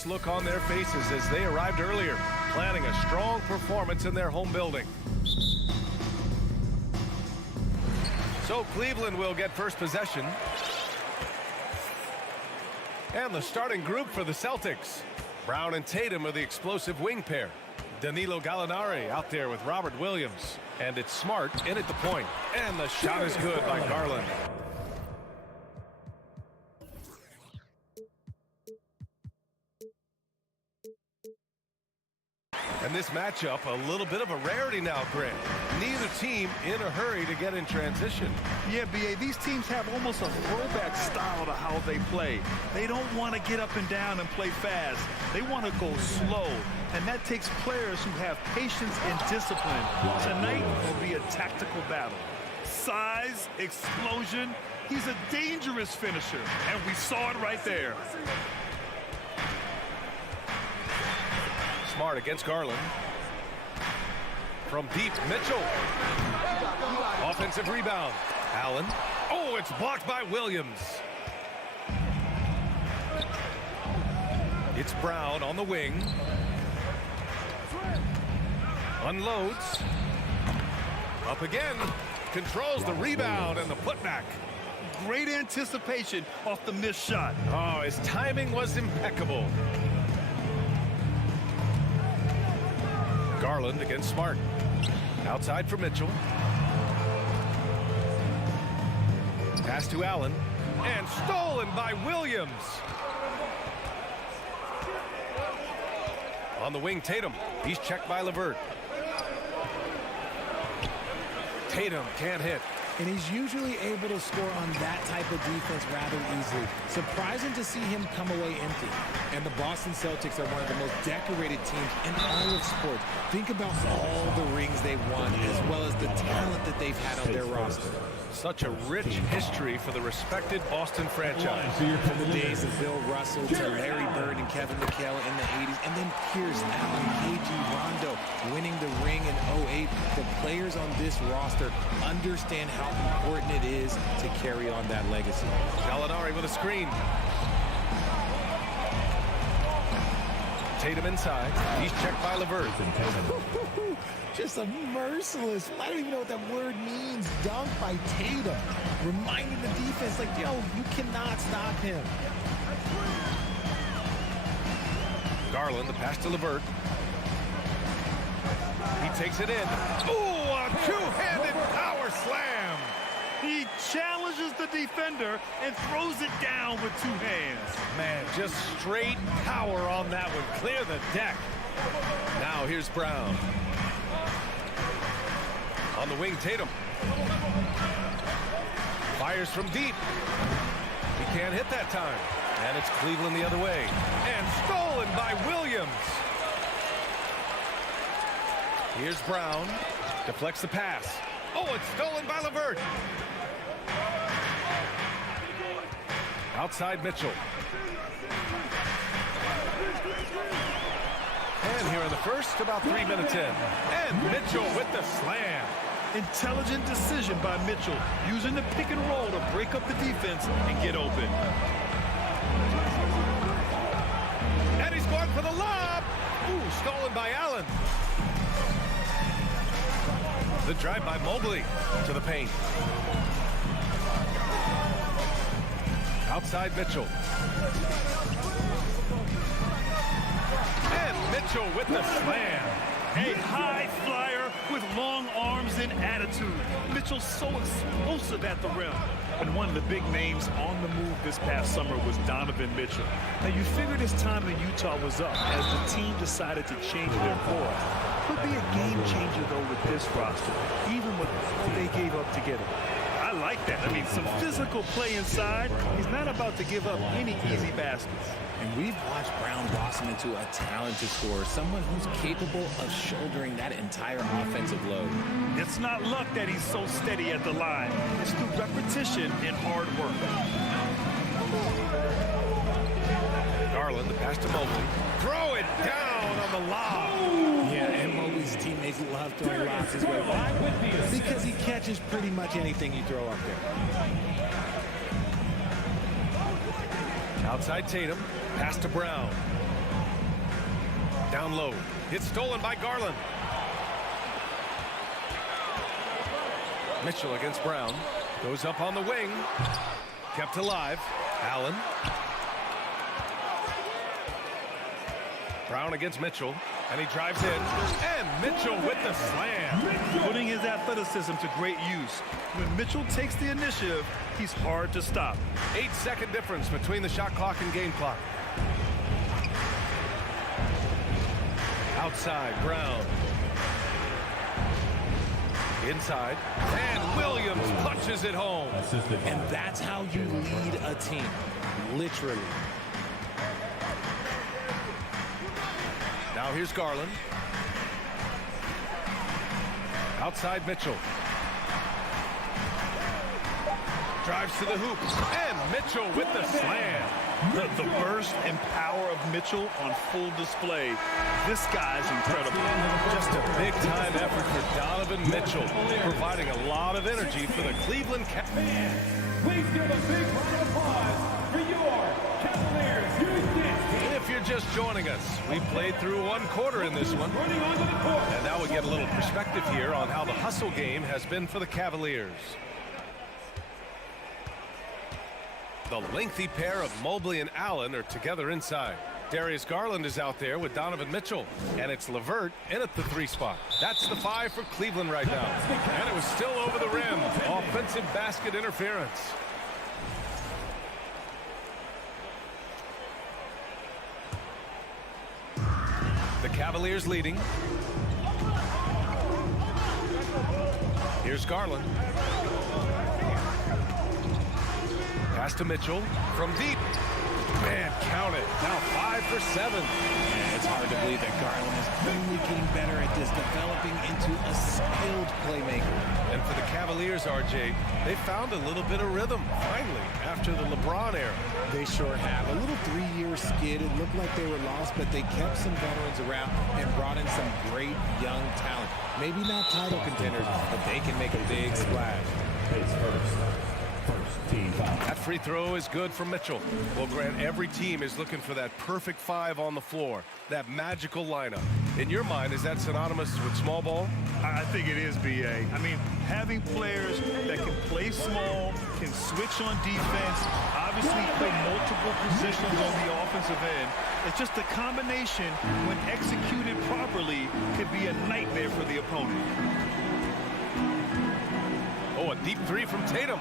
nervous look on their faces as they arrived earlier, planning a strong performance in their home building. So Cleveland will get first possession. And the starting group for the Celtics. Brown and Tatum are the explosive wing pair. Danilo Gallinari out there with Robert Williams. And it's Smart in at the point. And the shot is good by Garland. And this matchup, a little bit of a rarity now, Greg. Neither team in a hurry to get in transition. Yeah, B.A., these teams have almost a throwback style to how they play. They don't want to get up and down and play fast. They want to go slow, and that takes players who have patience and discipline. Tonight will be a tactical battle. Size, explosion. He's a dangerous finisher, and we saw it right there. Smart against Garland. From deep, Mitchell. Offensive rebound. Allen. Oh, it's blocked by Williams. It's Brown on the wing. Unloads. Up again. Controls the rebound and the putback. Great anticipation off the missed shot. Oh, his timing was impeccable. Garland against Smart. Outside for Mitchell. Pass to Allen. And stolen by Williams. On the wing, Tatum. He's checked by LeVert. Tatum can't hit. And he's usually able to score on that type of defense rather easily. Surprising to see him come away empty. And the Boston Celtics are one of the most decorated teams in all of sports. Think about all the rings they've won, as well as the talent that they've had on their roster. Such a rich history for the respected Boston franchise. From the days of Bill Russell to Larry Bird and Kevin McHale in the 80s, and then Pierce, Allen, KG, Rondo winning the ring in 08. The players on this roster understand how important it is to carry on that legacy. Gallinari with a screen. Tatum inside. He's checked by LeVert. Just a merciless, I don't even know what that word means, dunk by Tatum. Reminding the defense, like, yo, you cannot stop him. Garland, the pass to LeVert. He takes it in. Ooh, a two-handed power slam. He challenges the defender and throws it down with two hands. Man, just straight power on that one. Clear the deck. Now here's Brown. On the wing, Tatum. Fires from deep. He can't hit that time. And it's Cleveland the other way. And stolen by Williams. Here's Brown. Deflects the pass. Oh, it's stolen by LeVert. Outside Mitchell. And here in the first, about 3 minutes in. And Mitchell with the slam. Intelligent decision by Mitchell, using the pick and roll to break up the defense and get open. And he's going for the lob. Ooh, stolen by Allen. The drive by Mobley to the paint. Outside Mitchell. And Mitchell with the slam. A high flyer with long arms and attitude. Mitchell's so explosive at the rim. And one of the big names on the move this past summer was Donovan Mitchell. Now you figured his time in Utah was up as the team decided to change their core. Could be a game changer though with this roster, even with all they gave up to get him. I like that. I mean, some physical play inside. He's not about to give up any easy baskets. And we've watched Brown blossom into a talented scorer, someone who's capable of shouldering that entire offensive load. It's not luck that he's so steady at the line. It's through repetition and hard work. Garland, the pass to Mobley. Throw it down on the lob. Yeah, and Mobley's teammates love throwing lobs his way. Why? Because he catches pretty much anything you throw up there. Outside Tatum. Pass to Brown. Down low. It's stolen by Garland. Mitchell against Brown. Goes up on the wing. Kept alive. Allen. Brown against Mitchell. And he drives in. And Mitchell with the slam. Putting his athleticism to great use. When Mitchell takes the initiative, he's hard to stop. 8-second difference between the shot clock and game clock. Outside, Brown. Inside. And Williams punches it home. And that's how you lead a team. Literally. Now here's Garland. Outside Mitchell. Drives to the hoop. And Mitchell with the slam. The burst and power of Mitchell on full display. This guy's incredible. Just a big-time effort for Donovan Mitchell, providing a lot of energy for the Cleveland Cavaliers. Please give a big round of applause for your Cavaliers. If you're just joining us, we played through one quarter in this one. And now we get a little perspective here on how the hustle game has been for the Cavaliers. The lengthy pair of Mobley and Allen are together inside. Darius Garland is out there with Donovan Mitchell. And it's LeVert in at the 3 spot. That's the 5 for Cleveland right now. And it was still over the rim. Offensive basket interference. The Cavaliers leading. Here's Garland. Pass to Mitchell from deep. Man, count it. Now 5 for 7. And it's hard to believe that Garland is only getting better at this, developing into a skilled playmaker. And for the Cavaliers, RJ, they found a little bit of rhythm, finally, after the LeBron era. They sure have. A little 3-year skid. It looked like they were lost, but they kept some veterans around and brought in some great young talent. Maybe not title contenders, but they can make a big splash. That free throw is good for Mitchell. Well, Grant, every team is looking for that perfect 5 on the floor, that magical lineup. In your mind, is that synonymous with small ball? I think it is, B.A. I mean, having players that can play small, can switch on defense, obviously play multiple positions on the offensive end. It's just a combination, when executed properly, could be a nightmare for the opponent. Oh, a deep 3 from Tatum.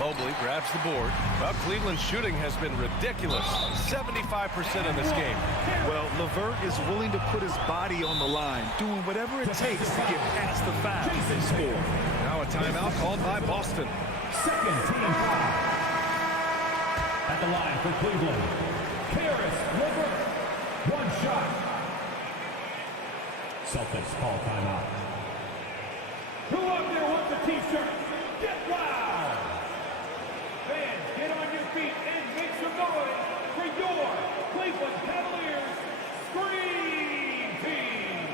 Mobley grabs the board. Well, Cleveland's shooting has been ridiculous. 75% in this game. Well, LeVert is willing to put his body on the line, doing whatever it takes to get past the foul and score. Now a timeout called by Boston. Second team foul. At the line for Cleveland, Karis LeVert. 1 shot. Celtics call timeout. Who up there wants a t-shirt? Get wild! Fans, get on your feet and make some noise for your Cleveland Cavaliers Scream Team!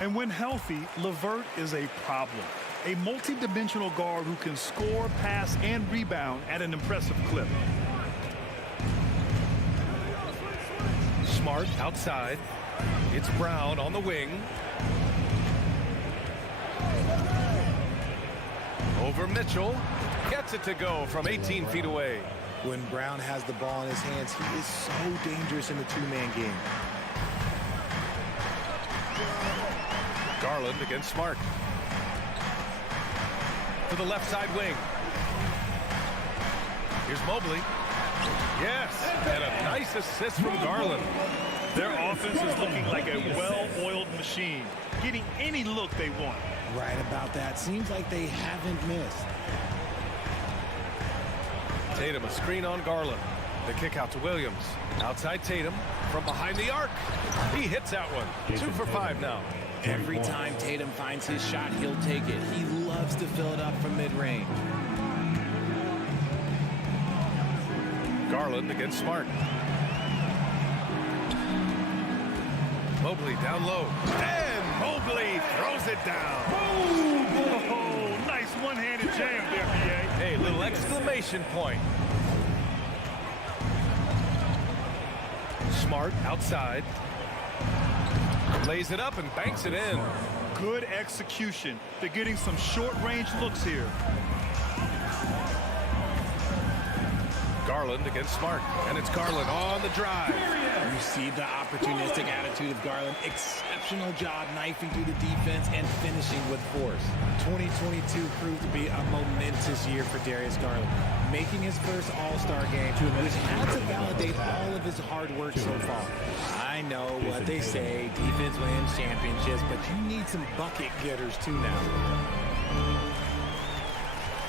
And when healthy, LeVert is a problem. A multi-dimensional guard who can score, pass, and rebound at an impressive clip. Smart outside. It's Brown on the wing. Over Mitchell. Gets it to go from 18 feet away. When Brown has the ball in his hands, he is so dangerous in the 2-man game. Garland against Smart. To the left side wing. Here's Mobley. Yes, and a nice assist from Garland. Their offense is looking like a well-oiled machine, getting any look they want. Right about that. Seems like they haven't missed. Tatum, a screen on Garland. The kick out to Williams. Outside Tatum from behind the arc. He hits that one. 2 for 5 now. Every time Tatum finds his shot, he'll take it. He loves to fill it up from mid-range. Garland against Smart. Mobley down low. And Mobley Mobley throws it down. Oh, nice one-handed jam there, BA. Hey, little exclamation point. Smart outside. Lays it up and banks it in. Good execution. They're getting some short-range looks here. Garland against Smart, and it's Garland on the drive. You see the opportunistic attitude of Garland. Exceptional job knifing through the defense and finishing with force. 2022 proved to be a momentous year for Darius Garland, making his first All-Star game, which had to validate all of his hard work so far. I know what they say, defense wins championships, but you need some bucket getters too now.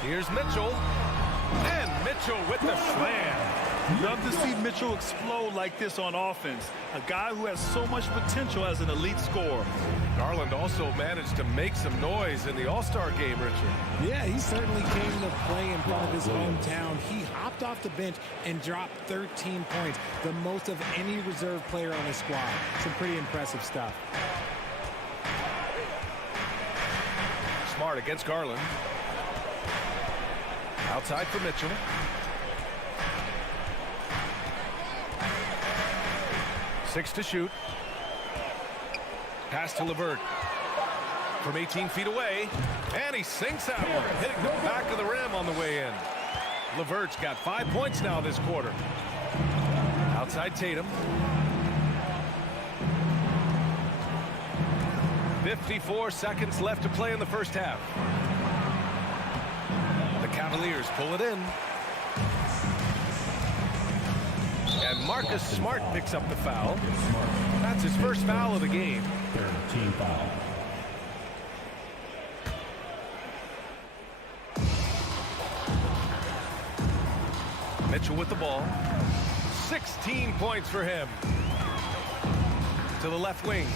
Here's Mitchell. And Mitchell with the slam. Love to see Mitchell explode like this on offense. A guy who has so much potential as an elite scorer. Garland also managed to make some noise in the All-Star game, Richard. Yeah, he certainly came to play in front of his hometown. He hopped off the bench and dropped 13 points, the most of any reserve player on his squad. Some pretty impressive stuff. Smart against Garland. Outside for Mitchell. Six to shoot. Pass to LeVert. From 18 feet away. And he sinks that one, hitting the back of the rim on the way in. LeVert's got 5 points now this quarter. Outside Tatum. 54 seconds left to play in the first half. The Cavaliers pull it in. And Marcus Smart picks up the foul. That's his first foul of the game. Team foul. Mitchell with the ball. 16 points for him. To the left wing.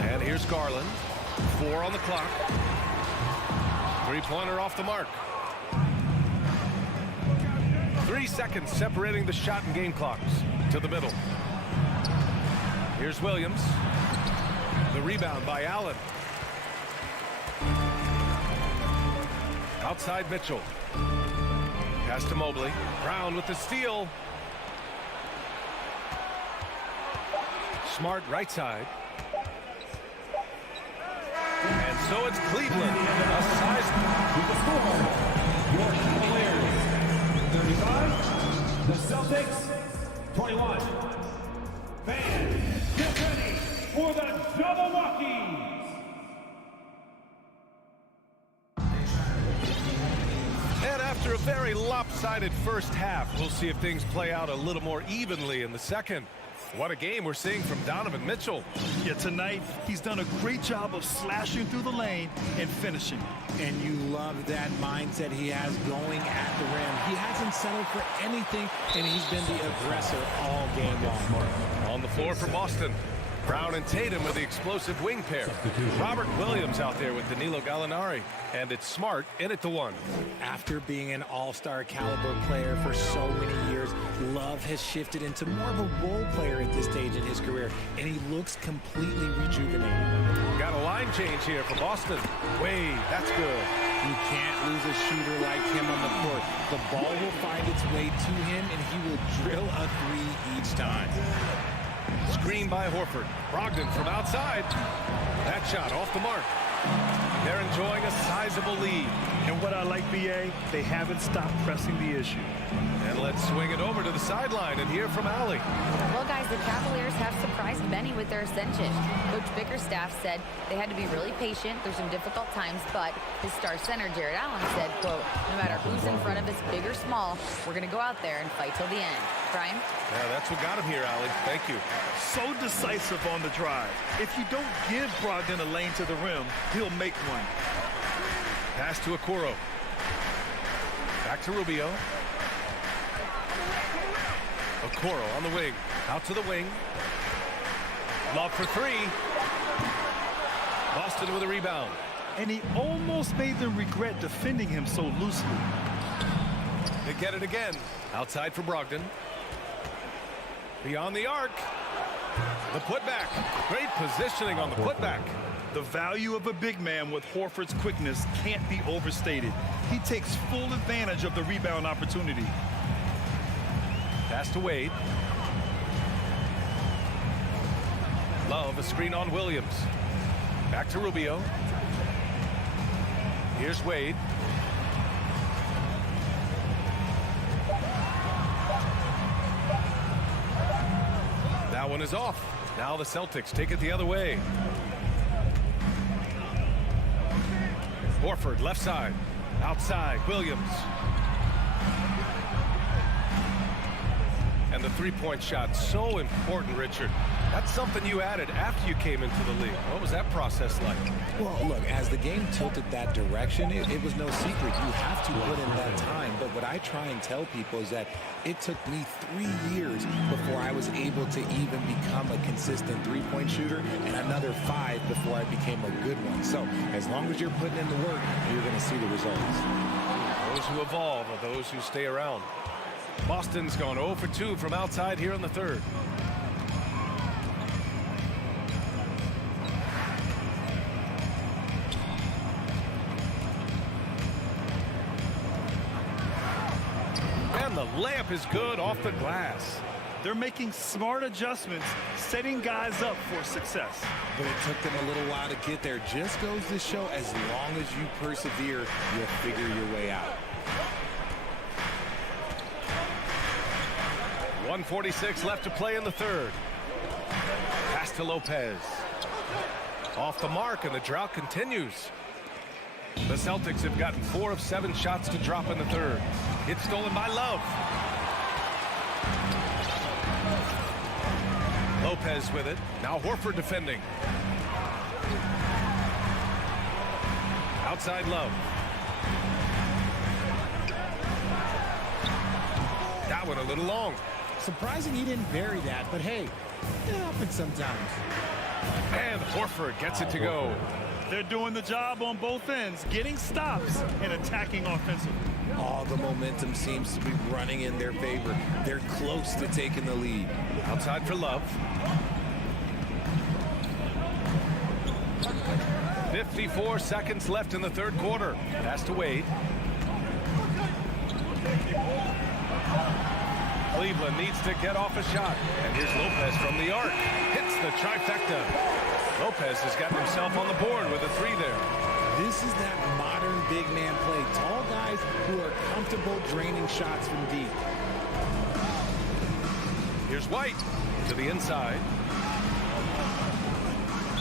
And here's Garland. 4 on the clock. Three-pointer off the mark. 3 seconds separating the shot and game clocks. To the middle. Here's Williams. The rebound by Allen. Outside Mitchell. Pass to Mobley. Brown with the steal. Smart right side. And so it's Cleveland. A size. With the score, your Cavaliers 35, the Celtics 21. Fans, get ready for the double walkies. And after a very lopsided first half, we'll see if things play out a little more evenly in the second. What a game we're seeing from Donovan Mitchell. Yeah, tonight he's done a great job of slashing through the lane and finishing. And you love that mindset he has going at the rim. He hasn't settled for anything, and he's been the aggressor all game long. On the floor for Boston, Brown and Tatum with the explosive wing pair. Robert Williams out there with Danilo Gallinari. And it's Smart in at the one. After being an all-star caliber player for so many years, Love has shifted into more of a role player at this stage in his career, and he looks completely rejuvenated. Got a line change here for Boston. Wade, that's good. You can't lose a shooter like him on the court. The ball will find its way to him, and he will drill a three each time. Screen by Horford. Brogdon from outside. That shot off the mark. They're enjoying a sizable lead. And what I like, BA, they haven't stopped pressing the issue. And let's swing it over to the sideline and hear from Allie. Well, guys, the Cavaliers have surprised many with their ascension. Coach Bickerstaff said they had to be really patient through some difficult times, but his star center, Jared Allen, said, quote, no matter who's in front of us, big or small, we're going to go out there and fight till the end. Brian? Yeah, that's what got him here, Allie. Thank you. So decisive on the drive. If you don't give Brogdon a lane to the rim, he'll make one. Pass to Okoro. Back to Rubio. Okoro on the wing. Out to the wing. Love for three. Boston with a rebound. And he almost made them regret defending him so loosely. They get it again. Outside for Brogdon. Beyond the arc. The putback. Great positioning on the putback. The value of a big man with Horford's quickness can't be overstated. He takes full advantage of the rebound opportunity. Pass to Wade. Love, a screen on Williams. Back to Rubio. Here's Wade. That one is off. Now the Celtics take it the other way. Horford, left side. Outside, Williams. And the three-point shot, so important, Richard. That's something you added after you came into the league. What was that process like? Well, look, as the game tilted that direction, it was no secret. You have to put in that time. But what I try and tell people is that it took me 3 years before I was able to even become a consistent three-point shooter, and another 5 before I became a good one. So as long as you're putting in the work, you're going to see the results. Those who evolve are those who stay around. Boston's gone 0 for 2 from outside here in the third. And the layup is good off the glass. They're making smart adjustments, setting guys up for success. But it took them a little while to get there. Just goes to show, as long as you persevere, you'll figure your way out. 1:46 left to play in the third. Pass to Lopez. Off the mark, and the drought continues. The Celtics have gotten 4 of 7 shots to drop in the third. It's stolen by Love. Lopez with it. Now Horford defending. Outside Love. That one a little long. Surprising he didn't bury that, but hey, it happens sometimes. And Horford gets it to go. They're doing the job on both ends, getting stops and attacking offensively. All the momentum seems to be running in their favor. They're close to taking the lead. Outside for Love. 54 seconds left in the third quarter. Pass to Wade. Cleveland needs to get off a shot. And here's Lopez from the arc. Hits the trifecta. Lopez has gotten himself on the board with a 3 there. This is that modern big man play. Tall guys who are comfortable draining shots from deep. Here's White to the inside.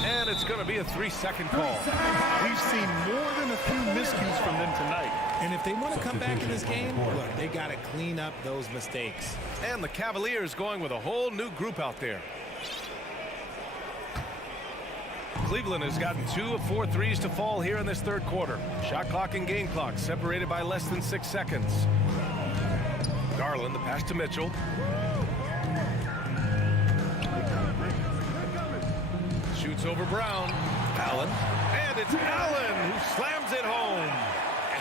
And it's going to be a 3-second call. We've seen more than a few miscues from them tonight. And if they want to come back in this game, look, they got to clean up those mistakes. And the Cavaliers going with a whole new group out there. Cleveland has gotten 2 of 4 threes to fall here in this third quarter. Shot clock and game clock separated by less than 6 seconds. Garland, the pass to Mitchell. Shoots over Brown. Allen. And it's Allen who slams it home.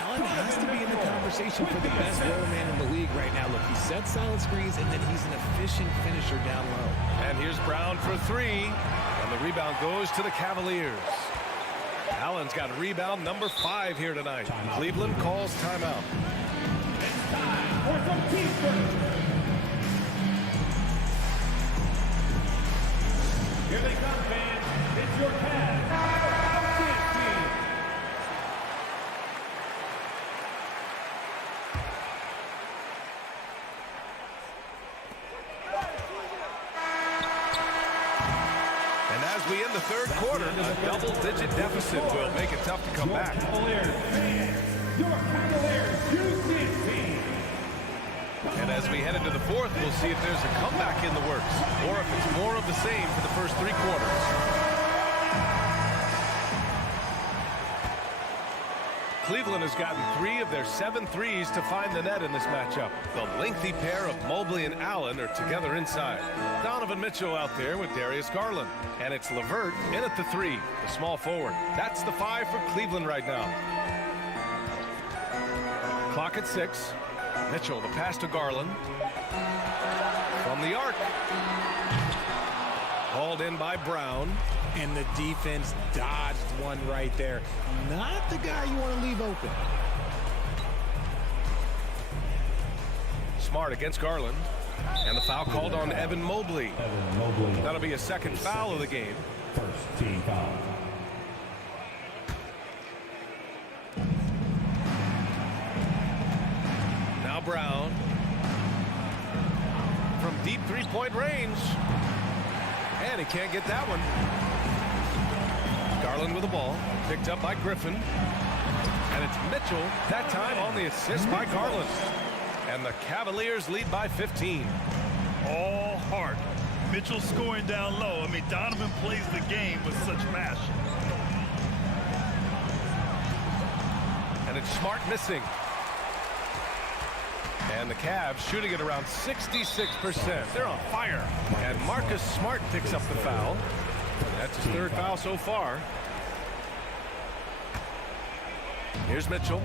Allen has to be in the conversation for the best roll man in the league right now. Look, he sets solid screens, and then he's an efficient finisher down low. And here's Brown for 3. And the rebound goes to the Cavaliers. Allen's got rebound number 5 here tonight. Cleveland calls timeout. Time for some team first. Here they come, fans. It's your Cavs. And as we end the third quarter, a double-digit deficit will make it tough to come back. Cavaliers fans, your Cavaliers UC team. And as we head into the fourth, we'll see if there's a comeback in the works, or if it's more of the same for the first 3 quarters. Cleveland has gotten 3 of their 7 threes to find the net in this matchup. The lengthy pair of Mobley and Allen are together inside. Donovan Mitchell out there with Darius Garland. And it's LeVert in at the 3, the small forward. That's the 5 for Cleveland right now. Clock at 6. Mitchell, the pass to Garland. From the arc. Hauled in by Brown. And the defense dodged one right there. Not the guy you want to leave open. Smart against Garland. And the foul called on Evan Mobley. That'll be a second foul of the game. First team foul. Now Brown. From deep three-point range. And he can't get that one. Garland with the ball. Picked up by Griffin. And it's Mitchell, that time on the assist by Garland. And the Cavaliers lead by 15. All heart. Mitchell scoring down low. I mean, Donovan plays the game with such passion. And it's Smart missing. And the Cavs shooting at around 66%. They're on fire. And Marcus Smart picks up the foul. That's his third foul so far. Here's Mitchell.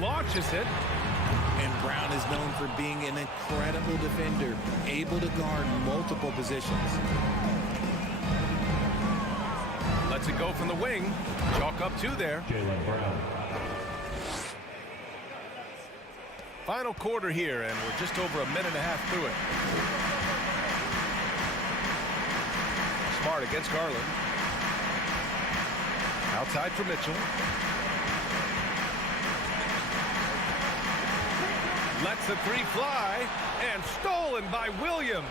Launches it. And Brown is known for being an incredible defender, able to guard multiple positions. Lets it go from the wing. Chalk up two there. Jaylen Brown. Final quarter here, and we're just over a minute and a half through it. Smart against Garland. Outside for Mitchell. Lets the three fly, and stolen by Williams.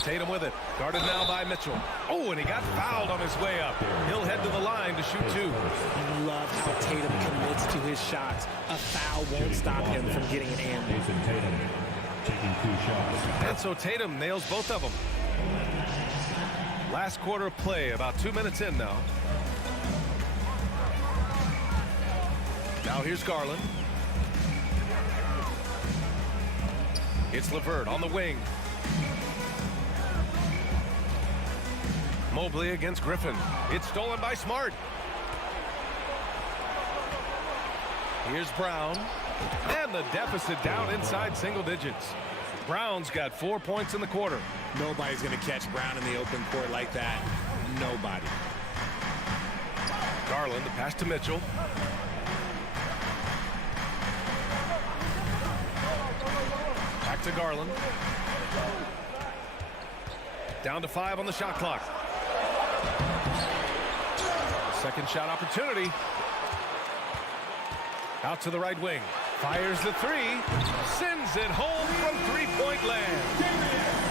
Tatum with it. Guarded now by Mitchell. Oh, and he got fouled on his way up. He'll head to the line to shoot two. I love how Tatum commits to his shots. A foul won't stop him from getting it in. Jason Tatum taking 2 shots. And so Tatum nails both of them. Last quarter of play, about 2 minutes in now. Now here's Garland. It's LeVert on the wing. Mobley against Griffin. It's stolen by Smart. Here's Brown. And the deficit down inside single digits. Brown's got 4 points in the quarter. Nobody's going to catch Brown in the open court like that. Nobody. Garland, the pass to Mitchell. Back to Garland. Down to 5 on the shot clock. Second shot opportunity. Out to the right wing. Fires the three. Sends it home from three-point land.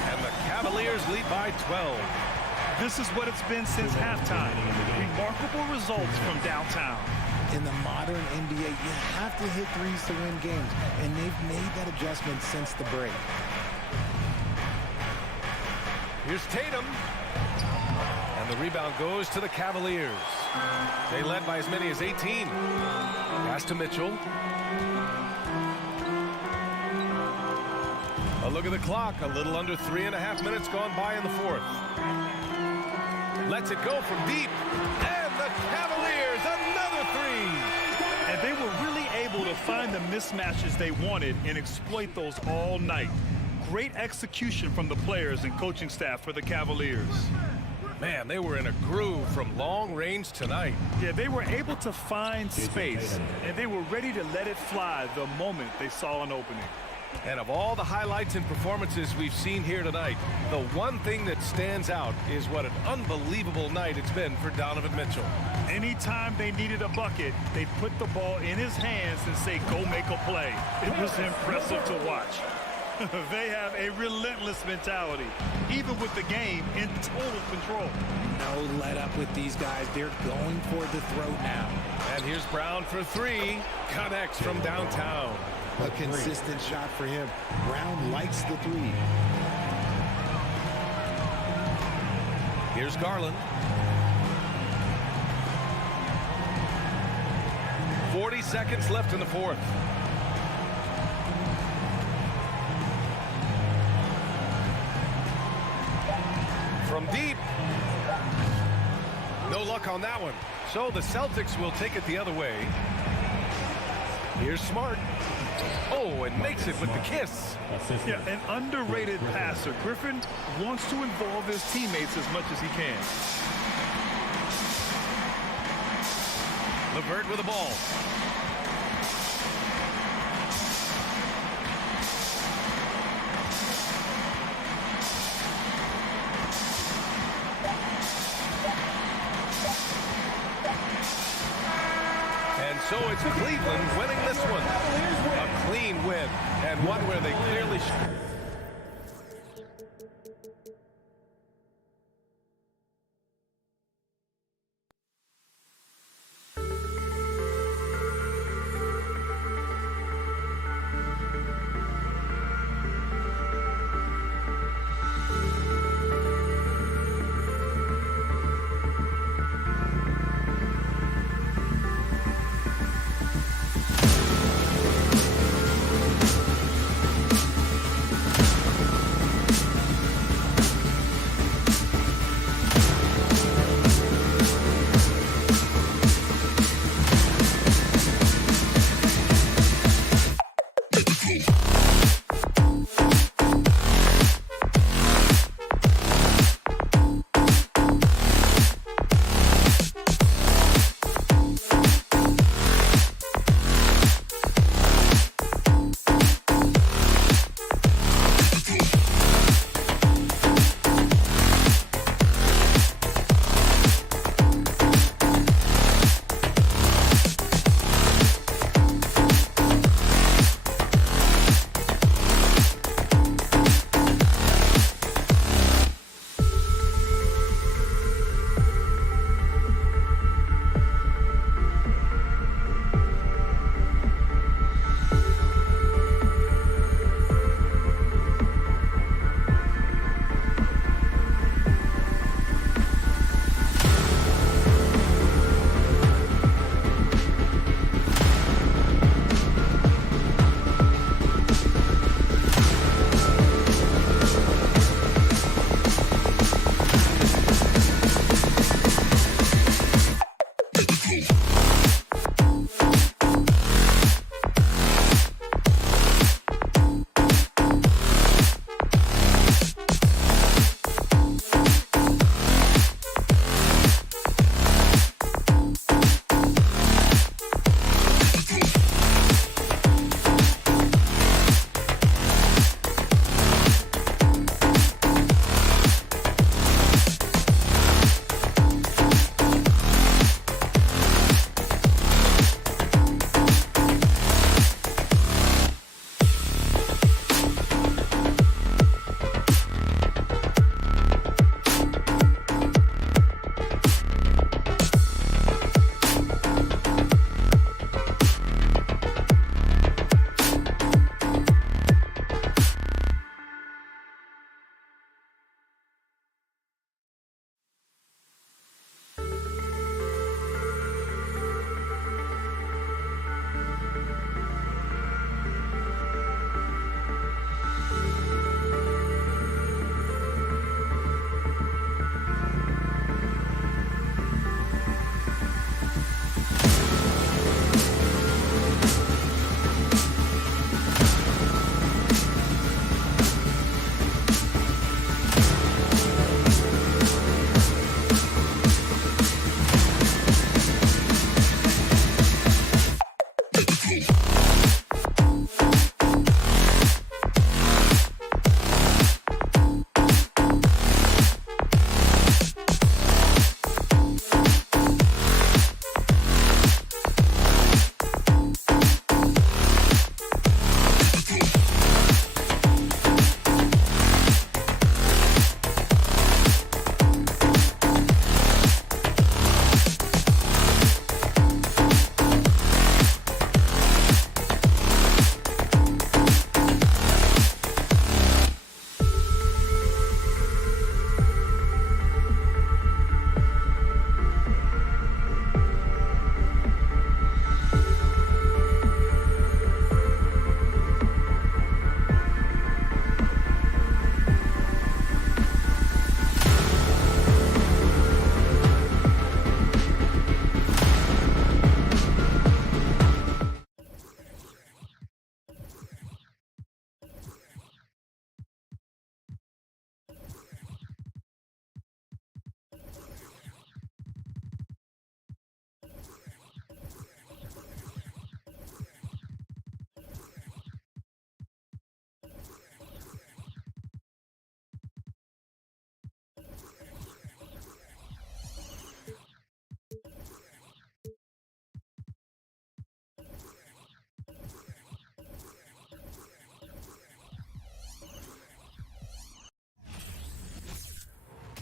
And the Cavaliers lead by 12. This is what it's been since halftime. Remarkable results from downtown. In the modern NBA, you have to hit threes to win games, and they've made that adjustment since the break. Here's Tatum. And the rebound goes to the Cavaliers. They led by as many as 18. Pass to Mitchell. A look at the clock. A little under 3.5 minutes gone by in the fourth. Lets it go from deep. And the Cavaliers, another three. And they were really able to find the mismatches they wanted and exploit those all night. Great execution from the players and coaching staff for the Cavaliers. Man, they were in a groove from long range tonight. Yeah, they were able to find space, and they were ready to let it fly the moment they saw an opening. And of all the highlights and performances we've seen here tonight, the one thing that stands out is what an unbelievable night it's been for Donovan Mitchell. Anytime they needed a bucket, they put the ball in his hands and say, go make a play. It was impressive to watch. They have a relentless mentality, even with the game in total control. No let up with these guys. They're going for the throat now. And here's Brown for three. Connects from downtown. A consistent shot for him. Brown likes the three. Here's Garland. 40 seconds left in the fourth. From deep. No luck on that one. So the Celtics will take it the other way. Here's Smart. Oh, and makes it with the kiss. Yeah, an underrated passer. Griffin wants to involve his teammates as much as he can. LeVert with the ball. And so it's Cleveland winning this one. A clean win, and one where they clearly...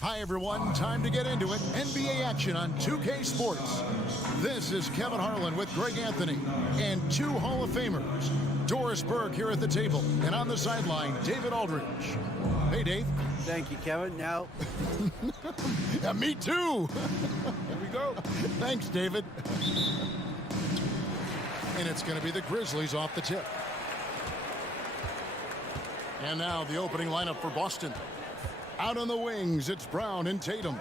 Hi, everyone. Time to get into it. NBA action on 2K Sports. This is Kevin Harlan with Greg Anthony and two Hall of Famers. Doris Burke here at the table, and on the sideline, David Aldridge. Hey, Dave. Thank you, Kevin. Now. Yeah, me too. Here we go. Thanks, David. And it's going to be the Grizzlies off the tip. And now the opening lineup for Boston. Out on the wings, it's Brown and Tatum.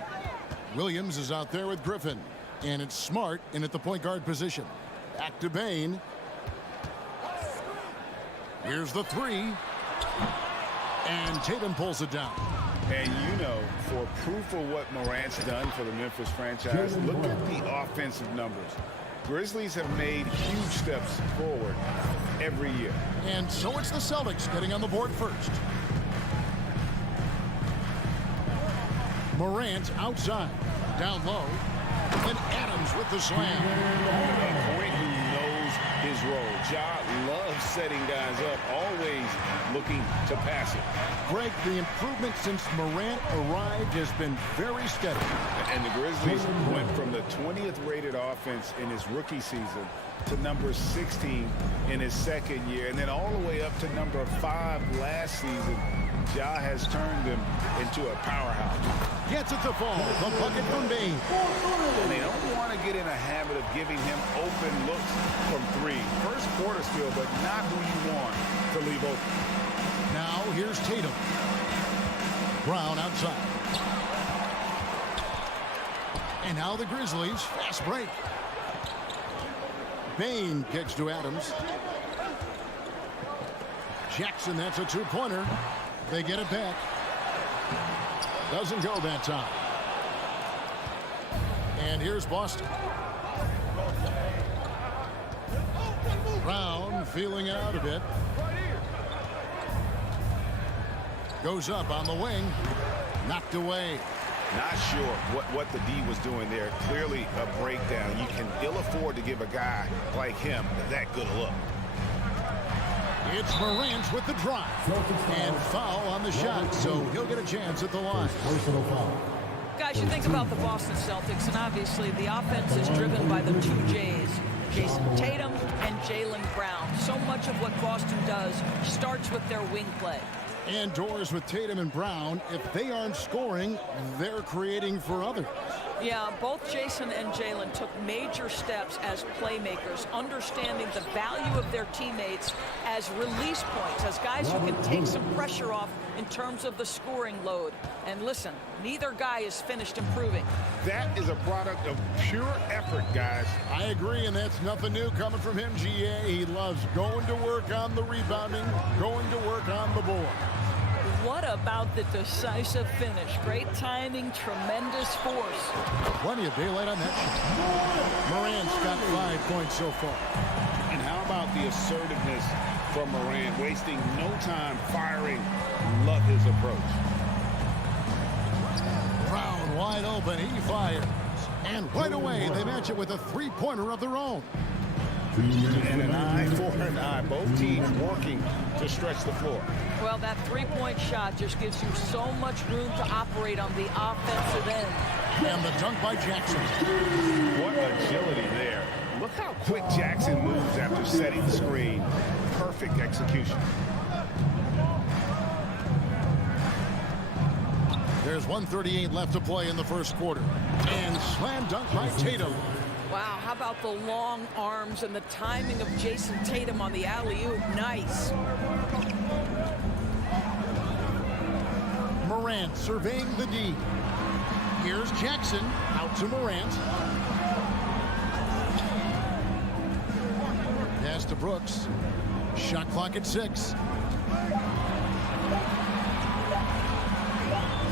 Williams is out there with Griffin. And it's Smart in at the point guard position. Back to Bane. Here's the three. And Tatum pulls it down. And you know, for proof of what Morant's done for the Memphis franchise, look at the offensive numbers. Grizzlies have made huge steps forward every year. And so it's the Celtics getting on the board first. Morant outside, down low, and Adams with the slam. A point who knows his role. Ja loves setting guys up, always looking to pass it. Greg, the improvement since Morant arrived has been very steady. And the Grizzlies went from the 20th rated offense in his rookie season to number 16 in his second year, and then all the way up to number 5 last season. Ja has turned them into a powerhouse. Gets it to fall. The bucket from Bane. And they don't want to get in a habit of giving him open looks from three. First quarter skill, but not who you want to leave open. Now here's Tatum. Brown outside. And now the Grizzlies. Fast break. Bane kicks to Adams. Jackson, that's a two-pointer. They get it back. Doesn't go that time. And here's Boston. Brown feeling it out a bit. Goes up on the wing. Knocked away. Not sure what the D was doing there. Clearly a breakdown. You can ill afford to give a guy like him that good a look. It's Morant with the drive. And foul on the shot, so he'll get a chance at the line. Guys, you think about the Boston Celtics, and obviously the offense is driven by the two J's, Jason Tatum and Jaylen Brown. So much of what Boston does starts with their wing play. And Doors with Tatum and Brown, if they aren't scoring, they're creating for others. Yeah, both Jason and Jaylen took major steps as playmakers, understanding the value of their teammates as release points, as guys who can take some pressure off in terms of the scoring load. And listen, neither guy is finished improving. That is a product of pure effort, guys. I agree, and that's nothing new coming from him, GA. He loves going to work on the rebounding, going to work on the board. What about the decisive finish? Great timing, tremendous force. Plenty of daylight on that shot. Morant's got 5 points so far. And how about the assertiveness from Morant, wasting no time firing? Love his approach. Brown wide open, he fires. And right away, they match it with a three-pointer of their own. And an eye for an eye. Both teams working to stretch the floor. Well, that three-point shot just gives you so much room to operate on the offensive end. And the dunk by Jackson. What agility there. Look how quick Jackson moves after setting the screen. Perfect execution. There's 1:38 left to play in the first quarter. And slam dunk by Tatum. Wow, how about the long arms and the timing of Jason Tatum on the alley-oop? Nice. Morant surveying the D. Here's Jackson out to Morant. Pass to Brooks. Shot clock at 6.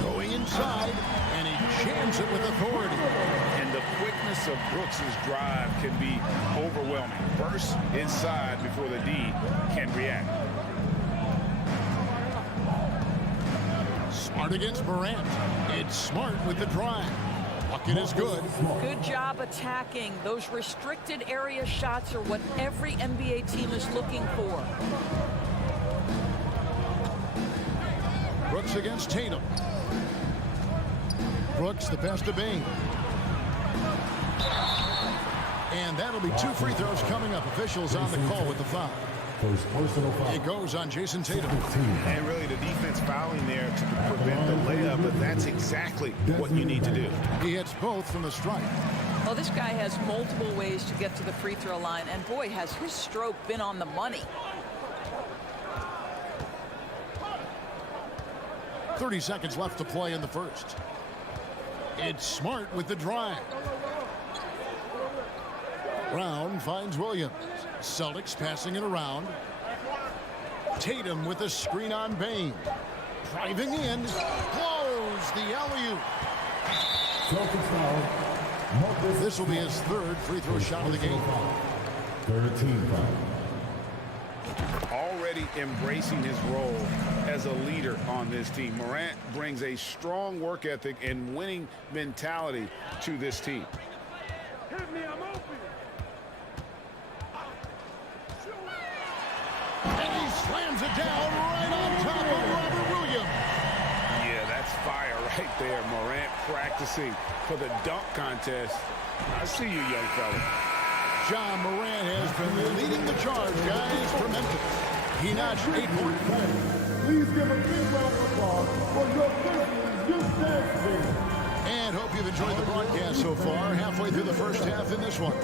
Going inside, and he jams it with authority. And the quickness of Brooks' drive can be overwhelming. Burst inside before the D can react. Smart against Morant. It's Smart with the drive. Bucket is good. Good job attacking. Those restricted area shots are what every NBA team is looking for. Brooks against Tatum. Brooks, the pass to Bain. And that'll be 2 free throws coming up. Officials on the call with the foul. It goes on Jason Tatum. And really the defense fouling there to prevent the layup, but that's exactly what you need to do. He hits both from the strike. Well, this guy has multiple ways to get to the free throw line, and boy, has his stroke been on the money. 30 seconds left to play in the first. It's Smart with the drive. Brown finds Williams. Celtics passing it around. Tatum with a screen on Bain. Driving in. Blows the alley-oop. This will be his 3rd free throw shot of the game. 13 foul. Already embracing his role as a leader on this team. Morant brings a strong work ethic and winning mentality to this team. Hit me, I'm open. And he slams it down right on top of Robert Williams. Yeah, that's fire right there. Morant practicing for the dunk contest. I see you, young fella. John Morant has been leading the charge, guys, for Memphis. He notched 8 points. Please give a big round of applause for your Grizzlies youth dance team. And hope you've enjoyed the broadcast so far. Halfway through the first half in this one.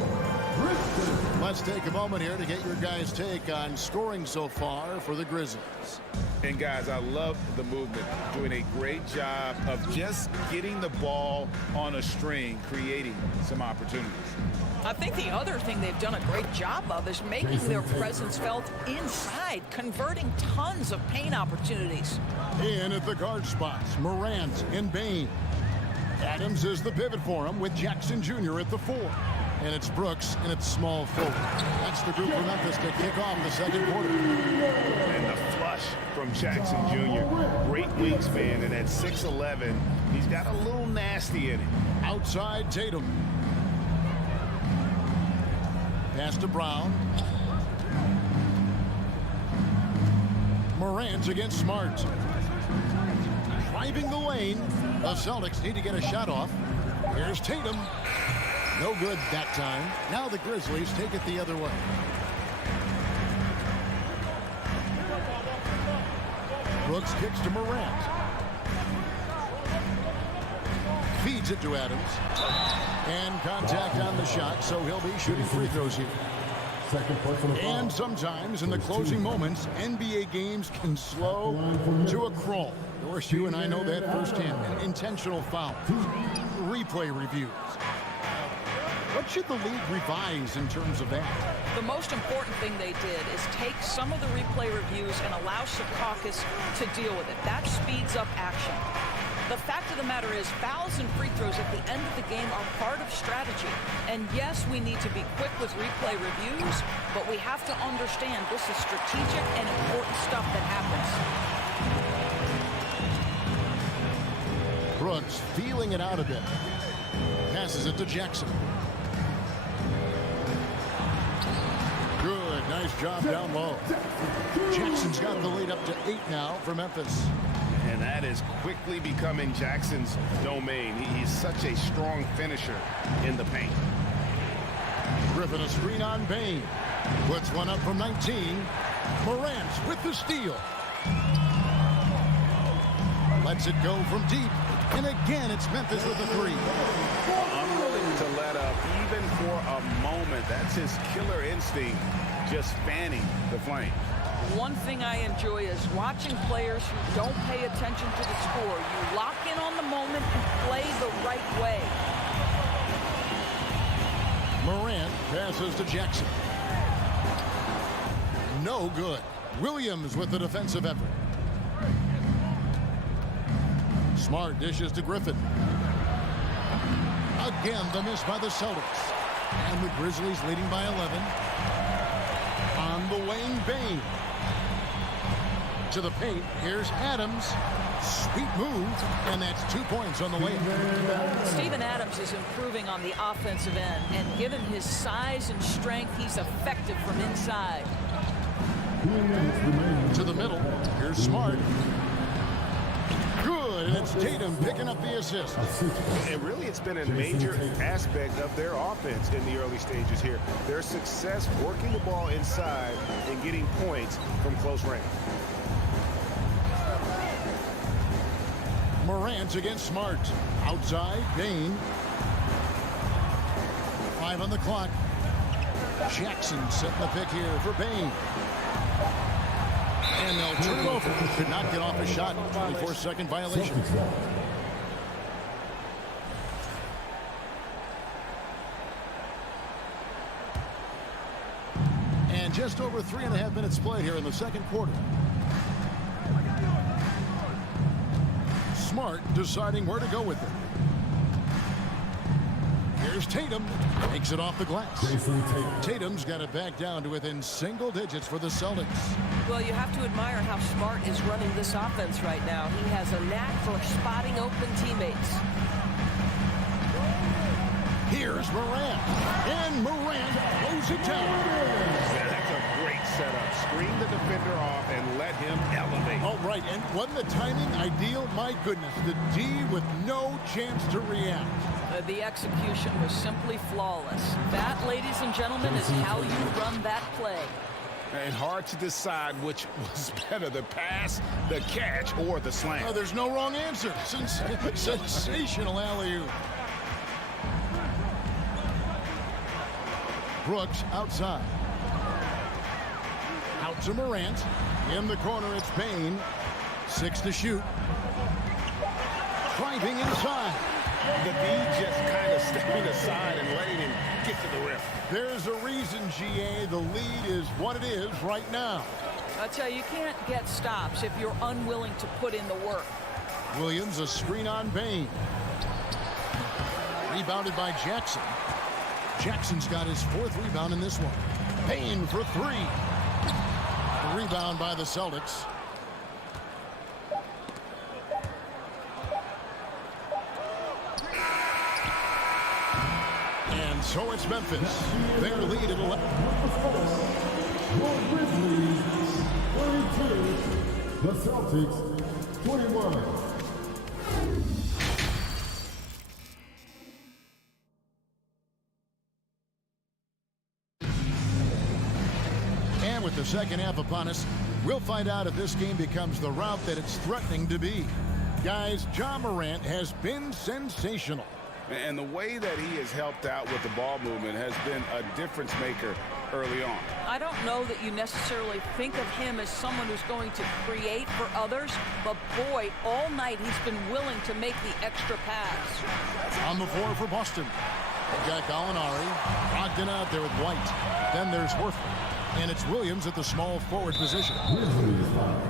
Let's take a moment here to get your guys' take on scoring so far for the Grizzlies. And guys, I love the movement. Doing a great job of just getting the ball on a string, creating some opportunities. I think the other thing they've done a great job of is making their presence felt inside, converting tons of paint opportunities. In at the guard spots, Morant and Bain. Adams is the pivot for him with Jackson Jr. at the 4. And it's Brooks and it's small forward. That's the group for Memphis to kick off the second quarter. And the flush from Jackson Jr. Great wingspan, and at 6'11", he's got a little nasty in it. Outside Tatum. Pass to Brown. Morant against Smart. Driving the lane. The Celtics need to get a shot off. Here's Tatum. No good that time. Now the Grizzlies take it the other way. Brooks kicks to Morant. Feeds it to Adams. And contact on the shot, so he'll be shooting free throws here. And sometimes in the closing moments, NBA games can slow to a crawl. Of course, you and I know that firsthand. An intentional foul. Replay reviews. What should the league revise in terms of that? The most important thing they did is take some of the replay reviews and allow Secaucus to deal with it. That speeds up action. The fact of the matter is fouls and free throws at the end of the game are part of strategy. And yes, we need to be quick with replay reviews, but we have to understand this is strategic and important stuff that happens. Brooks feeling it out a bit. Passes it to Jackson. Good, nice job down low. Jackson's got the lead up to 8 now for Memphis. And that is quickly becoming Jackson's domain. He's such a strong finisher in the paint. Griffin a screen on Bain. Puts one up from 19. Morant with the steal. Lets it go from deep. And again, it's Memphis with the 3. Unwilling to let up even for a moment. That's his killer instinct, just fanning the flame. One thing I enjoy is watching players who don't pay attention to the score. You lock in on the moment and play the right way. Morant passes to Jackson. No good. Williams with the defensive effort. Smart dishes to Griffin. Again, the miss by the Celtics. And the Grizzlies leading by 11. On the wing, Bain. To the paint, here's Adams. Sweet move, and that's 2 points on the way. Steven Adams is improving on the offensive end, and given his size and strength, he's effective from inside. To the middle, here's Smart. Good, and it's Tatum picking up the assist. And really, it's been a major aspect of their offense in the early stages here. Their success working the ball inside and getting points from close range. Morant against Smart. Outside, Bain. 5 on the clock. Jackson setting the pick here for Bain. And they'll turn it over. Could not get off a shot. 24-second violation. And just over 3.5 minutes played here in the second quarter. Smart deciding where to go with it. Here's Tatum. Takes it off the glass. Tatum's got it back down to within single digits for the Celtics. Well, you have to admire how Smart is running this offense right now. He has a knack for spotting open teammates. Here's Morant. And Morant blows it down. Yeah, that's a great setup. Screen the defender off and let him elevate. All right, and wasn't the timing ideal? My goodness, the D with no chance to react. The execution was simply flawless. That, ladies and gentlemen, is how you run that play. And hard to decide which was better, the pass, the catch, or the slam. Oh, there's no wrong answer. Sensational alley-oop. Brooks outside. Out to Morant. In the corner, it's Bain. 6 to shoot. Driving inside. The D just kind of stepping aside and letting him get to the rim. There's a reason, GA, the lead is what it is right now. I tell you, you can't get stops if you're unwilling to put in the work. Williams, a screen on Bain. Rebounded by Jackson. Jackson's got his 4th rebound in this one. Bain for 3. The rebound by the Celtics. And so it's Memphis. Their lead at 11. Your Grizzlies, 22. The Celtics, 21. And with the second half upon us, we'll find out if this game becomes the route that it's threatening to be. Guys, Ja Morant has been sensational. And the way that he has helped out with the ball movement has been a difference maker early on. I don't know that you necessarily think of him as someone who's going to create for others, but boy, all night he's been willing to make the extra pass. On the floor for Boston. We've got Gallinari. Brogdon out there with White. Then there's Horford. And it's Williams at the small forward position. Grizzlies foul.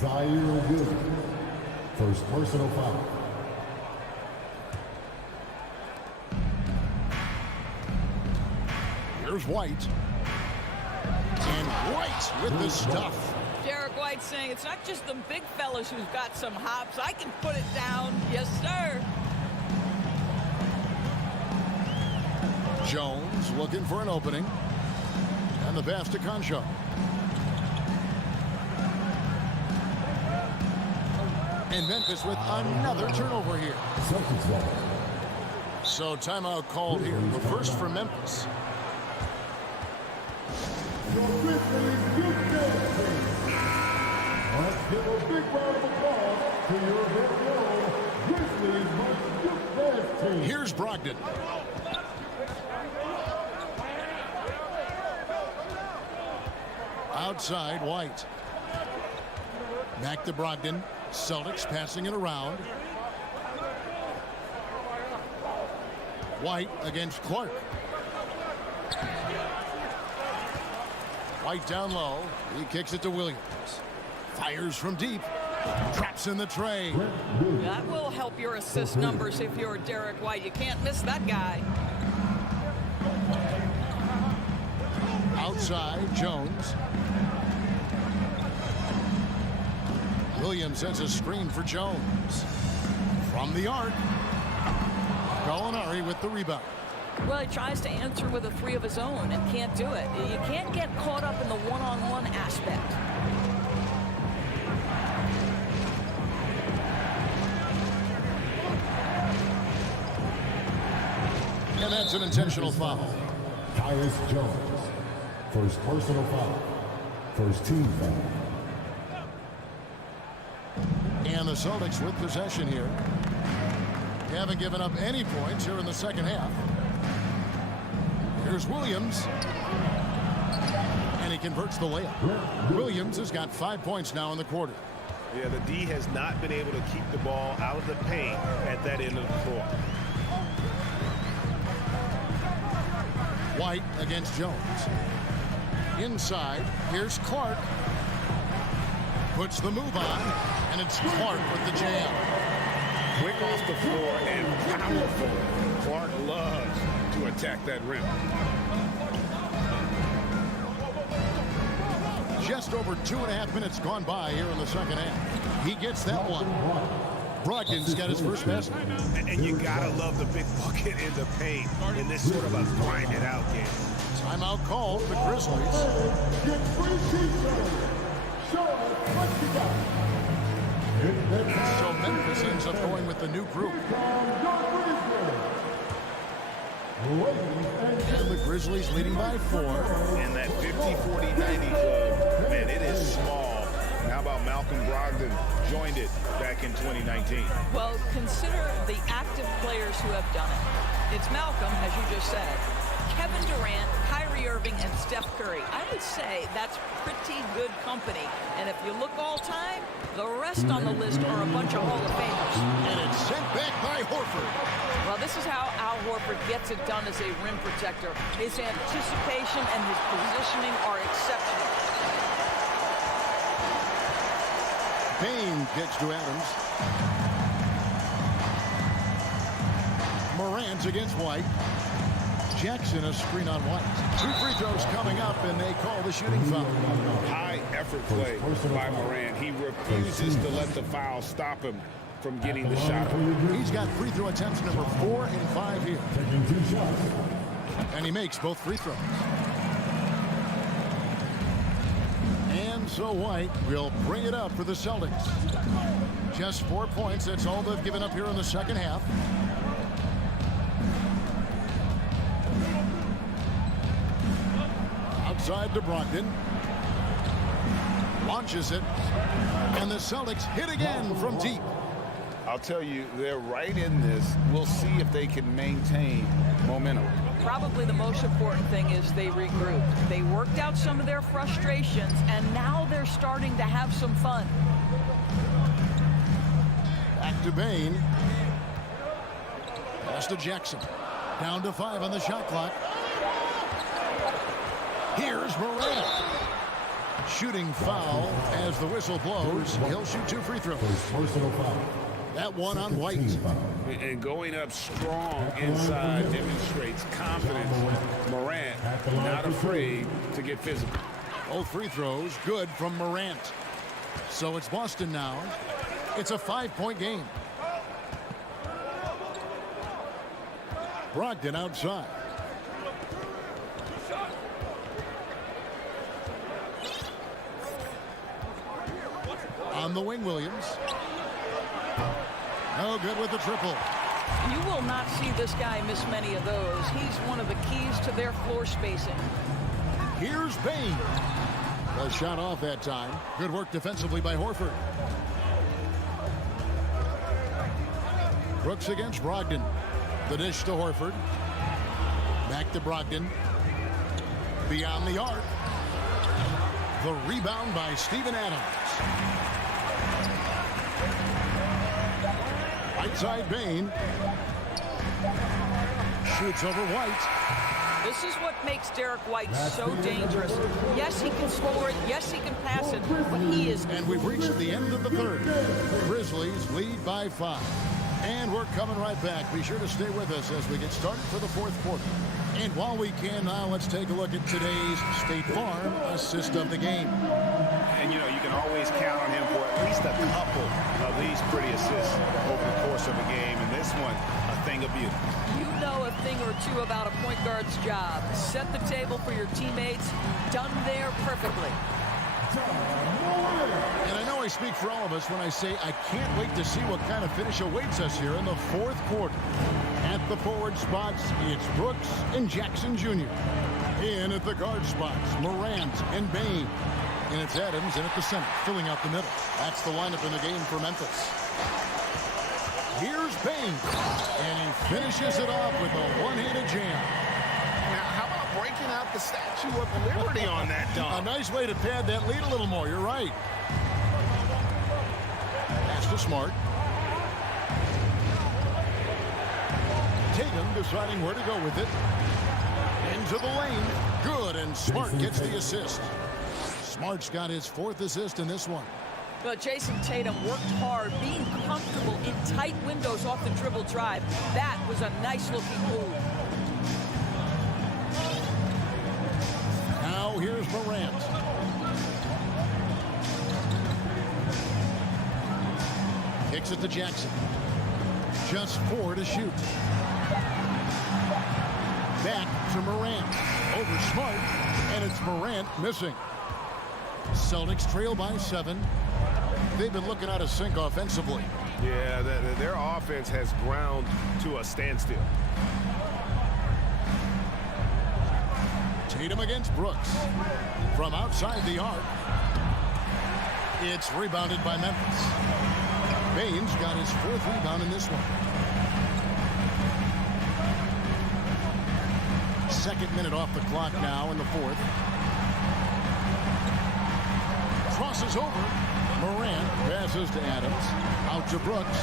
Zaire Williams. First personal foul. Here's White. And White with the stuff. Derek White saying it's not just the big fellas who've got some hops. I can put it down. Yes, sir. Jones looking for an opening. And the pass to Concho. And Memphis with another turnover here. So timeout called here. The first for Memphis. Your Grizzlies, good team. Let's give a big round of applause to your very own Grizzlies, my good team. Here's Brogdon. Outside, White. Back to Brogdon. Celtics passing it around. White against Clark. White down low. He kicks it to Williams. Fires from deep. Traps in the tray. That will help your assist numbers if you're Derek White. You can't miss that guy. Outside, Jones. Williams sends a screen for Jones. From the arc. Gallinari with the rebound. Well, he tries to answer with a 3 of his own and can't do it. You can't get caught up in the one-on-one aspect. And that's an intentional foul. Tyus Jones. First personal foul. First team foul. And the Celtics with possession here. They haven't given up any points here in the second half. Here's Williams. And he converts the layup. Williams has got 5 points now in the quarter. Yeah, the D has not been able to keep the ball out of the paint at that end of the floor. White against Jones. Inside, here's Clark. Puts the move on, and it's Clark with the jam. Quick off the floor and powerful. Clark loves to attack that rim. Just over 2.5 minutes gone by here in the second half. He gets that one. Brogdon's got his first basket. And you gotta love the big bucket in the paint in this sort of a grinded out game. Timeout called the Grizzlies. Get free t-shirts. Show us what you got. So Memphis ends up going with the new group. And the Grizzlies leading by 4. And that 50-40-90 club, man, it is small. And how about Malcolm Brogdon joined it back in 2019? Well, consider the active players who have done it. It's Malcolm, as you just said, Kevin Durant, Kyrie Irving, and Steph Curry. I would say that's pretty good company. And if you look all time, the rest on the list are a bunch of Hall of Famers. And it's sent back by Horford. Well, this is how Al Horford gets it done as a rim protector. His anticipation and his positioning are exceptional. Payne gets to Adams. Morant against White. Jackson a screen on White. 2 free throws coming up, and they call the shooting foul. High effort play by Morant. He refuses to let the foul stop him from getting the shot. He's got free throw attempts number 4 and 5 here. Taking 2 shots. And he makes both free throws. And so White will bring it up for the Celtics. Just 4 points. That's all they've given up here in the second half. Outside to Brogdon. Launches it. And the Celtics hit again from deep. I'll tell you, they're right in this. We'll see if they can maintain momentum. Probably the most important thing is they regrouped. They worked out some of their frustrations, and now they're starting to have some fun. Back to Bain. Pass to Jackson. Down to 5 on the shot clock. Here's Morant. Shooting foul as the whistle blows. He'll shoot 2 free throws. Personal foul. That one on White. And going up strong inside demonstrates confidence. Morant not afraid to get physical. Both free throws good from Morant. So it's Boston now. It's a 5-point game. Brogdon outside. On the wing, Williams. No good with the triple. You will not see this guy miss many of those. He's one of the keys to their floor spacing. Here's Bain. The shot off that time. Good work defensively by Horford. Brooks against Brogdon. The dish to Horford. Back to Brogdon. Beyond the arc. The rebound by Steven Adams. Right side Bain. Shoots over White. This is what makes Derek White so dangerous. Yes, he can score it. Yes, he can pass it. But he is... And we've reached the end of the third. Grizzlies lead by 5. And we're coming right back. Be sure to stay with us as we get started for the 4th quarter. And while we can now, let's take a look at today's State Farm assist of the game. And, you know, you can always count on him for at least a couple of these pretty assists over the course of a game. And this one, a thing of beauty. You know a thing or two about a point guard's job. Set the table for your teammates. Done there perfectly. And I know I speak for all of us when I say I can't wait to see what kind of finish awaits us here in the 4th quarter. At the forward spots, it's Brooks and Jackson Jr. In at the guard spots, Morant and Bain. And it's Adams in at the center, filling out the middle. That's the lineup in the game for Memphis. Here's Bain. And he finishes it off with a one-handed jam. Now, how about breaking out the Statue of Liberty on that dunk? A nice way to pad that lead a little more. You're right. Pass to Smart. Tatum deciding where to go with it. Into the lane. Good, and Smart gets the assist. Smart's got his 4th assist in this one. Well, Jason Tatum worked hard, being comfortable in tight windows off the dribble drive. That was a nice-looking move. Now here's Morant. Kicks it to Jackson. Just 4 to shoot. Back to Morant. Over Smart, and it's Morant missing. Celtics trail by 7. They've been looking out of sync offensively. Yeah, their offense has ground to a standstill. Tatum against Brooks. From outside the arc. It's rebounded by Memphis. Bain's got his 4th rebound in this one. 2nd minute off the clock now in the 4th. Crosses over. Morant passes to Adams. Out to Brooks.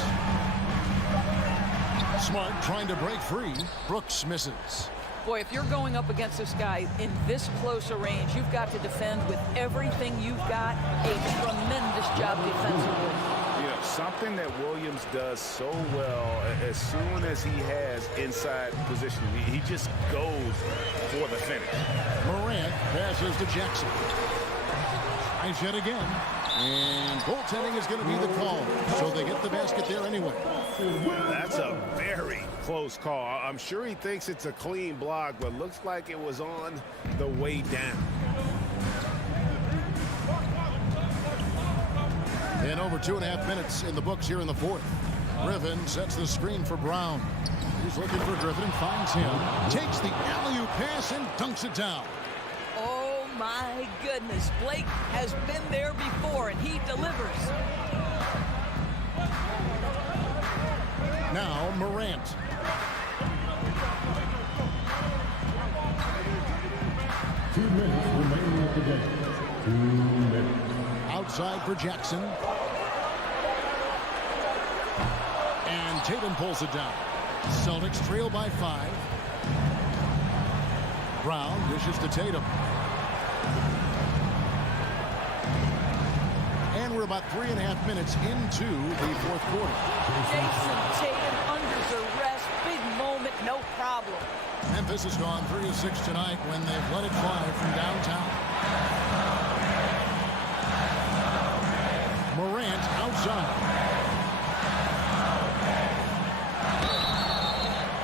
Smart trying to break free. Brooks misses. Boy, if you're going up against this guy in this close a range, you've got to defend with everything you've got. A tremendous job defensively. You know, something that Williams does so well as soon as he has inside position, he just goes for the finish. Morant passes to Jackson. Tries yet again. And goaltending is going to be the call. So they get the basket there anyway. That's a very close call. I'm sure he thinks it's a clean block, but looks like it was on the way down. And over 2.5 minutes in the books here in the 4th. Griffin sets the screen for Brown. He's looking for Griffin and finds him. Takes the alley-oop pass and dunks it down. Oh, my goodness. Blake has been there before, and he delivers. Now Morant. Two minutes remaining at the game. 2 minutes. Outside for Jackson. And Tatum pulls it down. Celtics trail by 5. Brown dishes to Tatum. And we're about 3.5 minutes into the 4th quarter. Jason Tatum under duress. Big moment, no problem. Memphis has gone 3 of 6 tonight when they've let it fly from downtown. Morant outside.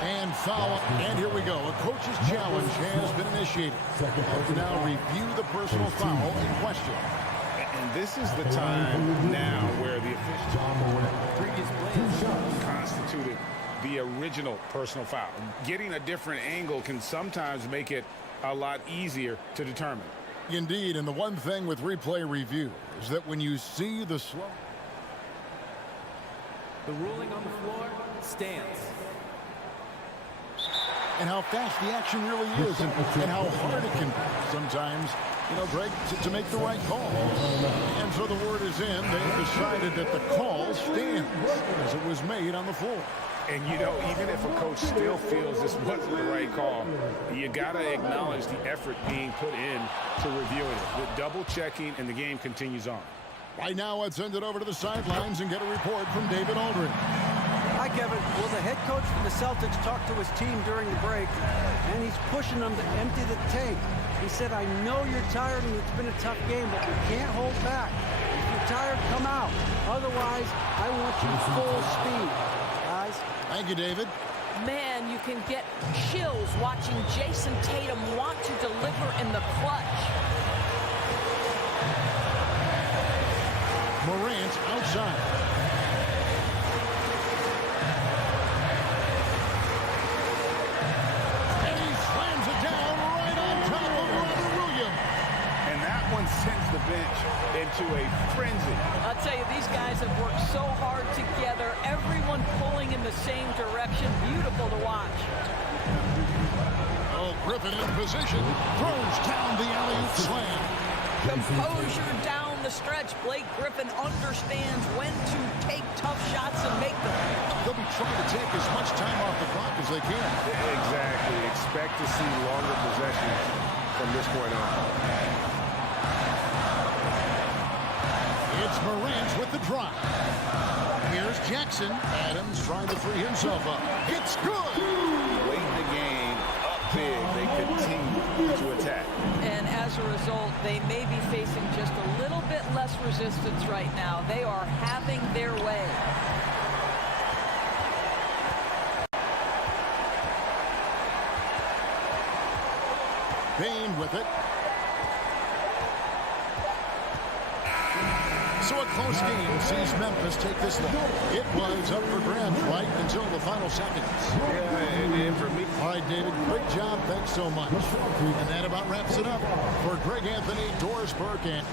And foul. And here we go. A coach's challenge has been initiated. Let's now review the personal foul in question. And this is the time now where the previous plays constituted the original personal foul. Getting a different angle can sometimes make it a lot easier to determine. Indeed, and the one thing with replay review is that when you see the slow... The ruling on the floor stands. And how fast the action really is and how hard it can be sometimes, you know, Greg, to make the right call. And so the word is in. They've decided that the call stands as it was made on the floor. And, you know, even if a coach still feels this wasn't the right call, you got to acknowledge the effort being put in to reviewing it. With double checking, and the game continues on. Right now, let's send it over to the sidelines and get a report from David Aldridge. Hi, Kevin. Well, the head coach for the Celtics talked to his team during the break, and he's pushing them to empty the tank. He said, I know you're tired and it's been a tough game, but you can't hold back. If you're tired, come out. Otherwise, I want you full speed. Guys. Thank you, David. Man, you can get chills watching Jason Tatum want to deliver in the clutch. Morant outside. a frenzy. I'll tell you, these guys have worked so hard together, everyone pulling in the same direction. Beautiful to watch. Oh, Griffin in position, throws down the alley-oop slam. Composure down the stretch. Blake Griffin understands when to take tough shots and make them. They'll be trying to take as much time off the clock as they can. Exactly. Expect to see longer possessions from this point on. It's Morant with the drive. Here's Jackson. Adams trying to free himself up. It's good. Late in the game, up big, they continue to attack. And as a result, they may be facing just a little bit less resistance right now. They are having their way. Payne with it. So a close game sees Memphis take this one. It was up for grabs right until the final seconds. Yeah, and for me. All right, David, great job. Thanks so much. And that about wraps it up for Greg Anthony, Doris Burke, and...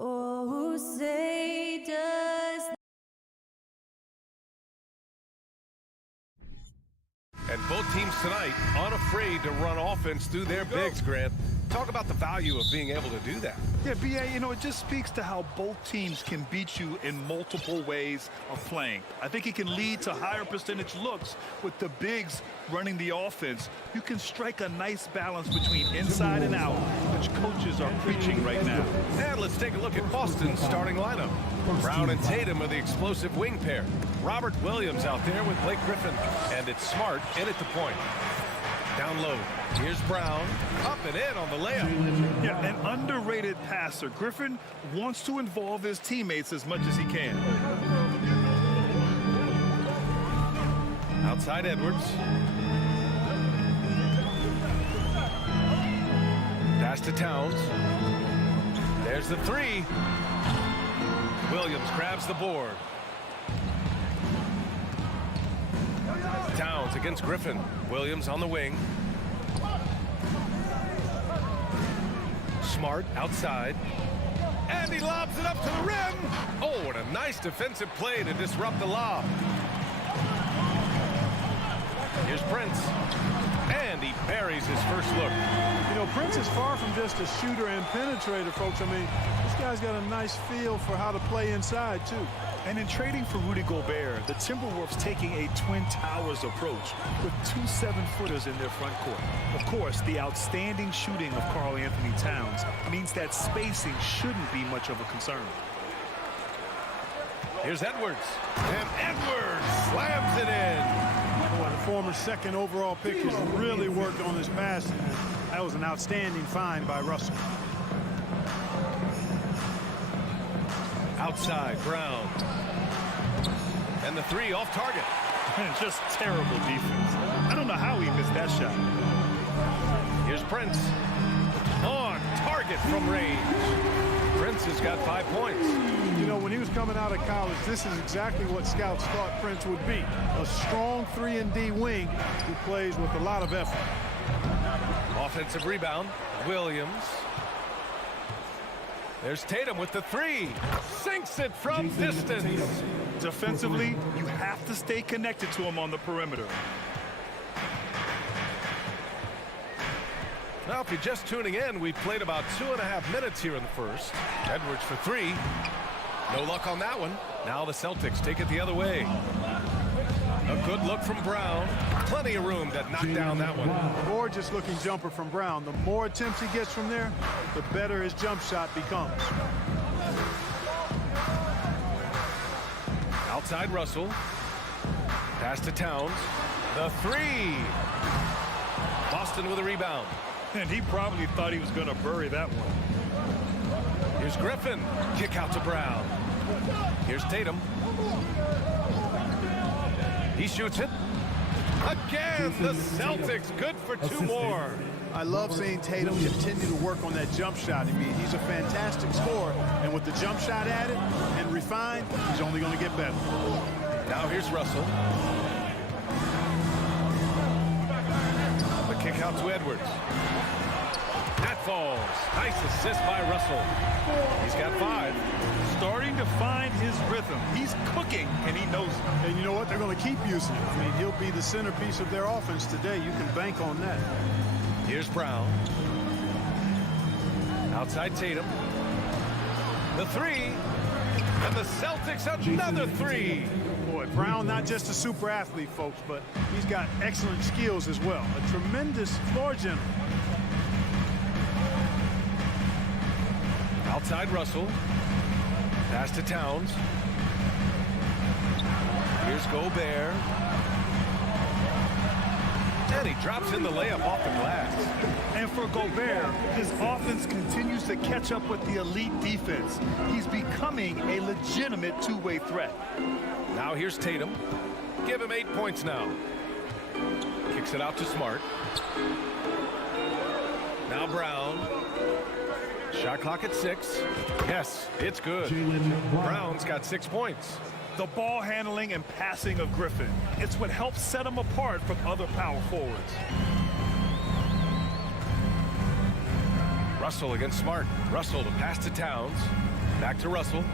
Oh, say does. And both teams tonight unafraid to run offense through their bigs, Grant. Talk about the value of being able to do that. Yeah, B.A., you know, it just speaks to how both teams can beat you in multiple ways of playing. I think it can lead to higher percentage looks with the bigs running the offense. You can strike a nice balance between inside and out, which coaches are preaching right now. And let's take a look at Boston's starting lineup. Brown and Tatum are the explosive wing pair. Robert Williams out there with Blake Griffin. And it's Smart in at the point. Down low. Here's Brown. Up and in on the layup. Yeah, an underrated passer. Griffin wants to involve his teammates as much as he can. Outside Edwards. Pass to Towns. There's the three. Williams grabs the board. Towns against Griffin. Williams on the wing. Smart outside. And he lobs it up to the rim. Oh, and a nice defensive play to disrupt the lob. Here's Prince. And he buries his first look. You know, Prince is far from just a shooter and penetrator, folks. I mean, this guy's got a nice feel for how to play inside, too. And in trading for Rudy Gobert, the Timberwolves taking a Twin Towers approach with 2 7-footers in their front court. Of course, the outstanding shooting of Karl Anthony Towns means that spacing shouldn't be much of a concern. Here's Edwards. And Edwards slams it in. Boy, the former second overall pick has really worked on his passing. That was an outstanding find by Russell. Outside, Brown. And the three off target. Just terrible defense. I don't know how he missed that shot. Here's Prince. On target from range. Prince has got 5 points. You know, when he was coming out of college, this is exactly what scouts thought Prince would be. A strong 3-and-D wing who plays with a lot of effort. Offensive rebound. Williams. There's Tatum with the three. Sinks it from distance. Defensively, you have to stay connected to him on the perimeter. Now, if you're just tuning in, we've played about 2.5 minutes here in the first. Edwards for three. No luck on that one. Now the Celtics take it the other way. A good look from Brown. Plenty of room to knock down that one. Gorgeous looking jumper from Brown. The more attempts he gets from there, the better his jump shot becomes. Outside Russell. Pass to Towns. The three. Boston with a rebound. And he probably thought he was going to bury that one. Here's Griffin. Kick out to Brown. Here's Tatum. He shoots it. Again, the Celtics good for 2 more. I love seeing Tatum continue to work on that jump shot. I mean, he's a fantastic scorer, and with the jump shot added and refined, he's only going to get better. Now here's Russell. The kick out to Edwards. That falls. Nice assist by Russell. He's got 5. Starting to find his rhythm. He's cooking, and he knows it. And you know what? They're going to keep using him. I mean, he'll be the centerpiece of their offense today. You can bank on that. Here's Brown. Outside Tatum. The three. And the Celtics another three. Boy, Brown not just a super athlete, folks, but he's got excellent skills as well. A tremendous floor general. Outside Russell. Pass to Towns. Here's Gobert. And he drops in the layup off the glass. And for Gobert, his offense continues to catch up with the elite defense. He's becoming a legitimate two-way threat. Now here's Tatum. Give him 8 points now. Kicks it out to Smart. Now Brown. Shot clock at 6. Yes, it's good. Brown's got 6 points. The ball handling and passing of Griffin. It's what helps set him apart from other power forwards. Russell against Smart. Russell to pass to Towns. Back to Russell.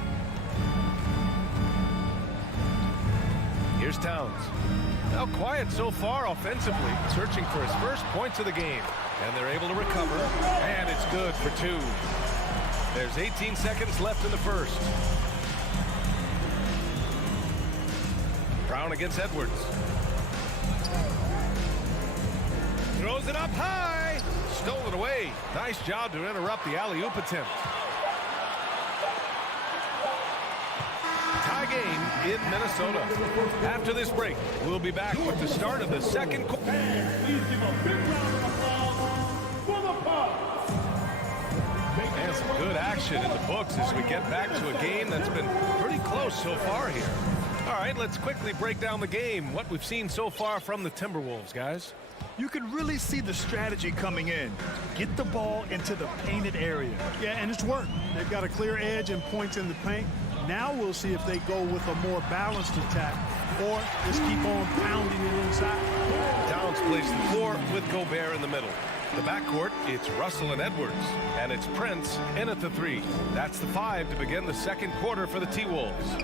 Here's Towns. Well, quiet so far offensively, searching for his first points of the game. And they're able to recover, and it's good for 2. There's 18 seconds left in the first. Brown against Edwards. Throws it up high. Stolen away. Nice job to interrupt the alley-oop attempt. Tie game in Minnesota. After this break, we'll be back with the start of the second quarter. Please give a big round of applause for the Bucks. And some good action in the books as we get back to a game that's been pretty close so far here. All right, let's quickly break down the game, what we've seen so far from the Timberwolves, guys. You can really see the strategy coming in. Get the ball into the painted area. Yeah, and it's worked. They've got a clear edge and points in the paint. Now we'll see if they go with a more balanced attack or just keep on pounding it inside. Towns plays the floor with Gobert in the middle. The backcourt, it's Russell and Edwards. And it's Prince in at the 3. That's the 5 to begin the second quarter for the T-Wolves.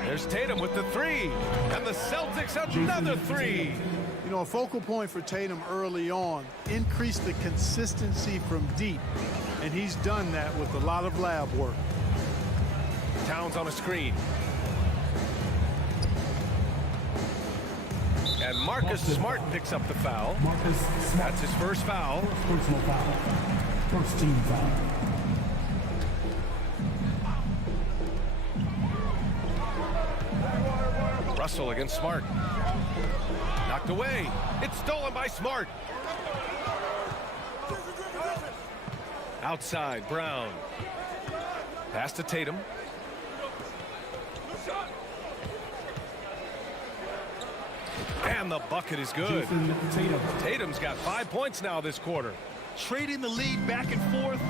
There's Tatum with the 3. And the Celtics another 3. You know, a focal point for Tatum early on, increase the consistency from deep. And he's done that with a lot of lab work. Towns on a screen. And Marcus Smart picks up the foul. That's his first foul. Personal foul. First team foul. Russell against Smart. Knocked away. It's stolen by Smart. Outside, Brown. Pass to Tatum. And the bucket is good. Tatum's got 5 points now this quarter. Trading the lead back and forth,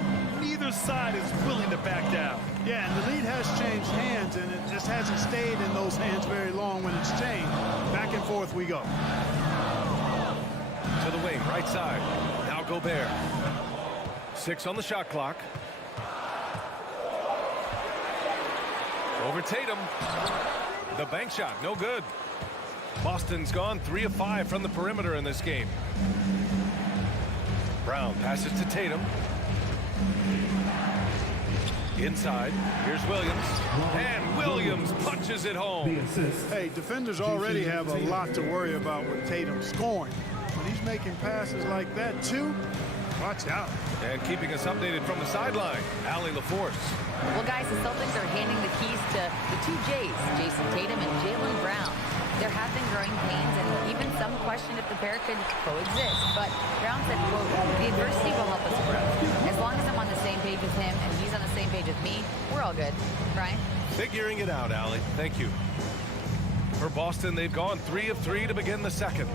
neither side is willing to back down. Yeah, and the lead has changed hands, and it just hasn't stayed in those hands very long when it's changed. Back and forth we go. To the wing, right side. Now Gobert. 6 on the shot clock. Over Tatum. The bank shot, no good. Boston's gone 3 of 5 from the perimeter in this game. Brown passes to Tatum. Inside, here's Williams. And Williams punches it home. Hey, defenders already have a lot to worry about with Tatum scoring. When he's making passes like that, too, watch out. And keeping us updated from the sideline, Allie LaForce. Well, guys, the Celtics are handing the keys to the 2 J's, Jason Tatum and Jaylen Brown. There have been growing pains, and even some question if the pair could coexist. But Brown said, quote, the adversity will help us grow. As long as I'm on the same page with him and he's on the same page with me, we're all good. Brian? Figuring it out, Allie. Thank you. For Boston, they've gone 3 of 3 to begin the second.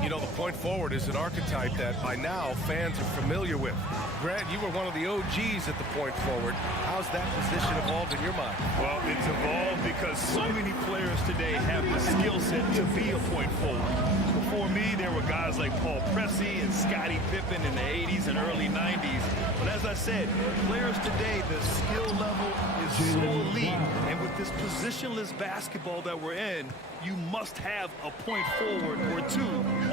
You know, the point forward is an archetype that by now fans are familiar with. Grant, you were one of the OGs at the point forward. How's that position evolved in your mind? Well, it's evolved because so many players today have the skill set to be a point forward. Before me, there were guys like Paul Pressey and Scottie Pippen in the 80s and early 90s. But as I said, players today, the skill level is so elite. And with this positionless basketball that we're in, you must have a point forward or 2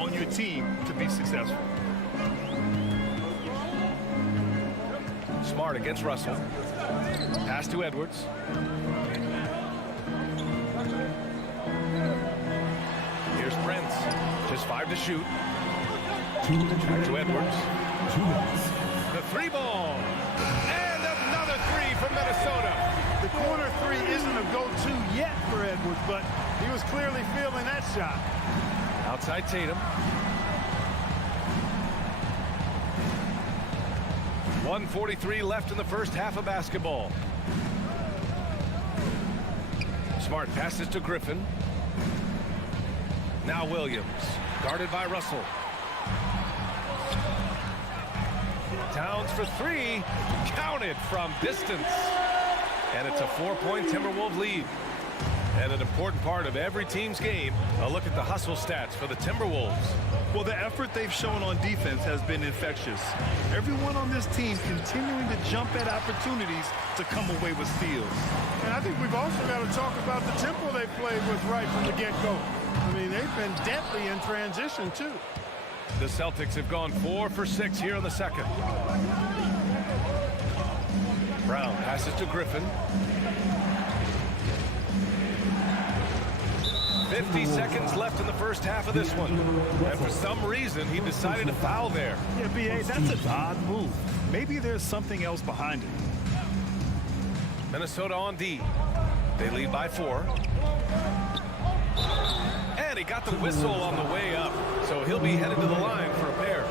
on your team to be successful. Smart against Russell. Pass to Edwards. Here's Prince. Just 5 to shoot. Back to Edwards. The 3 ball. And another 3 from Minnesota. The corner 3 isn't a go-to yet for Edwards, but he was clearly feeling that shot. Outside Tatum. 1:43 left in the first half of basketball. Smart passes to Griffin. Now Williams, guarded by Russell. Towns for 3, counted from distance. And it's a 4-point Timberwolves lead. And an important part of every team's game, a look at the hustle stats for the Timberwolves. Well, the effort they've shown on defense has been infectious. Everyone on this team continuing to jump at opportunities to come away with steals. And I think we've also got to talk about the tempo they played with right from the get-go. I mean, they've been deadly in transition, too. The Celtics have gone 4 for 6 here in the second. Brown passes to Griffin. 50 seconds left in the first half of this one. And for some reason, he decided to foul there. Yeah, B.A., that's an odd move. Maybe there's something else behind it. Minnesota on D. They lead by 4. And he got the whistle on the way up, so he'll be headed to the line for a pair.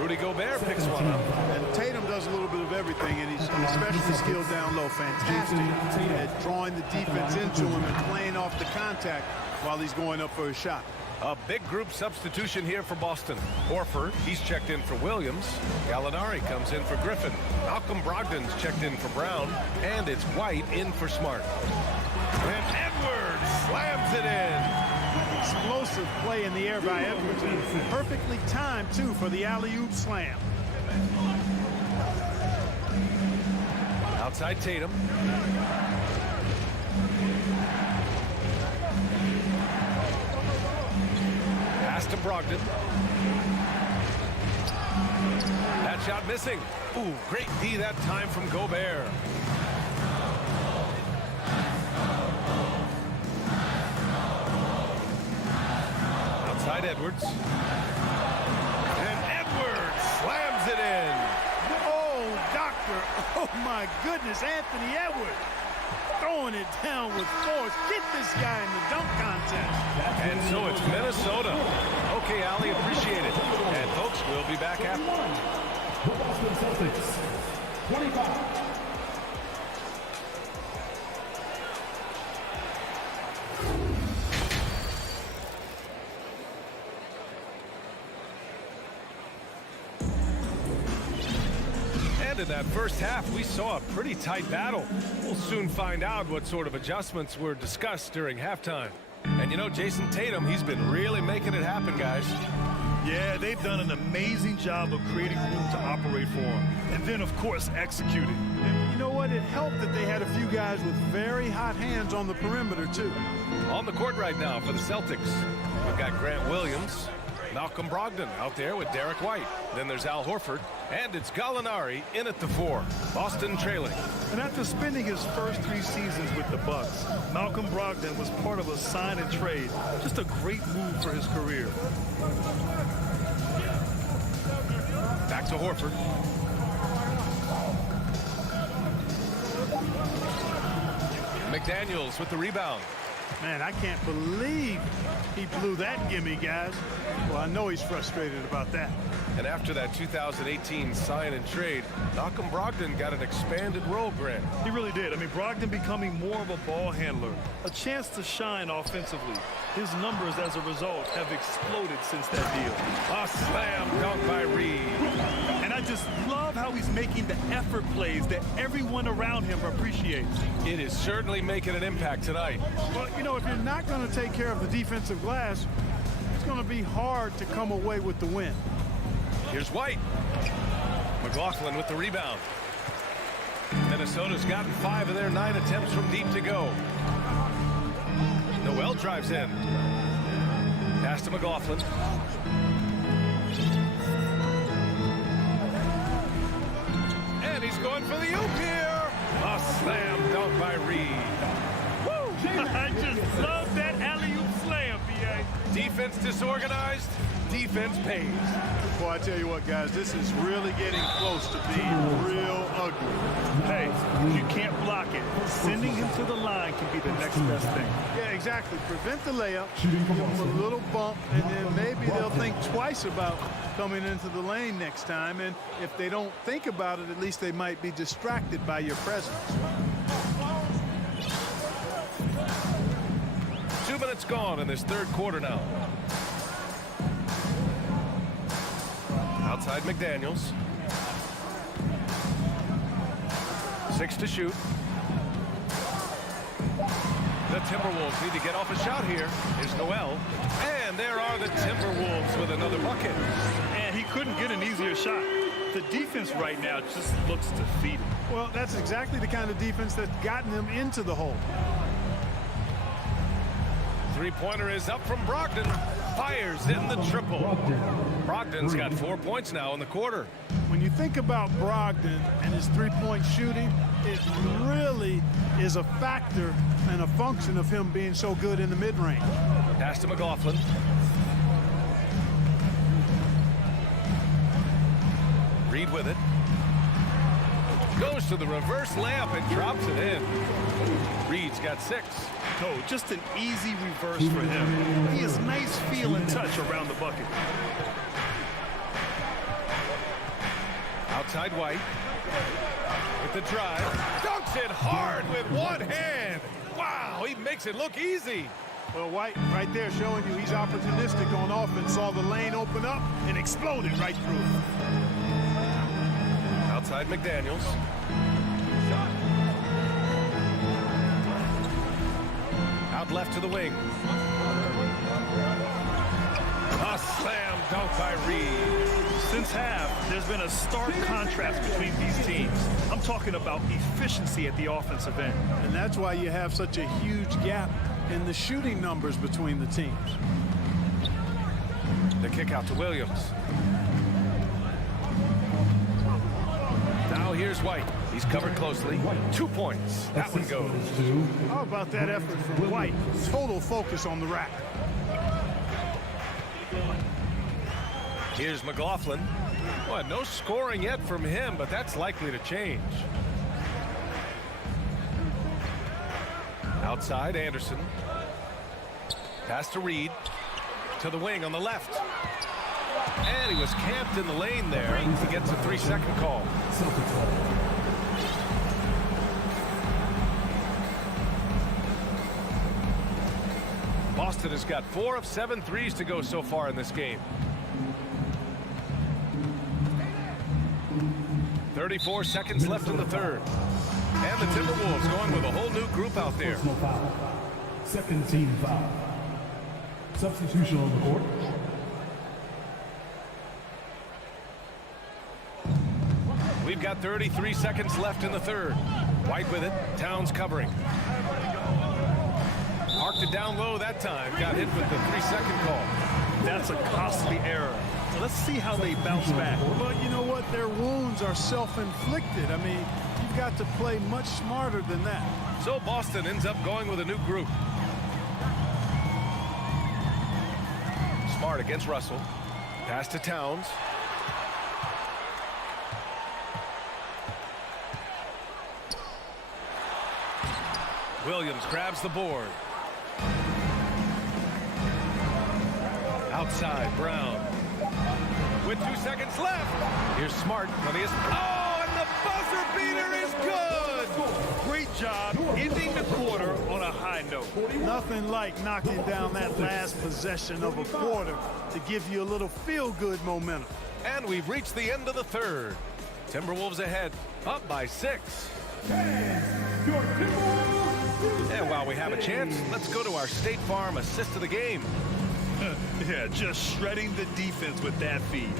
Rudy Gobert picks one up. And Tatum does a little bit of everything, and he's especially skilled down low. Fantastic at drawing the defense into him and playing off the contact while he's going up for a shot. A big group substitution here for Boston. Horford, he's checked in for Williams. Gallinari comes in for Griffin. Malcolm Brogdon's checked in for Brown. And it's White in for Smart. And Edwards slams it in. Explosive play in the air by Edwards, and perfectly timed, too, for the alley-oop slam. Outside Tatum. Pass to Brogdon. That shot missing. Ooh, great D that time from Gobert. Outside Edwards. And Edwards slams it in. Oh, doctor. Oh, my goodness. Anthony Edwards throwing it down with force. Get this guy in the dunk contest. And so it's Minnesota. Okay, Ali, appreciate it. And folks, we'll be back after. The Boston Celtics, 25. In that first half, we saw a pretty tight battle. We'll soon find out what sort of adjustments were discussed during halftime. And you know, Jason Tatum, he's been really making it happen, guys. Yeah, they've done an amazing job of creating room to operate for him. And then, of course, executing. And you know what? It helped that they had a few guys with very hot hands on the perimeter, too. On the court right now for the Celtics, we've got Grant Williams, Malcolm Brogdon out there with Derek White. Then there's Al Horford, and it's Gallinari in at the 4. Boston trailing. And after spending his first 3 seasons with the Bucks, Malcolm Brogdon was part of a sign and trade. Just a great move for his career. Back to Horford. McDaniels with the rebound. Man, I can't believe he blew that gimme, guys. Well, I know he's frustrated about that. And after that 2018 sign and trade, Malcolm Brogdon got an expanded role, Grant. He really did. I mean, Brogdon becoming more of a ball handler, a chance to shine offensively. His numbers, as a result, have exploded since that deal. A slam dunk by Reed. And I just love how he's making the effort plays that everyone around him appreciates. It is certainly making an impact tonight. Well, you know, if you're not going to take care of the defensive glass, it's going to be hard to come away with the win. Here's White. McLaughlin with the rebound. Minnesota's gotten 5 of their 9 attempts from deep to go. Noel drives in. Pass to McLaughlin. And he's going for the oop here. A slam dunk by Reed. Woo! I just love that alley-oop slam, B.A. Defense disorganized. Defense pays. Boy, I tell you what, guys, this is really getting close to being real ugly. Hey, if you can't block it, sending him to the line can be the next best thing. Yeah, exactly. Prevent the layup, give him a little bump, and then maybe they'll think twice about coming into the lane next time. And if they don't think about it, at least they might be distracted by your presence. 2 minutes gone in this third quarter now. Outside McDaniels. 6 to shoot. The Timberwolves need to get off a shot here. Here's Noel. And there are the Timberwolves with another bucket. And he couldn't get an easier shot. The defense right now just looks defeated. Well, that's exactly the kind of defense that's gotten them into the hole. Three-pointer is up from Brogdon. Fires in the triple. Brogdon's got 4 points now in the quarter. When you think about Brogdon and his three-point shooting, it really is a factor and a function of him being so good in the mid-range. Pass to McLaughlin. Reed with it. Goes to the reverse layup and drops it in. Reed's got 6. No, just an easy reverse for him. He has nice feel and touch around the bucket. Outside White. With the drive. Dunks it hard with one hand. Wow, he makes it look easy. Well, White right there showing you he's opportunistic on offense. Saw the lane open up and exploded right through. Outside McDaniels. Out left to the wing. A slam dunk by Reed. Since half, there's been a stark contrast between these teams. I'm talking about efficiency at the offensive end. And that's why you have such a huge gap in the shooting numbers between the teams. The kick out to Williams. Now here's White. He's covered closely. 2 points. That one goes. How about that effort from White? Total focus on the rack. Here's McLaughlin. Well, no scoring yet from him, but that's likely to change. Outside, Anderson. Pass to Reed. To the wing on the left. And he was camped in the lane there. He gets a 3-second call. Boston has got 4 of 7 threes to go so far in this game. 34 seconds left in the third. And the Timberwolves going with a whole new group out there. Second team foul. Substitution on the court. We've got 33 seconds left in the third. White with it. Towns covering. Parked it down low that time. Got hit with the 3-second call. That's a costly error. So let's see how they bounce back. But you know what? Their wounds are self-inflicted. I mean, you've got to play much smarter than that. So Boston ends up going with a new group. Smart against Russell. Pass to Towns. Williams grabs the board. Outside, Brown. With 2 seconds left. Here's Smart. Oh, and the buzzer beater is good. Great job ending the quarter on a high note. Nothing like knocking down that last possession of a quarter to give you a little feel-good momentum. And we've reached the end of the third. Timberwolves ahead, up by 6. And while we have a chance, let's go to our State Farm assist of the game. Yeah, just shredding the defense with that feed.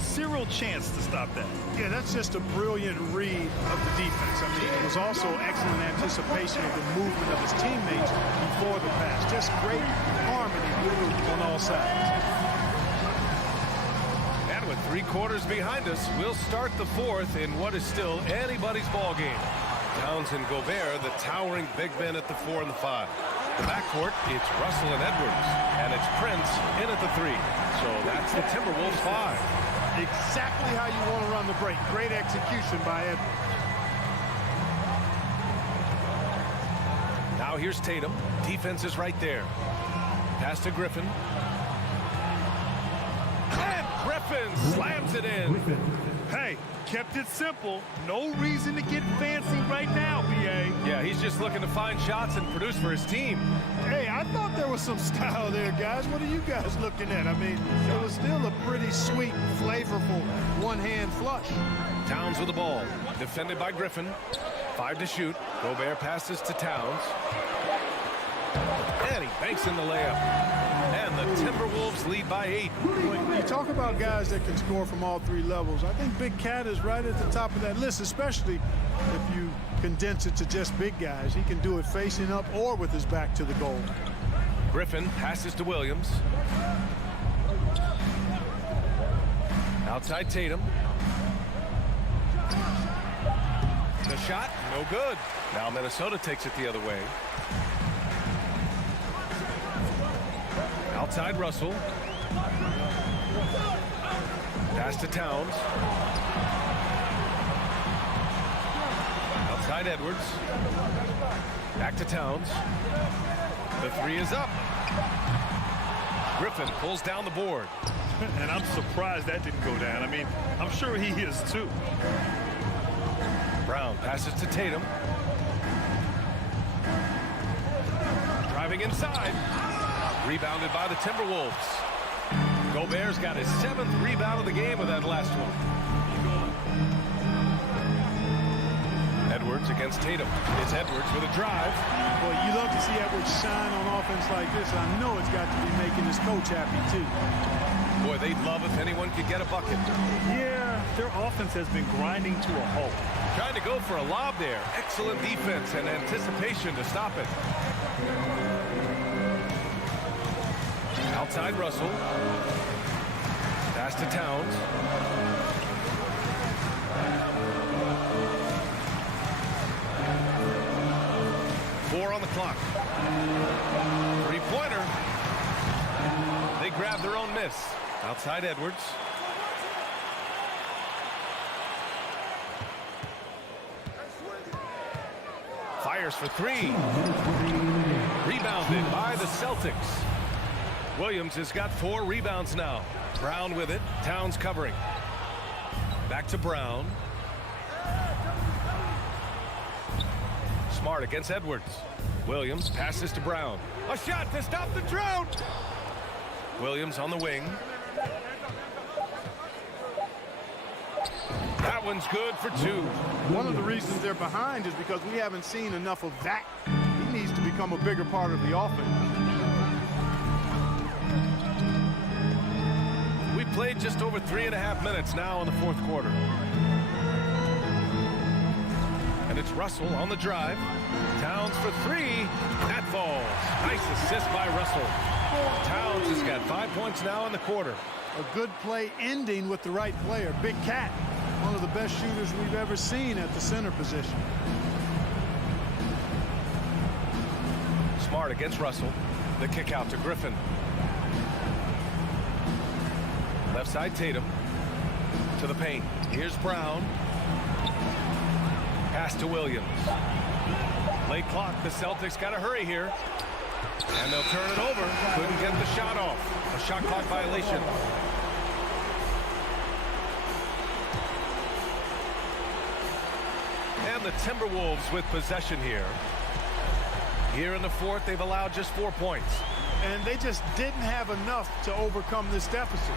Zero chance to stop that. Yeah, that's just a brilliant read of the defense. I mean, it was also excellent anticipation of the movement of his teammates before the pass. Just great harmony on all sides. And with 3 quarters behind us, we'll start the fourth in what is still anybody's ball game. Towns and Gobert, the towering big men at the 4 and the 5. The backcourt, it's Russell and Edwards. And it's Prince in at the 3. So that's the Timberwolves 5. Exactly how you want to run the break. Great execution by Edwards. Now here's Tatum. Defense is right there. Pass to Griffin. And Griffin slams it in. Hey, kept it simple. No reason to get fancy right now, B.A. Yeah, he's just looking to find shots and produce for his team. Hey, I thought there was some style there, guys. What are you guys looking at? I mean, it was still a pretty sweet, flavorful one-hand flush. Towns with the ball. Defended by Griffin. 5 to shoot. Gobert passes to Towns. banks in the layup. And the Timberwolves lead by 8. When you talk about guys that can score from all three levels, I think Big Cat is right at the top of that list, especially if you condense it to just big guys. He can do it facing up or with his back to the goal. Griffin passes to Williams. Outside Tatum. The shot, no good. Now Minnesota takes it the other way. Outside Russell. Pass to Towns. Outside Edwards. Back to Towns. The three is up. Griffin pulls down the board. And I'm surprised that didn't go down. I mean, I'm sure he is too. Brown passes to Tatum. Driving inside. Rebounded by the Timberwolves. Gobert's got his 7th rebound of the game with that last one. Edwards against Tatum. It's Edwards with a drive. Boy, you love to see Edwards shine on offense like this. I know it's got to be making his coach happy too. Boy, they'd love if anyone could get a bucket. Yeah, their offense has been grinding to a halt. Trying to go for a lob there. Excellent defense and anticipation to stop it. Outside Russell. Pass to Towns. Four on the clock. Three-pointer. They grab their own miss. Outside Edwards. Fires for three. Rebounded by the Celtics. Williams has got 4 rebounds now. Brown with it. Towns covering. Back to Brown. Smart against Edwards. Williams passes to Brown. A shot to stop the drought. Williams on the wing. That one's good for 2. One of the reasons they're behind is because we haven't seen enough of that. He needs to become a bigger part of the offense. We played just over 3.5 minutes now in the 4th quarter. And it's Russell on the drive. Towns for 3. That falls. Nice assist by Russell. Towns has got 5 points now in the quarter. A good play ending with the right player. Big Cat, one of the best shooters we've ever seen at the center position. Smart against Russell. The kick out to Griffin. Left side Tatum. To the paint. Here's Brown. Pass to Williams. Late clock. The Celtics got to hurry here. And they'll turn it over. Couldn't get the shot off. A shot clock violation. And the Timberwolves with possession here. Here in the 4th, they've allowed just 4 points. And they just didn't have enough to overcome this deficit.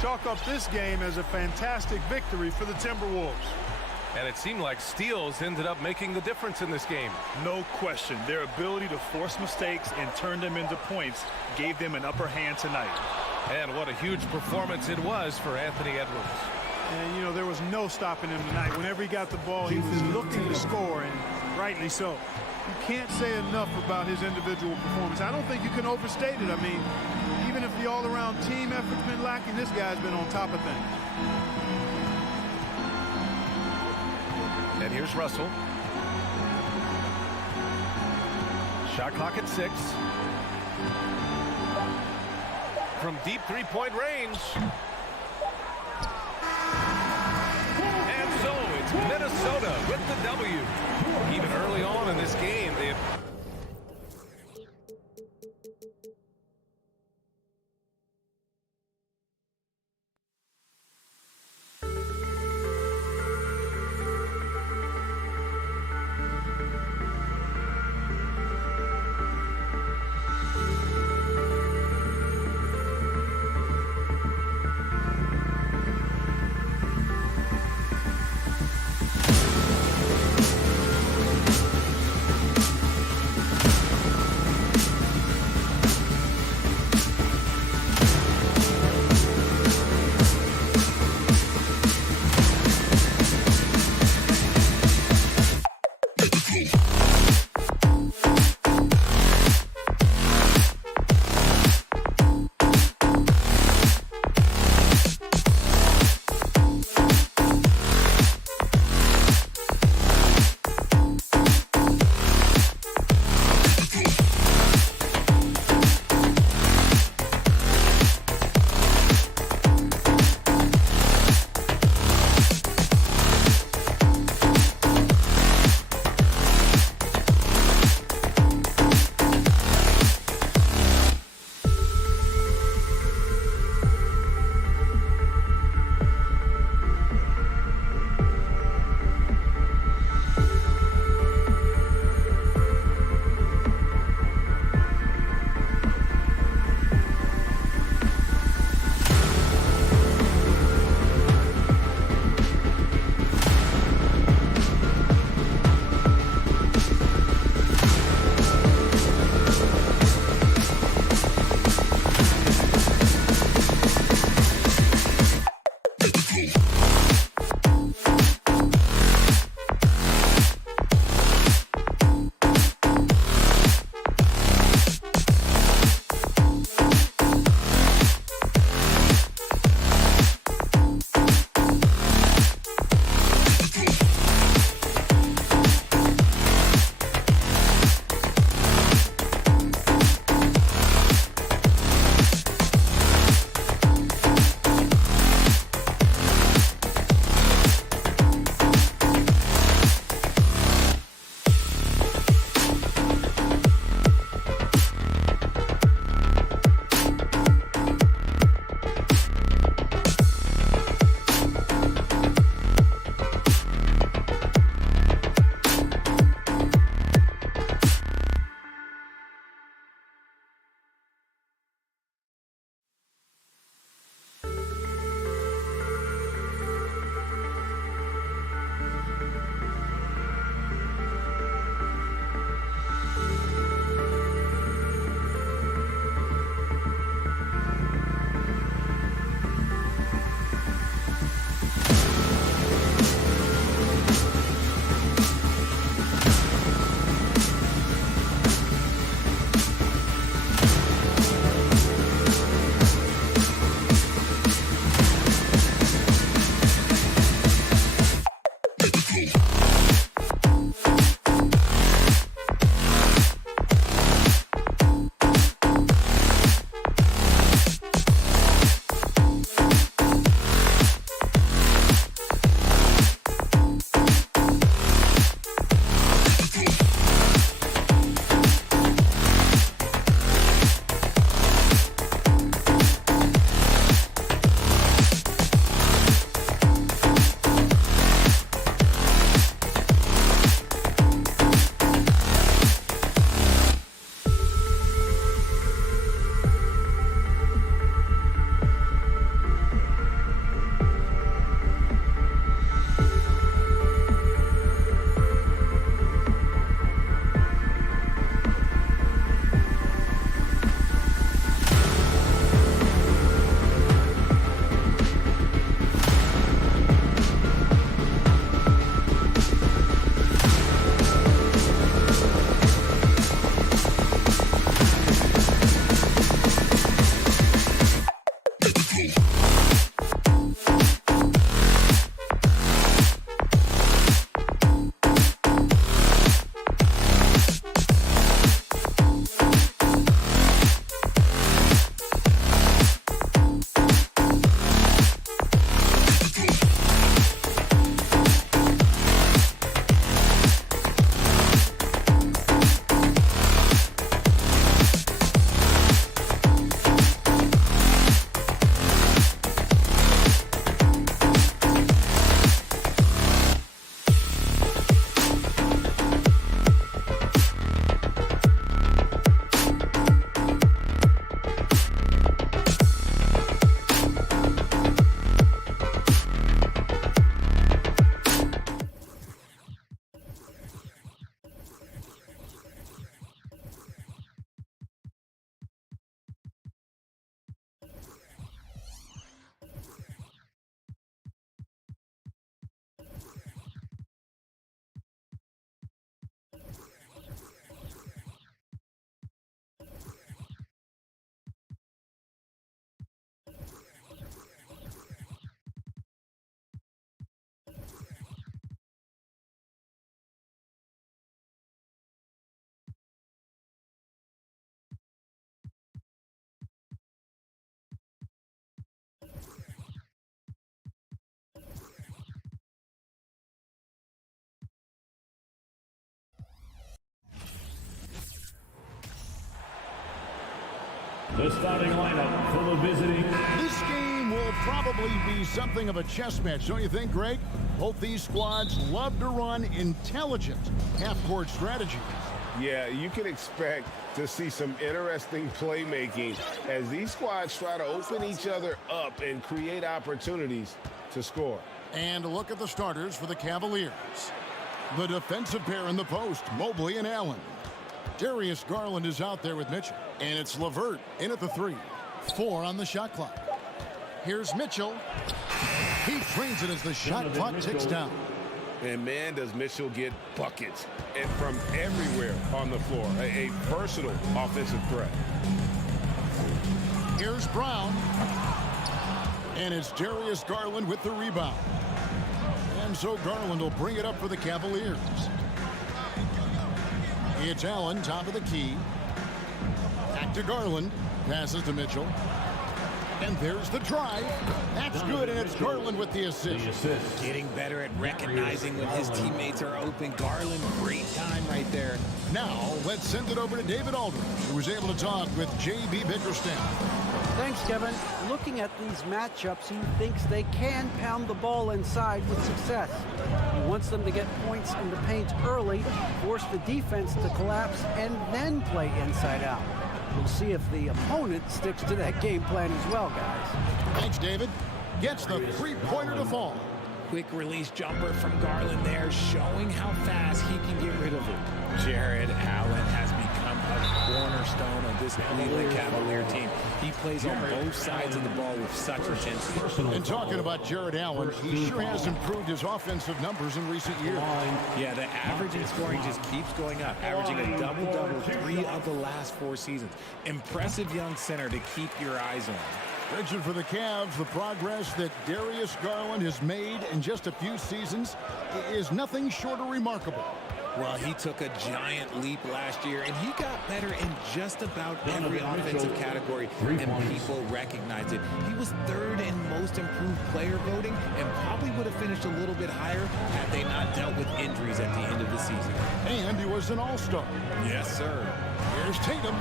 Chalk up this game as a fantastic victory for the Timberwolves. And it seemed like steals ended up making the difference in this game. No question. Their ability to force mistakes and turn them into points gave them an upper hand tonight. And what a huge performance it was for Anthony Edwards. And, you know, there was no stopping him tonight. Whenever he got the ball, he was looking to score, and rightly so. You can't say enough about his individual performance. I don't think you can overstate it. I mean, even if the all-around team effort's been lacking, this guy's been on top of things. And here's Russell. Shot clock at 6. From deep 3-point range. And so it's Minnesota with the W. Even early on in this game, they have The starting lineup for the visiting. This game will probably be something of a chess match, don't you think, Greg? Both these squads love to run intelligent half-court strategies. Yeah, you can expect to see some interesting playmaking as these squads try to open each other up and create opportunities to score. And look at the starters for the Cavaliers. The defensive pair in the post, Mobley and Allen. Darius Garland is out there with Mitchell. And it's LeVert in at the 3. 4 on the shot clock. Here's Mitchell. He trains it as the shot clock ticks down. And man, does Mitchell get buckets and from everywhere on the floor. A versatile offensive threat. Here's Brown. And it's Darius Garland with the rebound. And so Garland will bring it up for the Cavaliers. It's Allen, top of the key. Back to Garland. Passes to Mitchell. And there's the drive. That's good, and it's Garland with the assist. Getting better at recognizing when his teammates are open. Garland, great time right there. Now, let's send it over to David Aldridge, who was able to talk with J.B. Bickerstaff. Thanks, Kevin. Looking at these matchups, he thinks they can pound the ball inside with success. He wants them to get points in the paint early, force the defense to collapse, and then play inside out. We'll see if the opponent sticks to that game plan as well, guys. Thanks, David. Gets the three-pointer to fall. Quick release jumper from Garland there, showing how fast he can get rid of it. Jared Allen has become a cornerstone of this Cleveland Cavalier team. He plays on both sides of the ball with such intensity. And talking about Jared Allen, he sure has improved his offensive numbers in recent years. Yeah, the average in scoring just keeps going up, averaging a double-double 3 of the last 4 seasons. Impressive young center to keep your eyes on. Richard, for the Cavs, the progress that Darius Garland has made in just a few seasons is nothing short of remarkable. Well, he took a giant leap last year, and he got better in just about every offensive category, and people recognize it. He was 3rd in most improved player voting, and probably would have finished a little bit higher had they not dealt with injuries at the end of the season. And he was an all-star. Yes, sir. Here's Tatum.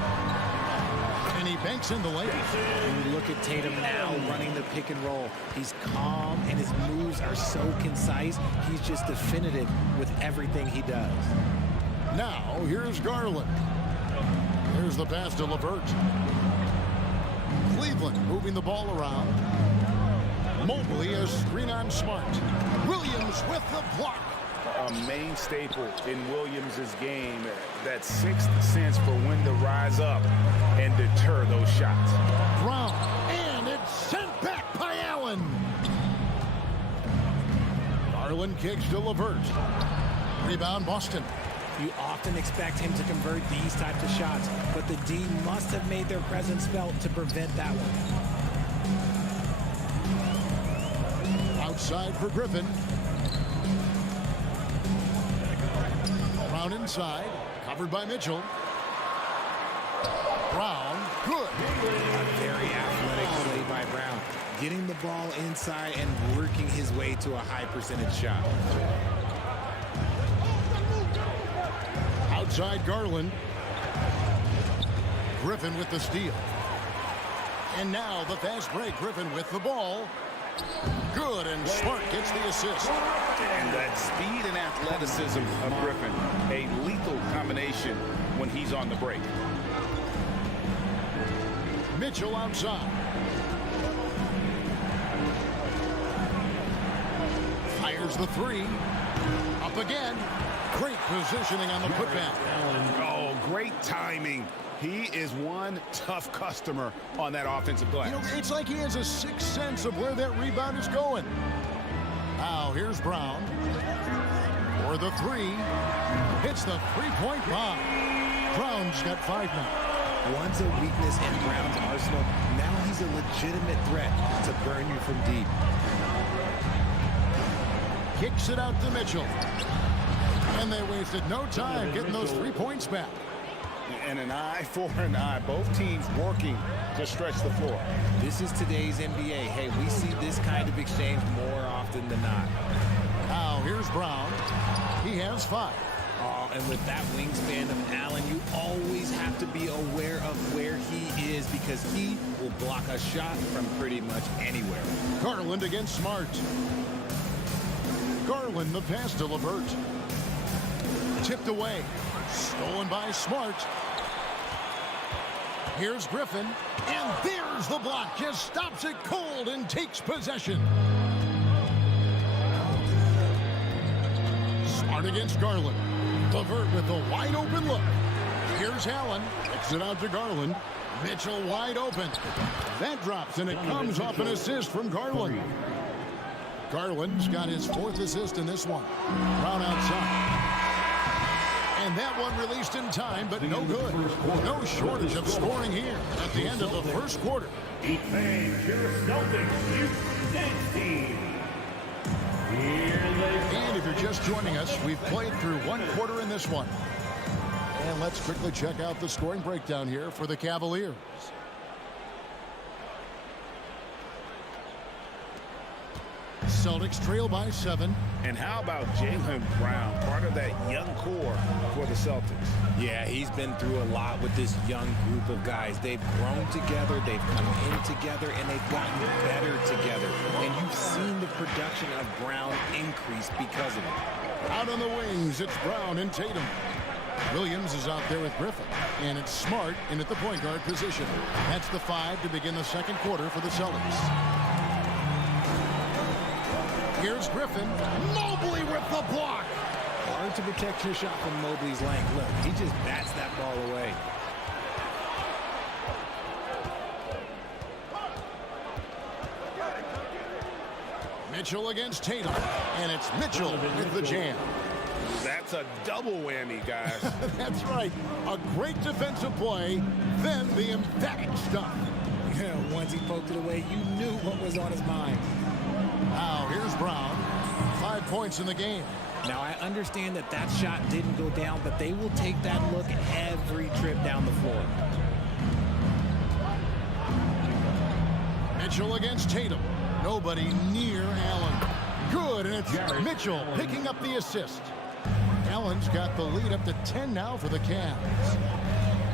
And he banks in the layup. And you look at Tatum now running the pick and roll. He's calm, and his moves are so concise. He's just definitive with everything he does. Now, here's Garland. Here's the pass to LeVert. Cleveland moving the ball around. Mobley a screen on Smart. Williams with the block. A main staple in Williams' game, that 6th sense for when to rise up and deter those shots. Brown, and it's sent back by Allen. Garland kicks to LeVert. Rebound Boston. You often expect him to convert these types of shots, but the D must have made their presence felt to prevent that one. Outside for Griffin. Brown inside, covered by Mitchell. Brown, good. A very athletic play by Brown, getting the ball inside and working his way to a high percentage shot. Outside Garland. Griffin with the steal. And now the fast break. Griffin with the ball. Good, and Smart gets the assist. And that speed and athleticism of Griffin, a lethal combination when he's on the break. Mitchell outside. Fires the 3. Up again. Great positioning on the putback. Oh, great timing. He is one tough customer on that offensive glass. You know, it's like he has a sixth sense of where that rebound is going. Now, here's Brown. For the 3. Hits the three-point bomb. Brown's got 5 now. Once a weakness in Brown's arsenal, now he's a legitimate threat to burn you from deep. Kicks it out to Mitchell. And they wasted no time getting those 3 points back. And an eye for an eye. Both teams working to stretch the floor. This is today's NBA. Hey, we see this kind of exchange more often than not. Now, here's Brown. He has 5. Oh, and with that wingspan of Allen, you always have to be aware of where he is because because he will block a shot from pretty much anywhere. Garland against Smart. Garland, the pass to LeVert. Tipped away. Stolen by Smart. Here's Griffin. And there's the block. Just stops it cold and takes possession. Smart against Garland. LeVert with a wide open look. Here's Allen. Kicks it out to Garland. Mitchell wide open. That drops, and it comes off an assist from Garland. Garland's got his 4th assist in this one. Brown outside. And that one released in time, but no good. No shortage of scoring here at the end of the first quarter. And your Celtics Youth Dance Team. And if you're just joining us, we've played through 1 quarter in this one. And let's quickly check out the scoring breakdown here for the Cavaliers. Celtics trail by 7. And how about Jaylen Brown, part of that young core for the Celtics? Yeah, he's been through a lot with this young group of guys. They've grown together, they've come in together, and they've gotten better together. And you've seen the production of Brown increase because of it. Out on the wings, it's Brown and Tatum. Williams is out there with Griffin. And it's Smart in at the point guard position. That's the 5 to begin the second quarter for the Celtics. Here's Griffin. Mobley with the block. Hard to protect your shot from Mobley's length. Look, he just bats that ball away. Mitchell against Tatum. And it's Mitchell with the jam. That's a double whammy, guys. That's right. A great defensive play, then the emphatic stuff. Yeah, once he poked it away, you knew what was on his mind. Now, here's Brown. 5 points in the game. Now, I understand that that shot didn't go down, but they will take that look every trip down the floor. Mitchell against Tatum. Nobody near Allen. Good, and it's Mitchell picking up the assist. Allen's got the lead up to 10 now for the Cavs.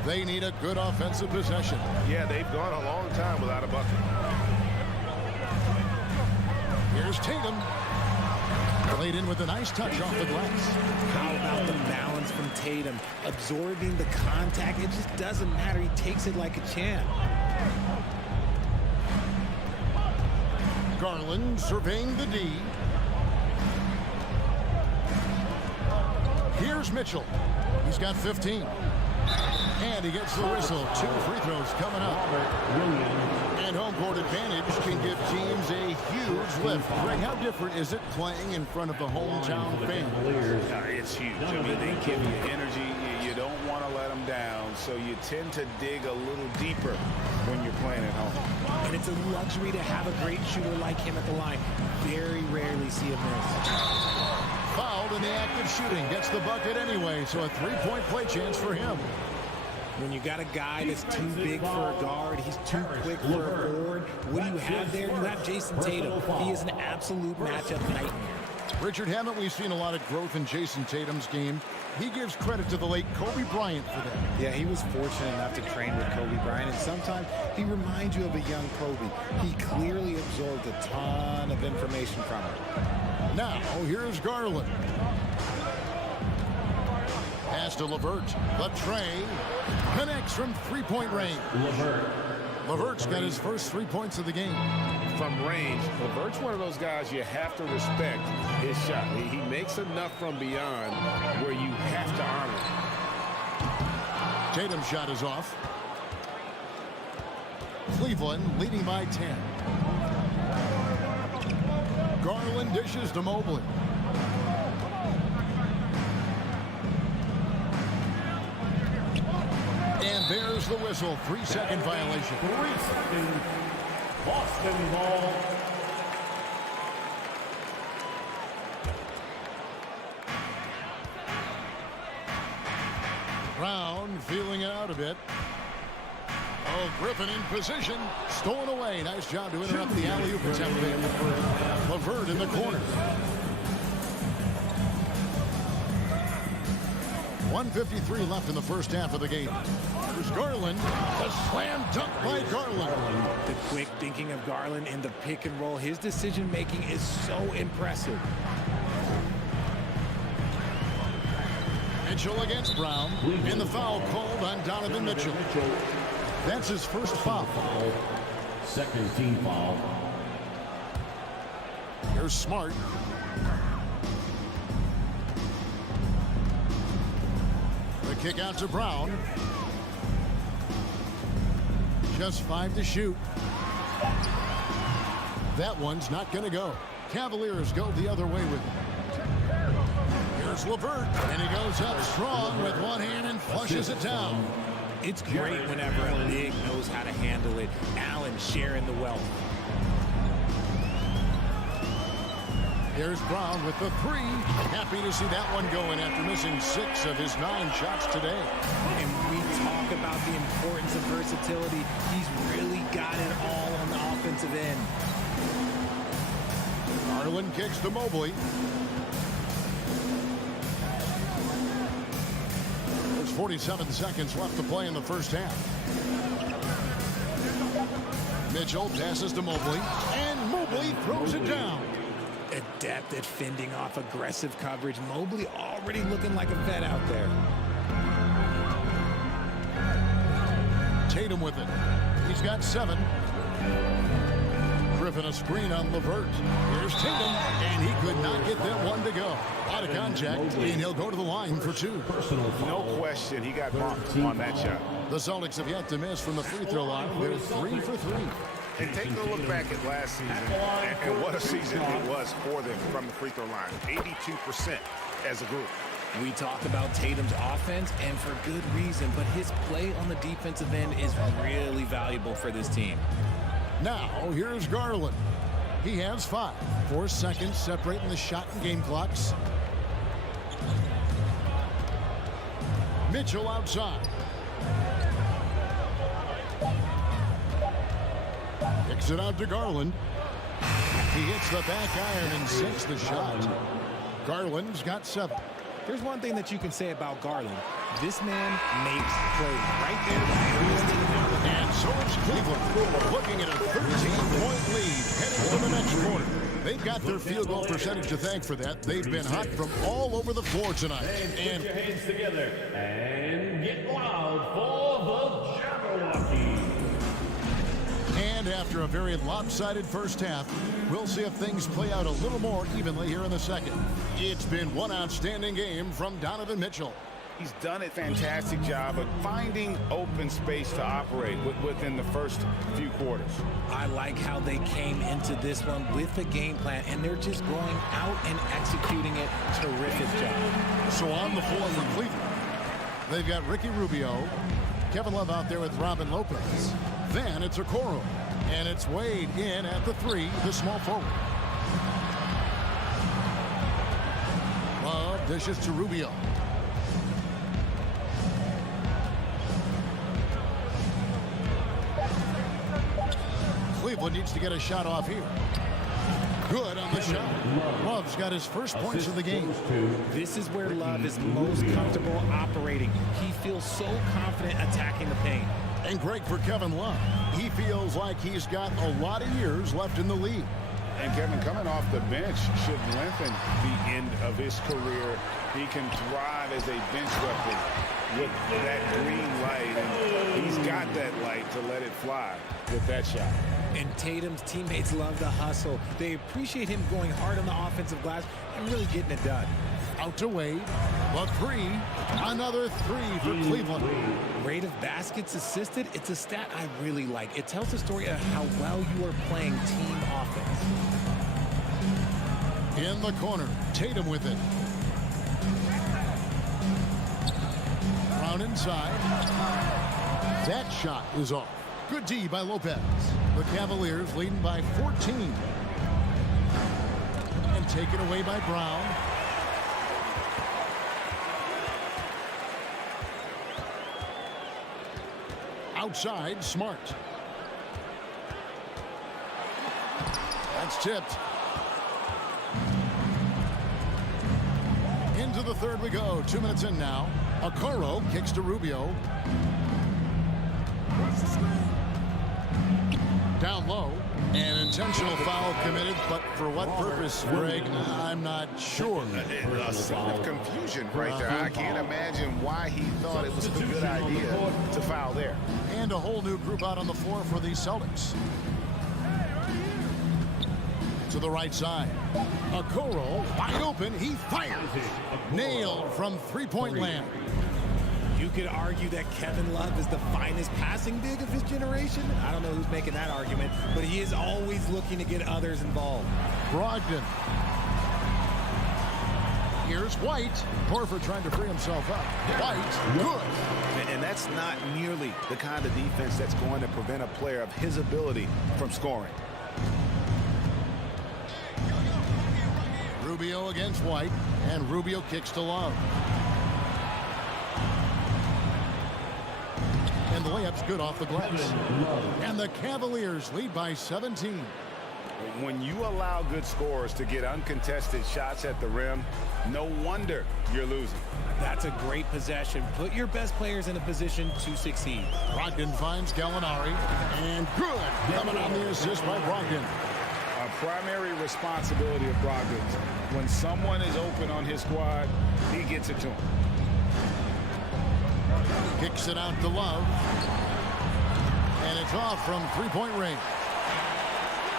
They need a good offensive possession. Yeah, they've gone a long time without a bucket. Here's Tatum. Played in with a nice touch off the glass. How about the balance from Tatum? Absorbing the contact, it just doesn't matter. He takes it like a champ. Garland surveying the D. Here's Mitchell. He's got 15. And he gets the whistle. 2 free throws coming up. And home court advantage can give teams a huge lift. Greg, how different is it playing in front of the hometown fans? It's huge. I mean, they give you energy. You don't want to let them down, so you tend to dig a little deeper when you're playing at home. And it's a luxury to have a great shooter like him at the line. Very rarely see him miss. Fouled in the act of shooting. Gets the bucket anyway, so a 3-point play chance for him. When you got a guy that's too big for a guard, he's too quick for a forward, what do you have there? You have Jason Tatum. He is an absolute matchup nightmare. Richard, haven't we seen a lot of growth in Jason Tatum's game? He gives credit to the late Kobe Bryant for that. Yeah, he was fortunate enough to train with Kobe Bryant, and sometimes he reminds you of a young Kobe. He clearly absorbed a ton of information from him. Now, here's Garland. Pass to LeVert. The tray connects from 3-point range. LeVert's got his first 3 points of the game. From range, LeVert's one of those guys you have to respect his shot. He makes enough from beyond where you have to honor him. Tatum's shot is off. Cleveland leading by 10. Garland dishes to Mobley. And there's the whistle. 3-second violation. 3 seconds. Boston ball. Brown feeling it out a bit. Oh, Griffin in position. Stolen away. Nice job to interrupt the alley-oop attempt there. LeVert in the corner. 1:53 left in the first half of the game. Here's Garland. A slam dunk by Garland. The quick thinking of Garland in the pick and roll. His decision making is so impressive. Mitchell against Brown. And the foul called on Donovan Mitchell. That's his first foul. Second team foul. Here's Smart. The kick out to Brown. Just 5 to shoot. That one's not going to go. Cavaliers go the other way with it. Here's LeVert, and he goes up strong with one hand and flushes it down. It's great whenever a big knows how to handle it. Allen sharing the wealth. Here's Brown with the 3. Happy to see that one going after missing 6 of his 9 shots today. And we talk about the importance of versatility. He's really got it all on the offensive end. Garland kicks to Mobley. There's 47 seconds left to play in the first half. Mitchell passes to Mobley, and Mobley throws it down. Adept at fending off aggressive coverage. Mobley already looking like a vet out there. Tatum with it. He's got 7. Griffin a screen on LeVert. Here's Tatum, and he could not get that one to go. Out of contact, and he'll go to the line for 2. No question, he got bumped on that shot. The Celtics have yet to miss from the free throw line. They're 3 for 3. And take a look back at last season and what a season it was for them from the free throw line. 82% as a group. We talk about Tatum's offense, and for good reason, but his play on the defensive end is really valuable for this team. Now, here's Garland. He has 5. 4 seconds separating the shot and game clocks. Mitchell outside. Kicks it out to Garland. He hits the back iron and sinks the shot. Garland's got 7. There's one thing that you can say about Garland. This man makes plays right there. And so it's Cleveland looking at a 13-point lead heading into the next quarter. They've got their field goal percentage to thank for that. They've been hot from all over the floor tonight. And put your hands together and get loud for the Jabberwocky. And after a very lopsided first half, we'll see if things play out a little more evenly here in the second. It's been one outstanding game from Donovan Mitchell. He's done a fantastic job of finding open space to operate within the first few quarters. I like how they came into this one with a game plan, and they're just going out and executing it. Terrific job. So on the floor for Cleveland, they've got Ricky Rubio, Kevin Love out there with Robin Lopez. Then it's Okoro, and it's Wade in at the 3, the small forward. Love dishes to Rubio. Cleveland needs to get a shot off here. Good on the shot. Love's got his first points of the game. This is where Love is most comfortable operating. He feels so confident attacking the paint. And great for Kevin Love. He feels like he's got a lot of years left in the league. And Kevin, coming off the bench should lengthen the end of his career. He can thrive as a bench weapon with that green light. And he's got that light to let it fly with that shot. And Tatum's teammates love the hustle. They appreciate him going hard on the offensive glass and really getting it done. Out to Wade. A 3. Another 3 for Cleveland. Rate of baskets assisted. It's a stat I really like. It tells the story of how well you are playing team offense. In the corner, Tatum with it. Brown inside. That shot is off. Good D by Lopez. The Cavaliers leading by 14. And taken away by Brown. Outside, Smart. That's tipped. Into the third we go. 2 minutes in now. Okoro kicks to Rubio. Down low. An intentional foul committed, but for what purpose, Greg, I'm not sure. A scene of confusion right there. I can't imagine why he thought it was a good idea to foul there. And a whole new group out on the floor for the Celtics. To the right side. Okoro wide open. He fires. Nailed from three-point land. You could argue that Kevin Love is the finest passing big of his generation. I don't know who's making that argument, but he is always looking to get others involved. Brogdon. Here's White. Horford trying to free himself up. White, good. And that's not nearly the kind of defense that's going to prevent a player of his ability from scoring. Rubio against White, and Rubio kicks to Love. And the layup's good off the glass. And the Cavaliers lead by 17. When you allow good scorers to get uncontested shots at the rim, no wonder you're losing. That's a great possession. Put your best players in a position to succeed. Brogdon finds Gallinari, and good. Coming on the assist by Brogdon. A primary responsibility of Brogdon's. When someone is open on his squad, he gets it to him. Kicks it out to Love. And it's off from three-point range.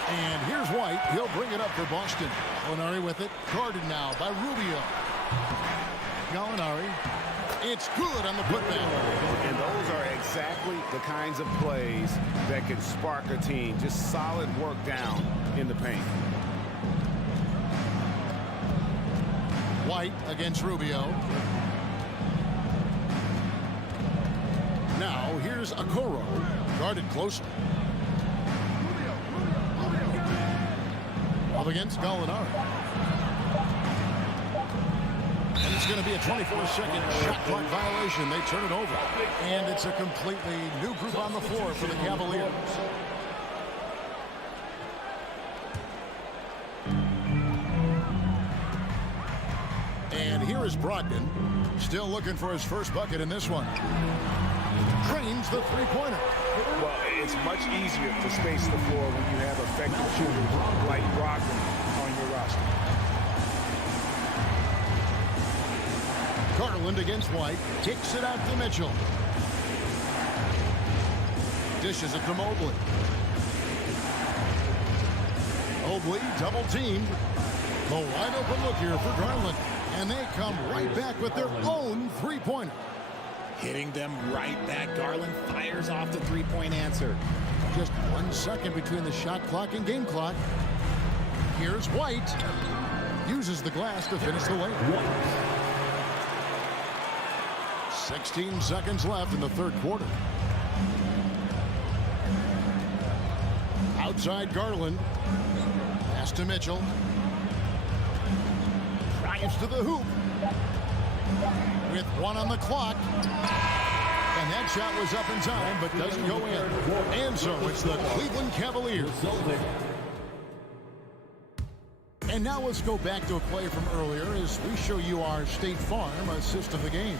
And here's White. He'll bring it up for Boston. Gallinari with it. Guarded now by Rubio. Gallinari. It's good on the putback. And those are exactly the kinds of plays that can spark a team. Just solid work down in the paint. White against Rubio. Now here's Okoro. Guarded closely. Up against Gallinari. And it's going to be a 24-second shot clock violation. They turn it over. And it's a completely new group on the floor for the Cavaliers. And here is Brogdon. Still looking for his first bucket in this one. Drains the three-pointer. Well, it's much easier to space the floor when you have effective shooters like Brogdon on your roster. Garland against White. Kicks it out to Mitchell. Dishes it to Mobley. Mobley double-teamed. The wide-open look here for Garland. And they come right back with their own three-pointer. Hitting them right back. Garland fires off the three-point answer. Just 1 second between the shot clock and game clock. Here's White. Uses the glass to finish the layup. 16 seconds left in the third quarter. Outside Garland. Pass to Mitchell. Drives to the hoop. With 1 on the clock. And that shot was up in time, but doesn't go in. And so it's the Cleveland Cavaliers. And now let's go back to a play from earlier as we show you our State Farm assist of the game.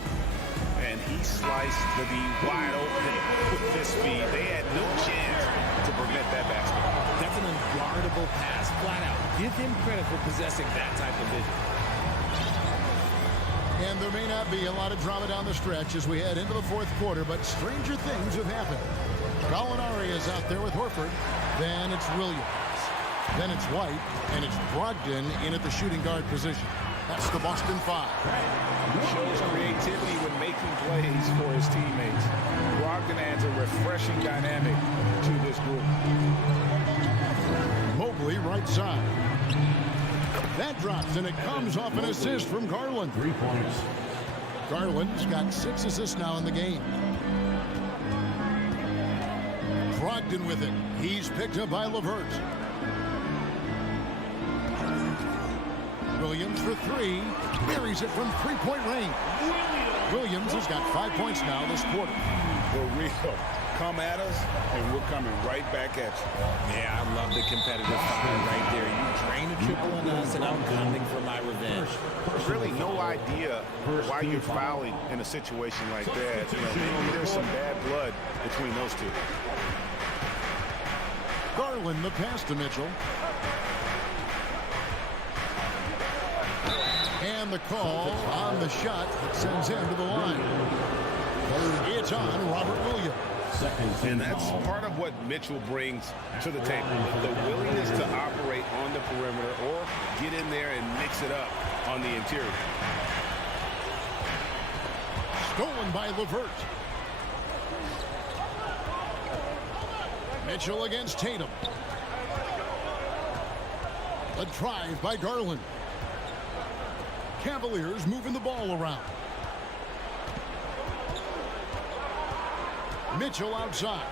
And he sliced the D wide open with this speed. They had no chance to prevent that basket. That's an unguardable pass, flat out. Give him credit for possessing that type of vision. And there may not be a lot of drama down the stretch as we head into the fourth quarter, but stranger things have happened. Gallinari is out there with Horford. Then it's Williams. Then it's White. And it's Brogdon in at the shooting guard position. That's the Boston Five. Shows creativity when making plays for his teammates. Brogdon adds a refreshing dynamic to this group. Mobley right side. That drops, and it comes off an assist from Garland. 3 points. Garland's got 6 assists now in the game. Brogdon with it. He's picked up by LeVert. Williams for 3. Buries it from three-point range. Williams has got 5 points now this quarter. The real come at us, and we're coming right back at you. Yeah, I love the competitive fire right there. You drain a triple on us, and I'm coming for my revenge. There's really no idea why you're fouling in a situation like that. You know, maybe there's some bad blood between those two. Garland, the pass to Mitchell. And the call on the shot that sends him to the line. It's on Robert Williams. And that's part of what Mitchell brings to the table. The willingness to operate on the perimeter or get in there and mix it up on the interior. Stolen by LeVert. Mitchell against Tatum. A drive by Garland. Cavaliers moving the ball around. Mitchell outside.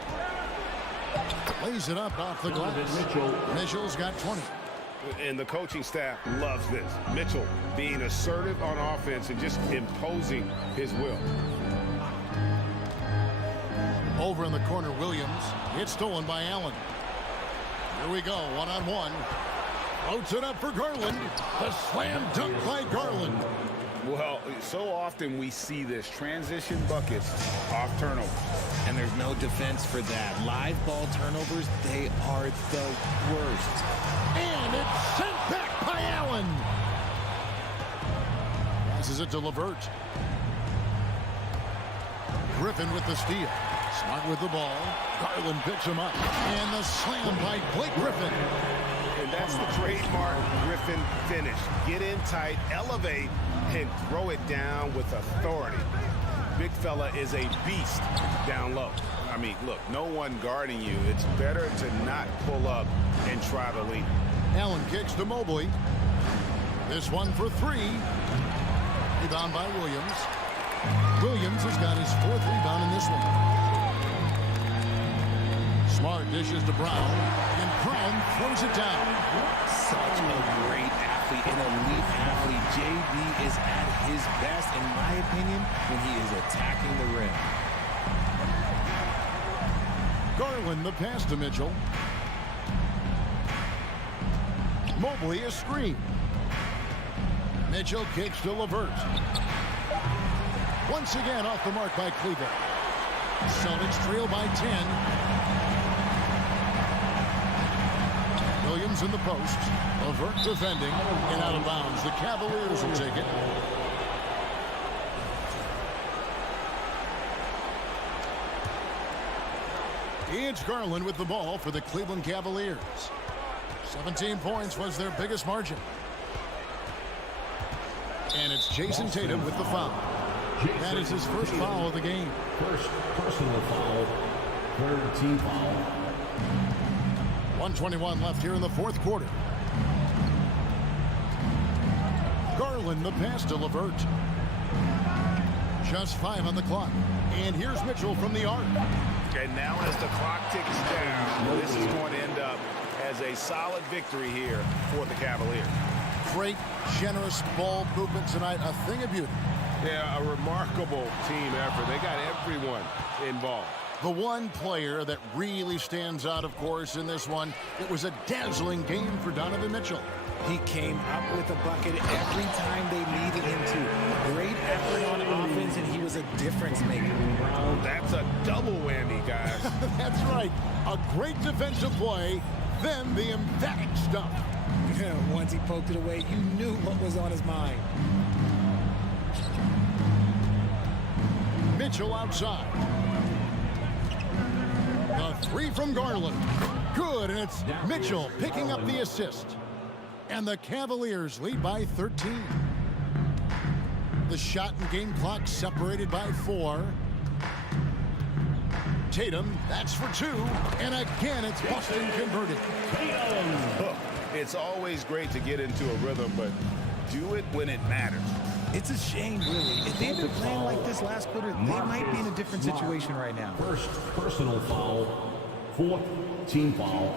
Lays it up off the glass. Mitchell's got 20. And the coaching staff loves this. Mitchell being assertive on offense and just imposing his will. Over in the corner, Williams. It's stolen by Allen. Here we go, one-on-one. Floats it up for Garland. The slam dunk by Garland. Well, so often we see this transition buckets off turnovers. And there's no defense for that. Live ball turnovers, they are the worst. And it's sent back by Allen. Passes it to LeVert. Griffin with the steal. Smart with the ball. Garland picks him up. And the slam by Blake Griffin. And that's the trademark Griffin finish. Get in tight, elevate, and throw it down with authority. Big fella is a beast down low. I mean, look, no one guarding you. It's better to not pull up and try to lead. Allen kicks to Mobley. This one for three. Rebound by Williams. Williams has got his fourth rebound in this one. Smart dishes to Brown, and Brown throws it down. Such a great athlete, an elite athlete. JB is at his best, in my opinion, when he is attacking the rim. Garland, the pass to Mitchell. Mobley a screen. Mitchell kicks to LeVert. Once again off the mark by Cleveland. Celtics trail by 10. Williams in the post. LeVert defending and out of bounds. The Cavaliers will take it. It's Garland with the ball for the Cleveland Cavaliers. 17 points was their biggest margin. And it's Jason Tatum with the foul. That is his first foul of the game. First personal foul. Third team foul. 1:21 left here in the fourth quarter. Garland the pass to LeVert. Just 5 on the clock. And here's Mitchell from the arc. And now as the clock ticks down, this is going to end up as a solid victory here for the Cavaliers. Great, generous ball movement tonight. A thing of beauty. Yeah, a remarkable team effort. They got everyone involved. The one player that really stands out, of course, in this one, it was a dazzling game for Donovan Mitchell. He came up with a bucket every time they needed him to. Great effort on offense, and he was a difference maker. That's a double whammy, guys. That's right. A great defensive play, then the emphatic stuff. Yeah, once he poked it away, you knew what was on his mind. Mitchell outside. The three from Garland. Good, and it's Mitchell picking up the assist. And the Cavaliers lead by 13. The shot and game clock separated by 4. Tatum, that's for 2. And again, it's Boston converted. It's always great to get into a rhythm, but do it when it matters. It's a shame, really. If they'd been playing like this last quarter, they might be in a different situation right now. First personal foul. Fourth team foul.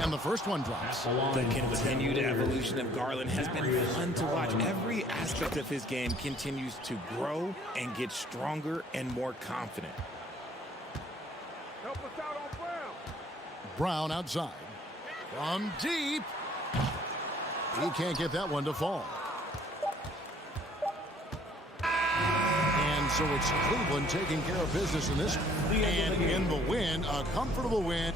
And the first one drops. The continued evolution of Garland has been fun to watch. Every aspect of his game continues to grow and get stronger and more confident. Brown outside. From deep. He can't get that one to fall. And so it's Cleveland taking care of business in this. And in the win, a comfortable win.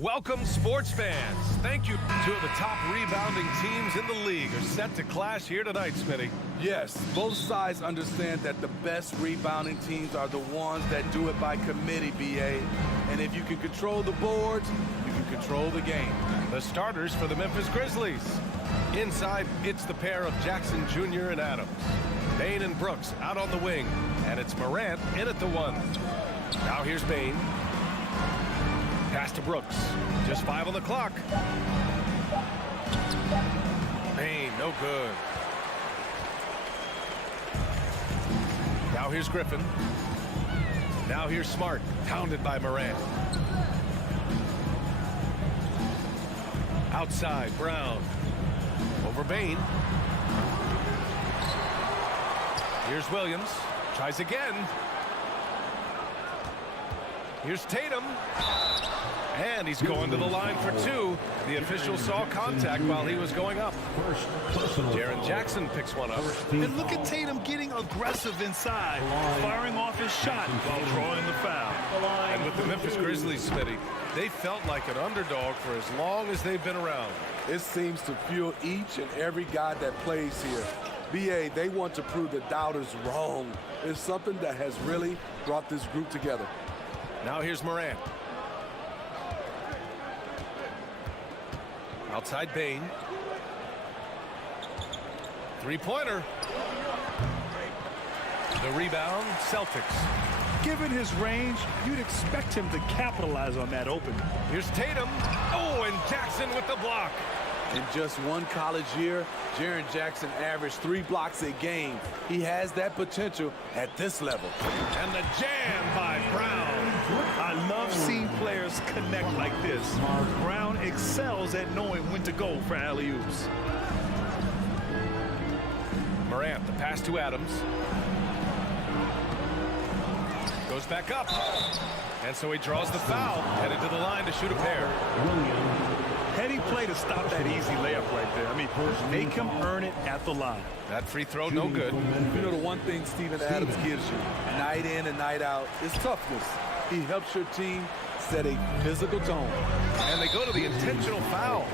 Welcome, sports fans. Thank you. Two of the top rebounding teams in the league are set to clash here tonight, Smitty. Yes, both sides understand that the best rebounding teams are the ones that do it by committee, BA. And if you can control the boards, you can control the game. The starters for the Memphis Grizzlies. Inside, it's the pair of Jackson Jr. and Adams. Bane and Brooks out on the wing. And it's Morant in at the 1. Now here's Bane. Pass to Brooks. Just 5 on the clock. Bane, no good. Now here's Griffin. Now here's Smart, pounded by Morant. Outside, Brown. Over Bane. Here's Williams. Tries again. Here's Tatum. And he's going to the line for 2. The official saw contact while he was going up. Jaren Jackson picks one up. And look at Tatum getting aggressive inside, firing off his shot while drawing the foul. And with the Memphis Grizzlies, Smitty, they felt like an underdog for as long as they've been around. It seems to fuel each and every guy that plays here. BA, they want to prove the doubters wrong. It's something that has really brought this group together. Now here's Morant. Outside Bane. Three-pointer. The rebound, Celtics. Given his range, you'd expect him to capitalize on that opening. Here's Tatum. Oh, and Jackson with the block. In just one college year, Jaren Jackson averaged 3 blocks a game. He has that potential at this level. And the jam by Brown. I love seeing players connect like this. Brown excels at knowing when to go for alley-oops. Morant, the pass to Adams. Goes back up. And so he draws the foul, headed to the line to shoot a pair. Heady play to stop that easy layup right there. I mean, make him earn it at the line. That free throw, no good. You know, the one thing Steven Adams gives you, night in and night out, is toughness. He helps your team set a physical tone. And they go to the intentional foul.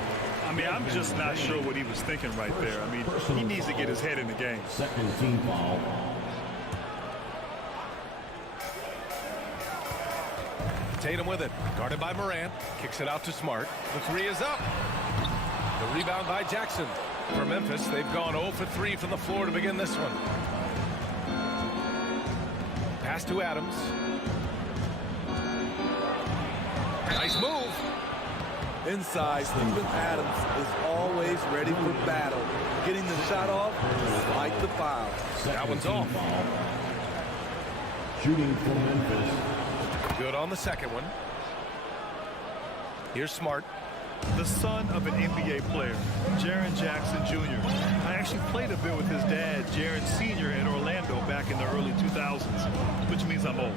I mean, I'm just not sure what he was thinking right there. I mean, he needs to get his head in the game. Second team foul. Tatum with it, guarded by Morant, kicks it out to Smart. The 3 is up. The rebound by Jackson. For Memphis, they've gone 0 for 3 from the floor to begin this one. Pass to Adams. Nice move. Inside, Steven Adams is always ready for battle. Getting the shot off despite the foul. That one's off. Shooting for Memphis. Good on the second one. Here's Smart. The son of an NBA player, Jaren Jackson Jr. I actually played a bit with his dad, Jaren Sr. in Orlando back in the early 2000s, which means I'm old.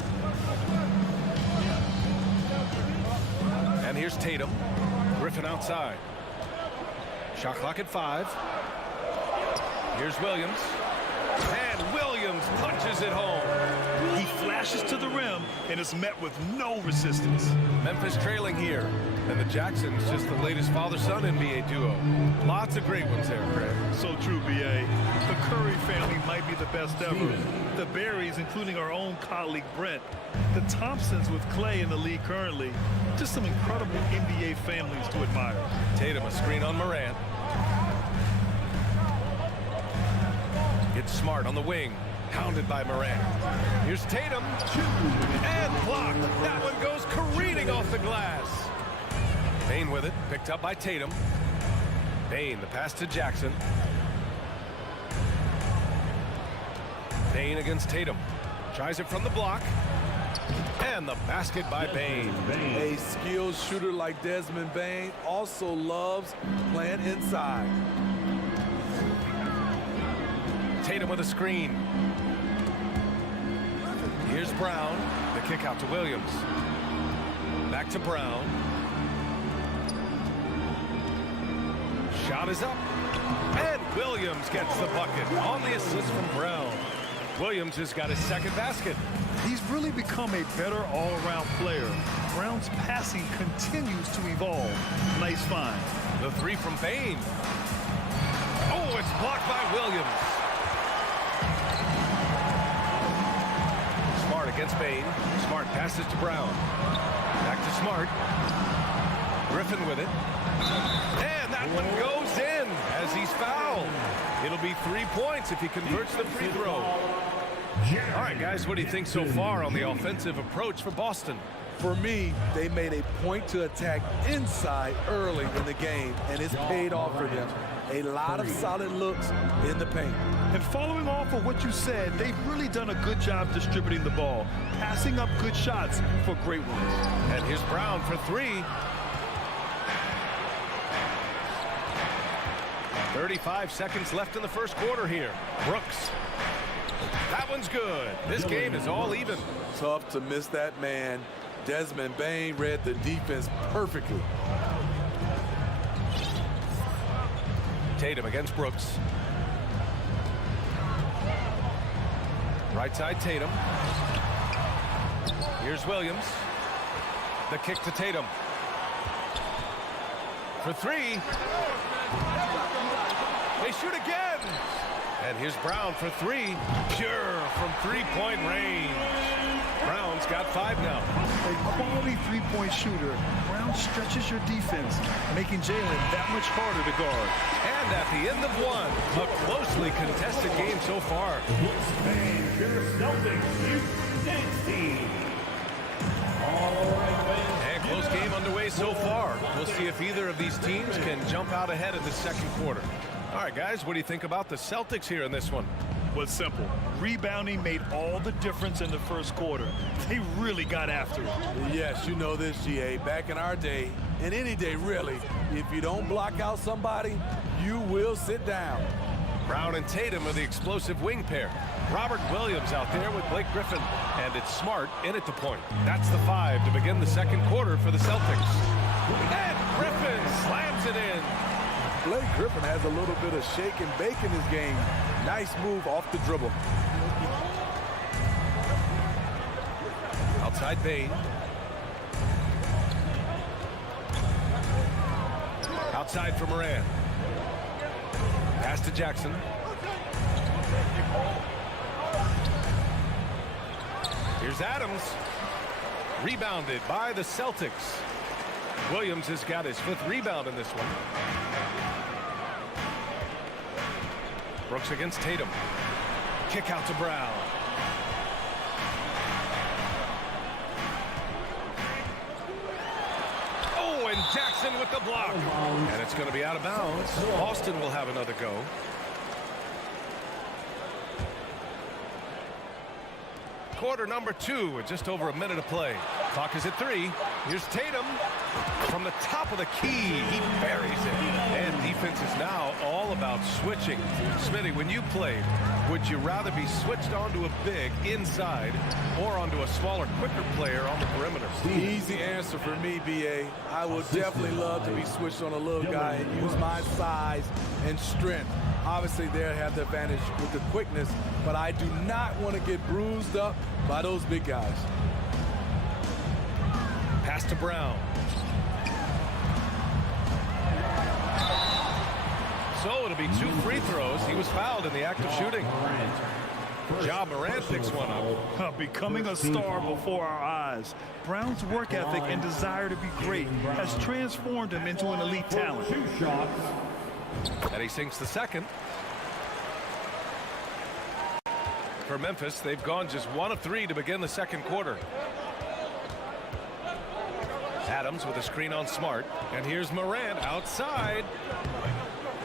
And here's Tatum. Griffin outside. Shot clock at 5. Here's Williams. And Williams punches it home. He flashes to the rim and is met with no resistance. Memphis trailing here. And the Jacksons just the latest father-son NBA duo. Lots of great ones there, Craig. So true, B.A. The Curry family might be the best ever. The Berries, including our own colleague Brent. The Thompsons with Clay in the league currently. Just some incredible NBA families to admire. Tatum, a screen on Morant. It's Smart on the wing. Pounded by Morant. Here's Tatum. And blocked. That one goes careening off the glass. Bane with it. Picked up by Tatum. Bane, the pass to Jackson. Bane against Tatum. Tries it from the block. And the basket by Bane. A skilled shooter like Desmond Bane also loves playing inside. Tatum with a screen. Here's Brown. The kick out to Williams. Back to Brown. Shot is up. And Williams gets the bucket on the assist from Brown. Williams has got his second basket. He's really become a better all-around player. Brown's passing continues to evolve. Nice find. The three from Bain. Oh, it's blocked by Williams. Smart against Bain. Smart passes to Brown. Back to Smart. Griffin with it. And that one goes in as he's fouled. It'll be 3 points if he converts the free throw. All right, guys, what do you think so far on the offensive approach for Boston? For me, they made a point to attack inside early in the game, and it's paid off for them. A lot of solid looks in the paint. And following off of what you said, they've really done a good job distributing the ball, passing up good shots for great ones. And here's Brown for three. 35 seconds left in the first quarter here. Brooks. That one's good. This game is all even. Tough to miss that man. Desmond Bain read the defense perfectly. Tatum against Brooks. Right side Tatum. Here's Williams. The kick to Tatum. For three. They shoot again. And here's Brown for three. Pure from three-point range. Brown's got 5 now. A quality three-point shooter. Brown stretches your defense, making Jalen that much harder to guard. And at the end of one, a closely contested game so far. Your Celtics U16. And close game underway so far. We'll see if either of these teams can jump out ahead in the second quarter. All right, guys, what do you think about the Celtics here in this one? Was simple. Rebounding made all the difference in the first quarter. They really got after it. Yes, you know this, GA. Back in our day, and any day really, if you don't block out somebody, you will sit down. Brown and Tatum are the explosive wing pair. Robert Williams out there with Blake Griffin. And it's Smart in at the point. That's the 5 to begin the second quarter for the Celtics. And Griffin slams it in. Blake Griffin has a little bit of shake and bake in his game. Nice move off the dribble. Outside Bain. Outside for Moran. Pass to Jackson. Here's Adams. Rebounded by the Celtics. Williams has got his 5th rebound in this one. Brooks against Tatum. Kick out to Brown. Oh, and Jackson with the block. And it's going to be out of bounds. Boston will have another go. Quarter number 2 with just over a minute of play. Clock is at 3. Here's Tatum from the top of the key. He buries it. And defense is now all about switching. Smitty, when you played, would you rather be switched onto a big inside or onto a smaller, quicker player on the perimeter? Easy answer for me, BA. I would definitely love to be switched on a little guy and use my size and strength. Obviously, they'll have the advantage with the quickness, but I do not want to get bruised up by those big guys. Pass to Brown. So it'll be 2 free throws. He was fouled in the act of shooting. Ja Morant picks one up. Becoming a star before our eyes. Brown's work ethic and desire to be great has transformed him into an elite talent. And he sinks the second. For Memphis, they've gone just 1 of 3 to begin the second quarter. Adams with a screen on Smart. And here's Morant outside.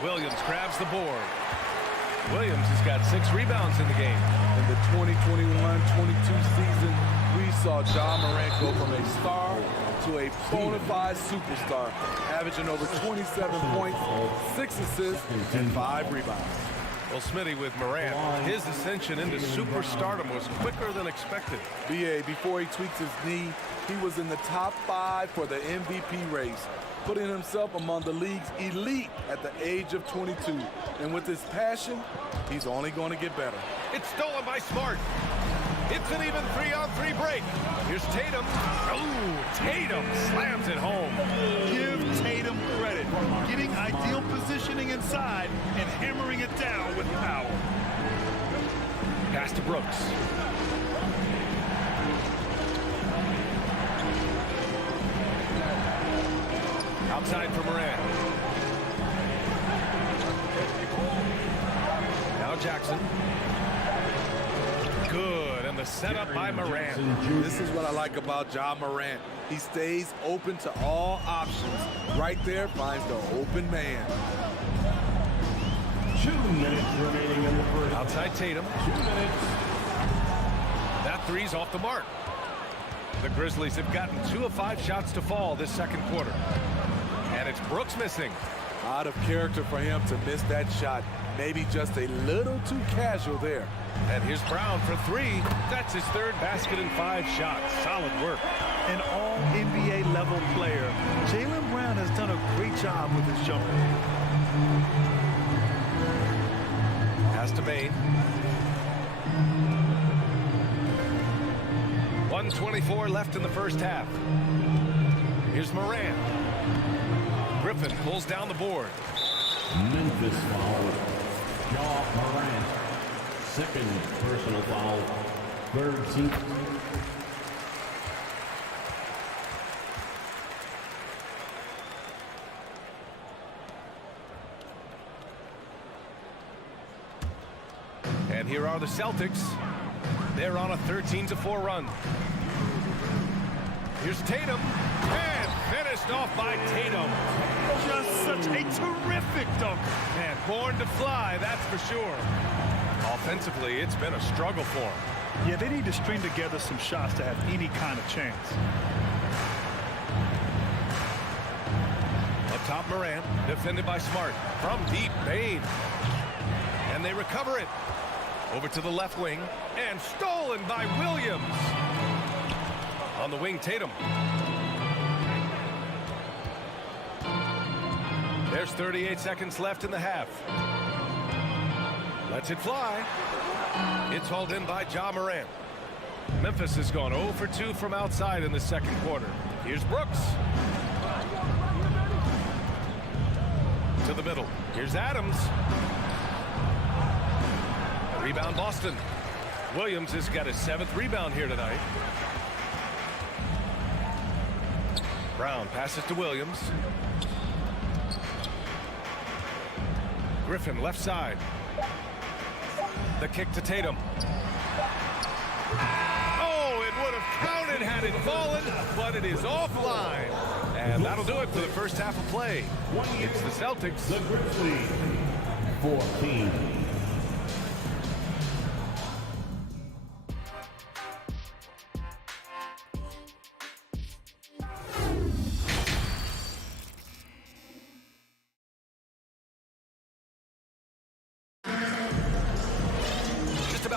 Williams grabs the board. Williams has got 6 rebounds in the game. In the 2021-22 season, we saw Ja Morant go from a star to a bona fide superstar, averaging over 27 points, 6 assists, and 5 rebounds. Well, Smitty with Morant, his ascension into superstardom was quicker than expected. BA, before he tweaked his knee, he was in the top 5 for the MVP race, putting himself among the league's elite at the age of 22. And with his passion, he's only going to get better. It's stolen by Smart. It's an even 3-on-3 break. Here's Tatum. Oh, Tatum slams it home. Give Tatum credit. Getting ideal positioning inside and hammering it down with power. Pass to Brooks. Outside for Morant. Now Jackson. Good, and the setup by Morant. This is what I like about Ja Morant. He stays open to all options. Right there finds the open man. 2 minutes remaining in the first. Outside Tatum. 2 minutes. That three's off the mark. The Grizzlies have gotten 2 of 5 shots to fall this second quarter. And it's Brooks missing. Out of character for him to miss that shot. Maybe just a little too casual there. And here's Brown for 3. That's his 3rd basket in 5 shots. Solid work. An all-NBA level player. Jaylen Brown has done a great job with his jumper. Pass to Bane. 1:24 left in the first half. Here's Morant. Griffin pulls down the board. Memphis foul. Ja Morant. 2nd personal foul. 3rd team. And here are the Celtics. They're on a 13-4 run. Here's Tatum. And finished off by Tatum. Just such a terrific dunk. Man, born to fly, that's for sure. Offensively, it's been a struggle for him. Yeah, they need to string together some shots to have any kind of chance. Up top, Morant, defended by Smart. From deep, Bane. And they recover it. Over to the left wing, and stolen by Williams. On the wing, Tatum. There's 38 seconds left in the half. Lets it fly. It's hauled in by Ja Morant. Memphis has gone 0 for 2 from outside in the second quarter. Here's Brooks. To the middle. Here's Adams. Rebound Boston. Williams has got his 7th rebound here tonight. Brown passes to Williams. Griffin left side. The kick to Tatum. Oh, it would have counted had it fallen, but it is offline. And that'll do it for the first half of play. It's the Celtics. The Grizzlies. 14.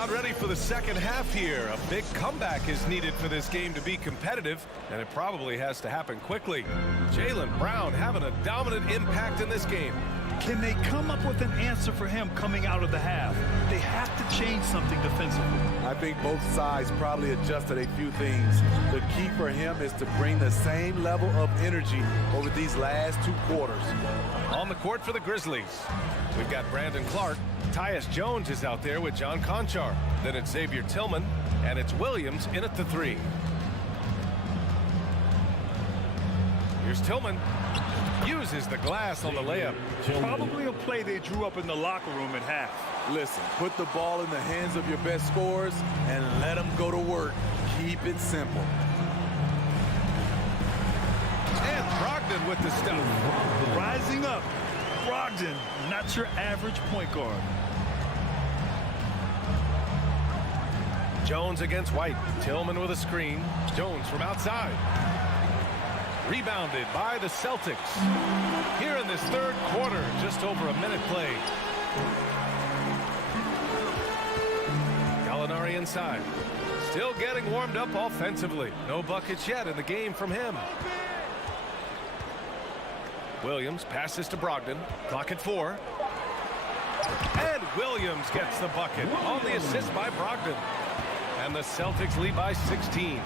Ready for the second half here. A big comeback is needed for this game to be competitive, and it probably has to happen quickly. Jaylen Brown having a dominant impact in this game. Can they come up with an answer for him coming out of the half? They have to change something defensively. I think both sides probably adjusted a few things. The key for him is to bring the same level of energy over these last 2 quarters. On the court for the Grizzlies, we've got Brandon Clark. Tyus Jones is out there with John Conchar. Then it's Xavier Tillman, and it's Williams in at the 3. Here's Tillman. Uses the glass on the layup. Probably a play they drew up in the locker room at half. Listen, put the ball in the hands of your best scorers and let them go to work. Keep it simple. And Brogdon with the stuff. Rising up. Brogdon, not your average point guard. Jones against White. Tillman with a screen. Jones from outside. Rebounded by the Celtics. Here in this third quarter, just over a minute played. Gallinari inside. Still getting warmed up offensively. No buckets yet in the game from him. Williams passes to Brogdon. Clock at 4. And Williams gets the bucket on the assist by Brogdon. And the Celtics lead by 16.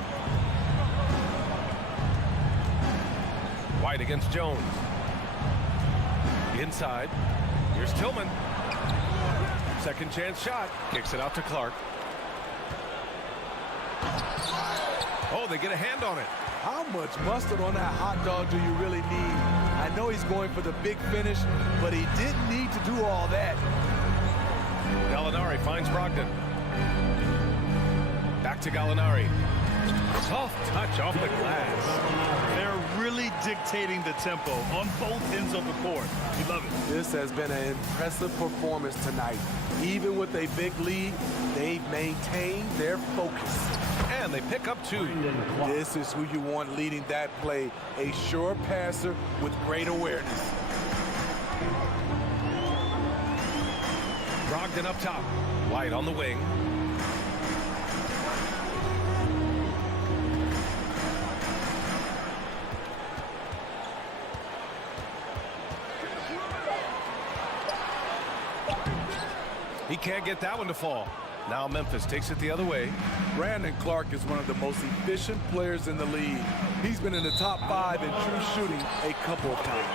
White against Jones. Inside. Here's Tillman. Second chance shot. Kicks it out to Clark. Oh, they get a hand on it. How much mustard on that hot dog do you really need? I know he's going for the big finish, but he didn't need to do all that. Gallinari finds Brogdon. Back to Gallinari. Soft touch off the glass. They're really dictating the tempo on both ends of the court. You love it. This has been an impressive performance tonight. Even with a big lead, they've maintained their focus. And they pick up 2. This is who you want leading that play. A sure passer with great awareness. Brogdon up top. White on the wing. He can't get that one to fall. Now Memphis takes it the other way. Brandon Clark is one of the most efficient players in the league. He's been in the top 5 in true shooting a couple of times.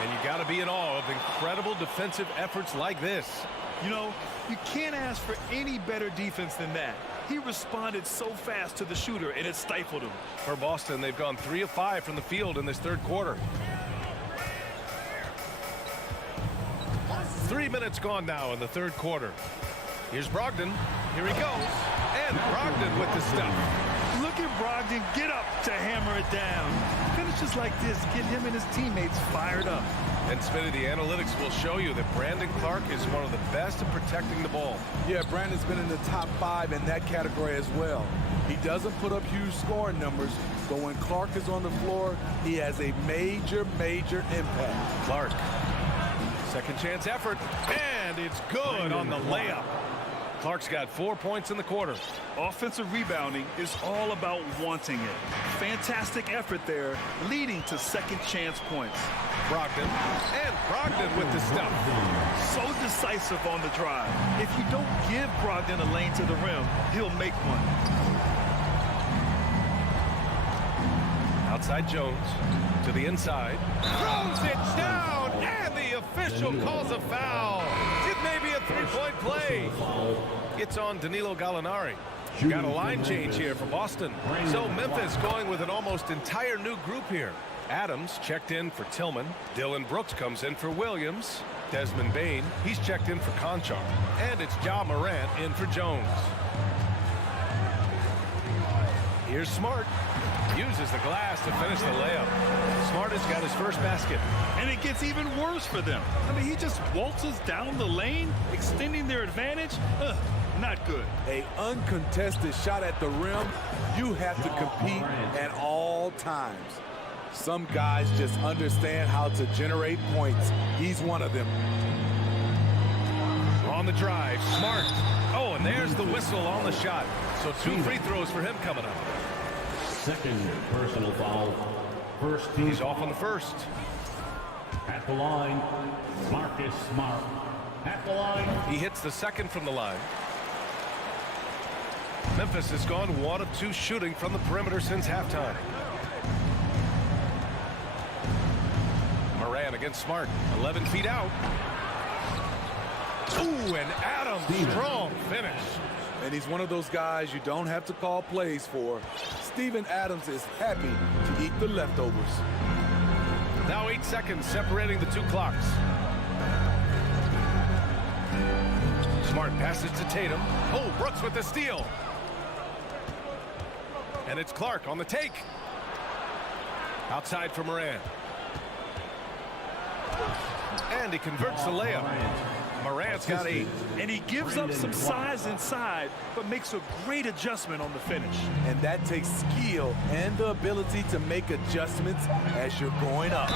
And you got to be in awe of incredible defensive efforts like this. You know, you can't ask for any better defense than that. He responded so fast to the shooter, and it stifled him. For Boston, they've gone 3 of 5 from the field in this third quarter. 3 minutes gone now in the third quarter. Here's Brogdon. Here he goes. And Brogdon with the stuff. Look at Brogdon get up to hammer it down. Finishes like this get him and his teammates fired up. And Smitty, the analytics will show you that Brandon Clark is one of the best at protecting the ball. Yeah, Brandon's been in the top 5 in that category as well. He doesn't put up huge scoring numbers, but when Clark is on the floor, he has a major impact. Clark. Second chance effort. And it's good on the layup. Clark's got 4 points in the quarter. Offensive rebounding is all about wanting it. Fantastic effort there, leading to second chance points. Brogdon. And Brogdon with the stuff. So decisive on the drive. If you don't give Brogdon a lane to the rim, he'll make one. Outside Jones. To the inside. Throws it down. And the official calls a foul. It may be a three-point play. It's on Danilo Gallinari. Got a line change here for Boston. So Memphis going with an almost entire new group here. Adams checked in for Tillman. Dylan Brooks comes in for Williams. Desmond Bane, he's checked in for Conchar. And it's Ja Morant in for Jones. Here's Smart. Uses the glass to finish the layup. Smart has got his first basket. And it gets even worse for them. I mean, he just waltzes down the lane, extending their advantage. Not good. A uncontested shot at the rim, you have to compete at all times. Some guys just understand how to generate points. He's one of them. On the drive, Smart. Oh, and there's the whistle on the shot. So 2 free throws for him coming up. Second personal foul. First team. He's off on the first. At the line, Marcus Smart. At the line. He hits the second from the line. Memphis has gone 1 of 2 shooting from the perimeter since halftime. Moran against Smart. 11 feet out. Ooh, and Adams, strong finish. And he's one of those guys you don't have to call plays for. Steven Adams is happy to eat the leftovers. Now 8 seconds separating the 2 clocks. Smart passes to Tatum. Oh, Brooks with the steal. And it's Clark on the take. Outside for Moran. And he converts the layup. Morant's got 8. And he gives up some size inside, but makes a great adjustment on the finish. And that takes skill and the ability to make adjustments as you're going up.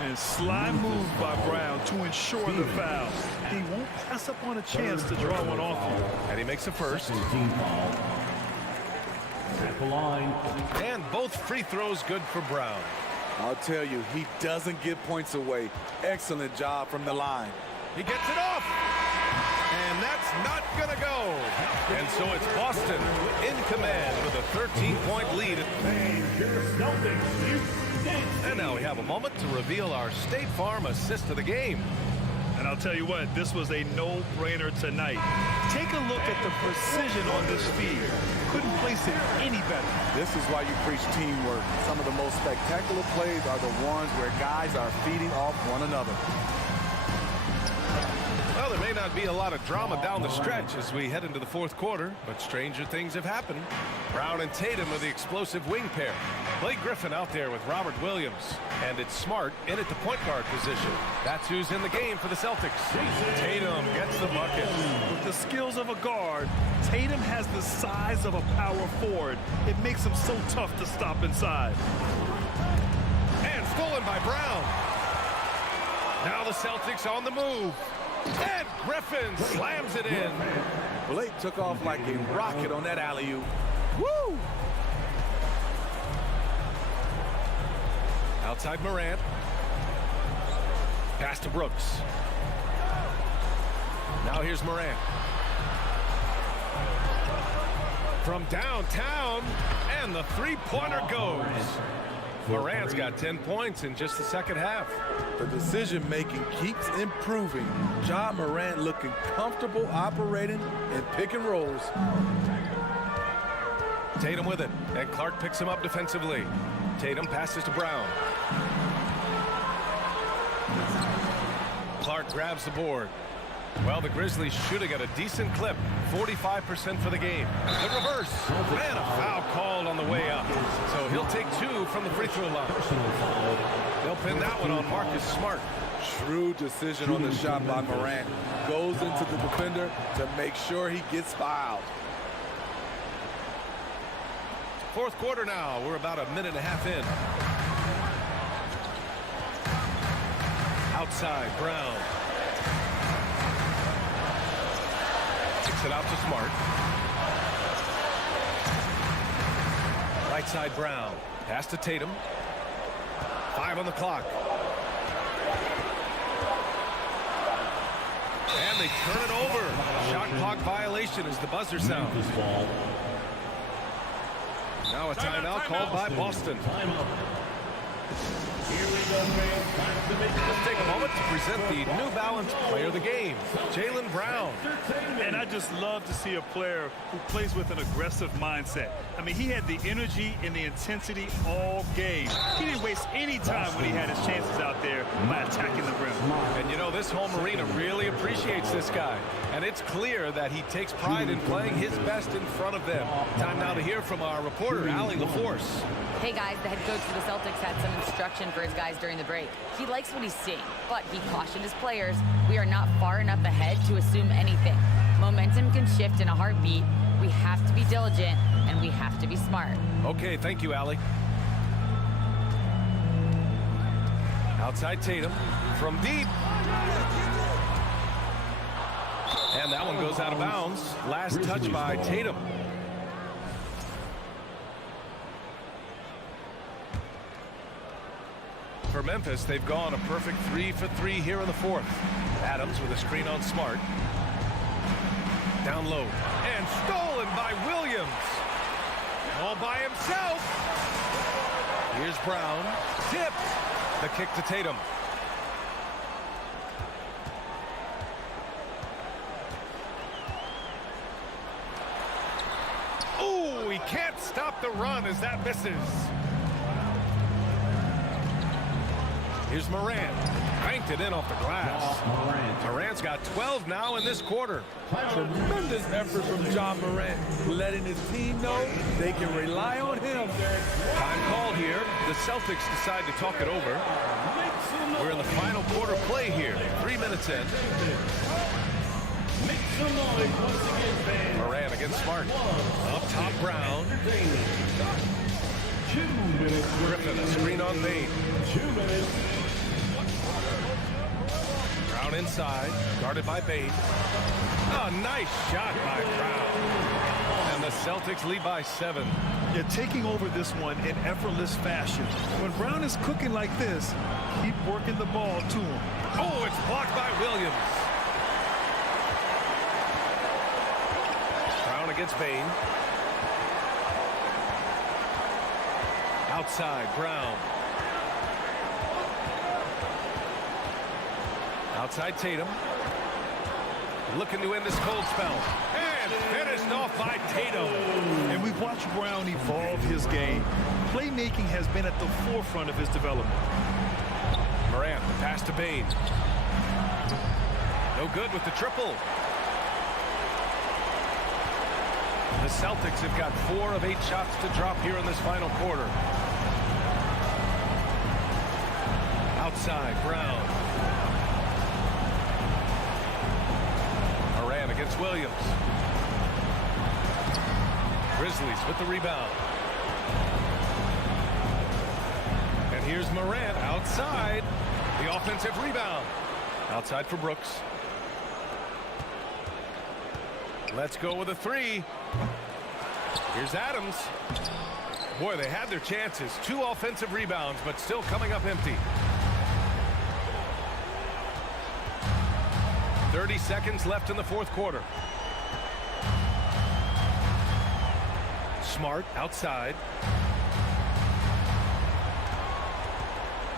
And sly move by Brown to ensure the foul. He won't pass up on a chance to draw one off you. And he makes the first. At the line. And both free throws good for Brown. I'll tell you, he doesn't give points away. Excellent job from the line. He gets it off. And that's not going to go. And so it's Boston in command with a 13-point lead. And now we have a moment to reveal our State Farm assist of the game. And I'll tell you what, this was a no-brainer tonight. Take a look at the precision on this feed. Couldn't place it any better. This is why you preach teamwork. Some of the most spectacular plays are the ones where guys are feeding off one another. Well, there may not be a lot of drama down the stretch as we head into the fourth quarter, but stranger things have happened. Brown and Tatum are the explosive wing pair. Blake Griffin out there with Robert Williams. And it's Smart in at the point guard position. That's who's in the game for the Celtics. Tatum gets the bucket. With the skills of a guard, Tatum has the size of a power forward. It makes him so tough to stop inside. And stolen by Brown. Now the Celtics on the move. And Griffin slams it in. Blake took off like a rocket on that alley-oop. Woo! Outside Morant. Pass to Brooks. Now here's Morant. From downtown, and the three-pointer goes. Morant's got 10 points in just the second half. The decision-making keeps improving. Ja Morant looking comfortable operating in pick and rolls. Tatum with it, and Clark picks him up defensively. Tatum passes to Brown. Clark grabs the board. Well, the Grizzlies should have got a decent clip. 45% for the game. The reverse. And a foul called on the way up. So he'll take 2 from the free throw line. They'll pin that one on Marcus Smart. Shrewd decision on the shot by Morant. Goes into the defender to make sure he gets fouled. Fourth quarter now. We're about a minute and a half in. Outside, Brown. Kicks it out to Smart. Right side, Brown. Pass to Tatum. 5 on the clock. And they turn it over. Shot clock violation as the buzzer sounds. Now a timeout called by Boston. Let's take a moment to present the New Balance Player of the Game, Jaylen Brown. And I just love to see a player who plays with an aggressive mindset. I mean, he had the energy and the intensity all game. He didn't waste any time when he had his chances out there by attacking the rim. And you know, this home arena really appreciates this guy. And it's clear that he takes pride in playing his best in front of them. Time now to hear from our reporter, Allie LaForce. Hey guys, the head coach for the Celtics had some instruction for his guys during the break. He likes what he's seeing, but he cautioned his players, we are not far enough ahead to assume anything. Momentum can shift in a heartbeat. We have to be diligent, and we have to be smart. Okay, thank you, Allie. Outside Tatum from deep. And that one goes out of bounds. Last touch by Tatum. For Memphis, they've gone a perfect 3 for 3 here in the fourth. Adams with a screen on Smart. Down low. And stolen by Williams. All by himself. Here's Brown. Tipped. The kick to Tatum. Oh, he can't stop the run as that misses. Here's Morant. Banked it in off the glass. Morant's got 12 now in this quarter. Tremendous effort from Ja Morant, letting his team know they can rely on him. Time called here. The Celtics decide to talk it over. We're in the final quarter play here. 3 minutes in. Morant against Smart. Up top, Brown. Griffin, a screen on Bain. inside, guarded by Bain. Oh, nice shot by Brown. And the Celtics lead by 7. Yeah, taking over this one in effortless fashion. When Brown is cooking like this, keep working the ball to him. Oh, it's blocked by Williams. Brown against Bain. Outside, Brown. Outside Tatum. Looking to end this cold spell. And finished off by Tatum. And we've watched Brown evolve his game. Playmaking has been at the forefront of his development. Morant, the pass to Bain. No good with the triple. The Celtics have got 4 of 8 shots to drop here in this final quarter. Outside, Brown. Morant against Williams. Grizzlies with the rebound. And here's Morant outside. The offensive rebound. Outside for Brooks. Let's go with a 3. Here's Adams. Boy, they had their chances. 2 offensive rebounds, but still coming up empty. 30 seconds left in the fourth quarter. Smart outside.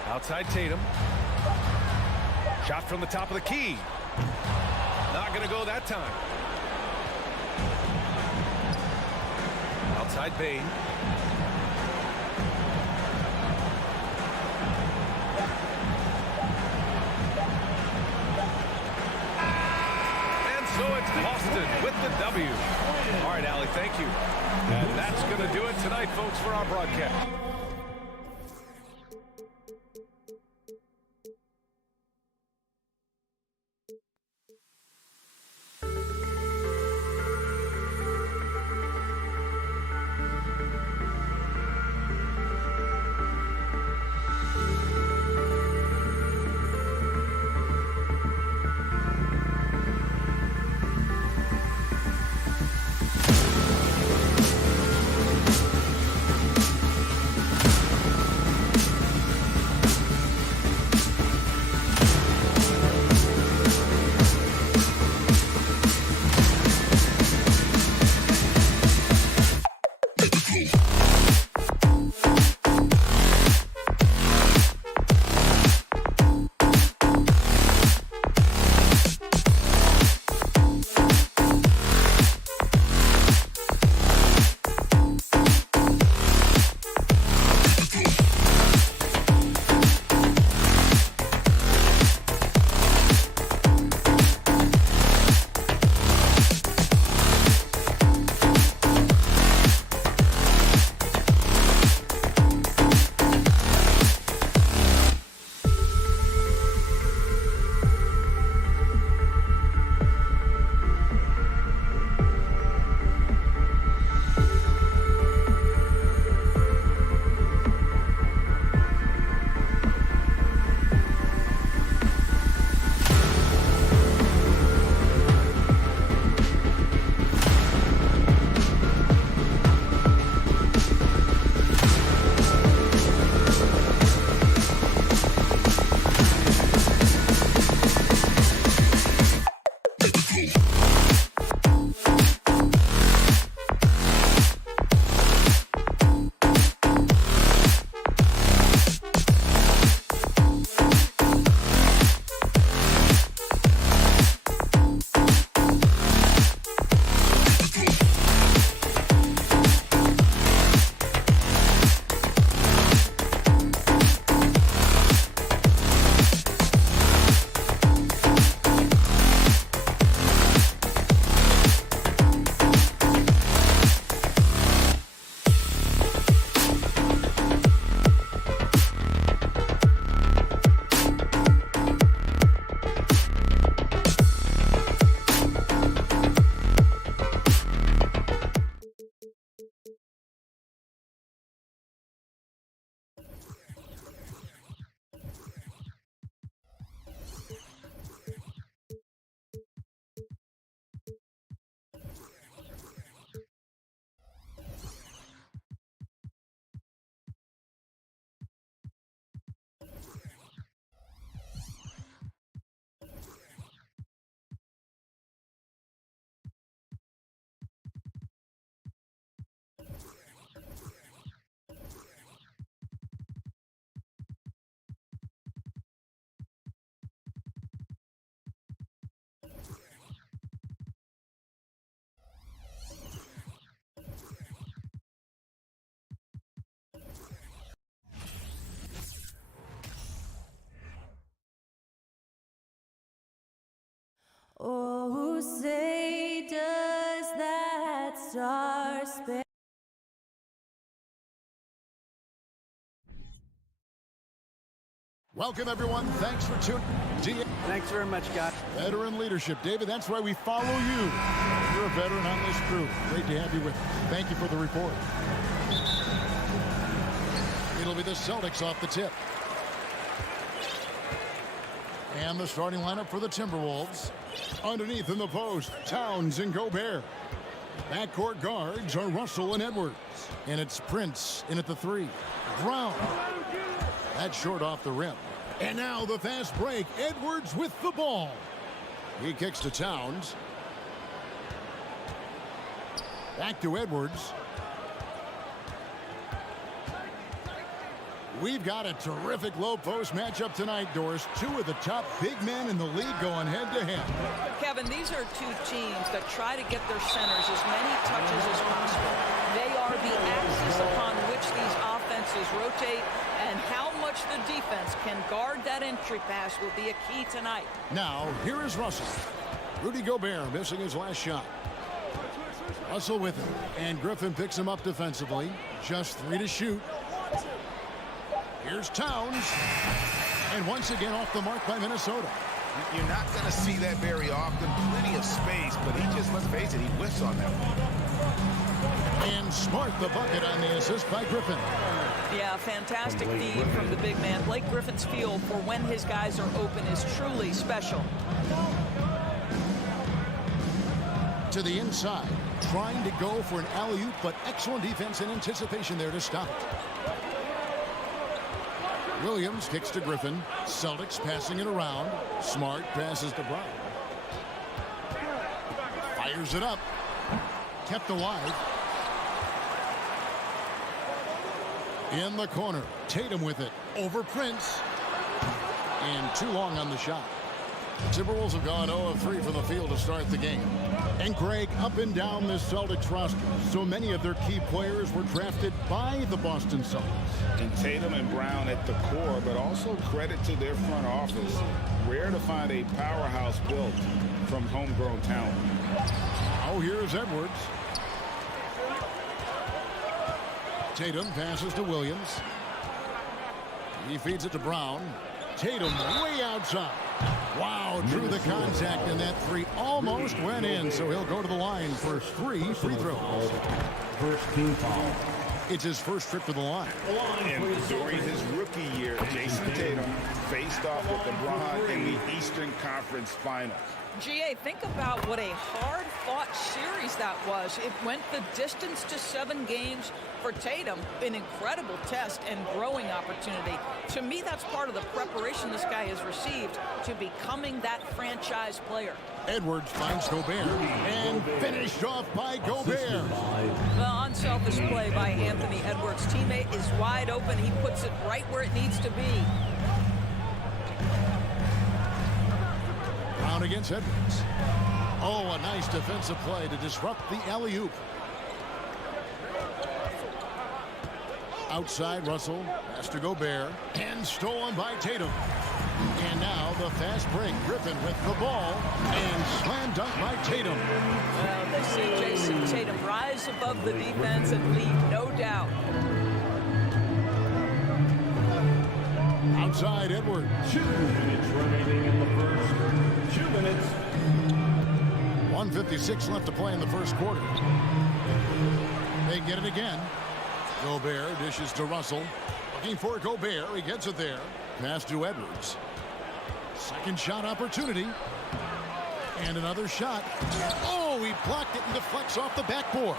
Outside Tatum. Shot from the top of the key. Not going to go that time. Outside Bain. And so it's Boston with the W. All right, Allie, thank you. And that's going to do it tonight, folks, for our broadcast. say does that star-spangled Welcome, everyone. Thanks for tuning in. Thanks very much, guys. Veteran leadership. David, that's why we follow you. You're a veteran on this crew. Great to have you with us. Thank you for the report. It'll be the Celtics off the tip. And the starting lineup for the Timberwolves. Underneath in the post, Towns and Gobert. Backcourt guards are Russell and Edwards. And it's Prince in at the 3. Brown. That's short off the rim. And now the fast break. Edwards with the ball. He kicks to Towns. Back to Edwards. We've got a terrific low post matchup tonight, Doris. Two of the top big men in the league going head-to-head. Kevin, these are two teams that try to get their centers as many touches as possible. They are the axis upon which these offenses rotate, and how much the defense can guard that entry pass will be a key tonight. Now, here is Russell. Rudy Gobert missing his last shot. Russell with him, and Griffin picks him up defensively. Just 3 to shoot. Here's Towns. And once again off the mark by Minnesota. You're not going to see that very often. Plenty of space, but he just, let's face it, he whiffs on that one. And Smart the bucket on the assist by Griffin. Yeah, fantastic feed from the big man. Blake Griffin's feel for when his guys are open is truly special. To the inside, trying to go for an alley-oop, but excellent defense and anticipation there to stop it. Williams kicks to Griffin. Celtics passing it around. Smart passes to Brown. Fires it up. Kept alive. In the corner. Tatum with it. Over Prince. And too long on the shot. Timberwolves have gone 0 of 3 from the field to start the game. And Greg, up and down this Celtics roster, so many of their key players were drafted by the Boston Celtics. And Tatum and Brown at the core, but also credit to their front office. Rare to find a powerhouse built from homegrown talent. Oh, here's Edwards. Tatum passes to Williams. He feeds it to Brown. Tatum way outside. Wow, drew the contact, and that 3 almost went in, so he'll go to the line for 3 free throws. First team foul. It's his first trip to the line. And during his rookie year, Jason Tatum faced off with LeBron in the Eastern Conference Finals. GA, think about what a hard-fought series that was. It went the distance to 7 games for Tatum, an incredible test and growing opportunity. To me, that's part of the preparation this guy has received to becoming that franchise player. Edwards finds Gobert and finished off by Gobert. The unselfish play by Anthony Edwards' teammate is wide open. He puts it right where it needs to be. Brown against Edwards. Oh, a nice defensive play to disrupt the alley-oop. Outside, Russell has to Gobert, and stolen by Tatum. And now the fast break. Griffin with the ball, and slam dunk by Tatum. Well, they see Jason Tatum rise above the defense and lead, no doubt. Outside, Edwards. 2 minutes remaining in the first. 2 minutes. 1:56 left to play in the first quarter. They get it again. Gobert dishes to Russell. Looking for Gobert. He gets it there. Pass to Edwards. Second shot opportunity. And another shot. Oh, he blocked it and deflects off the backboard.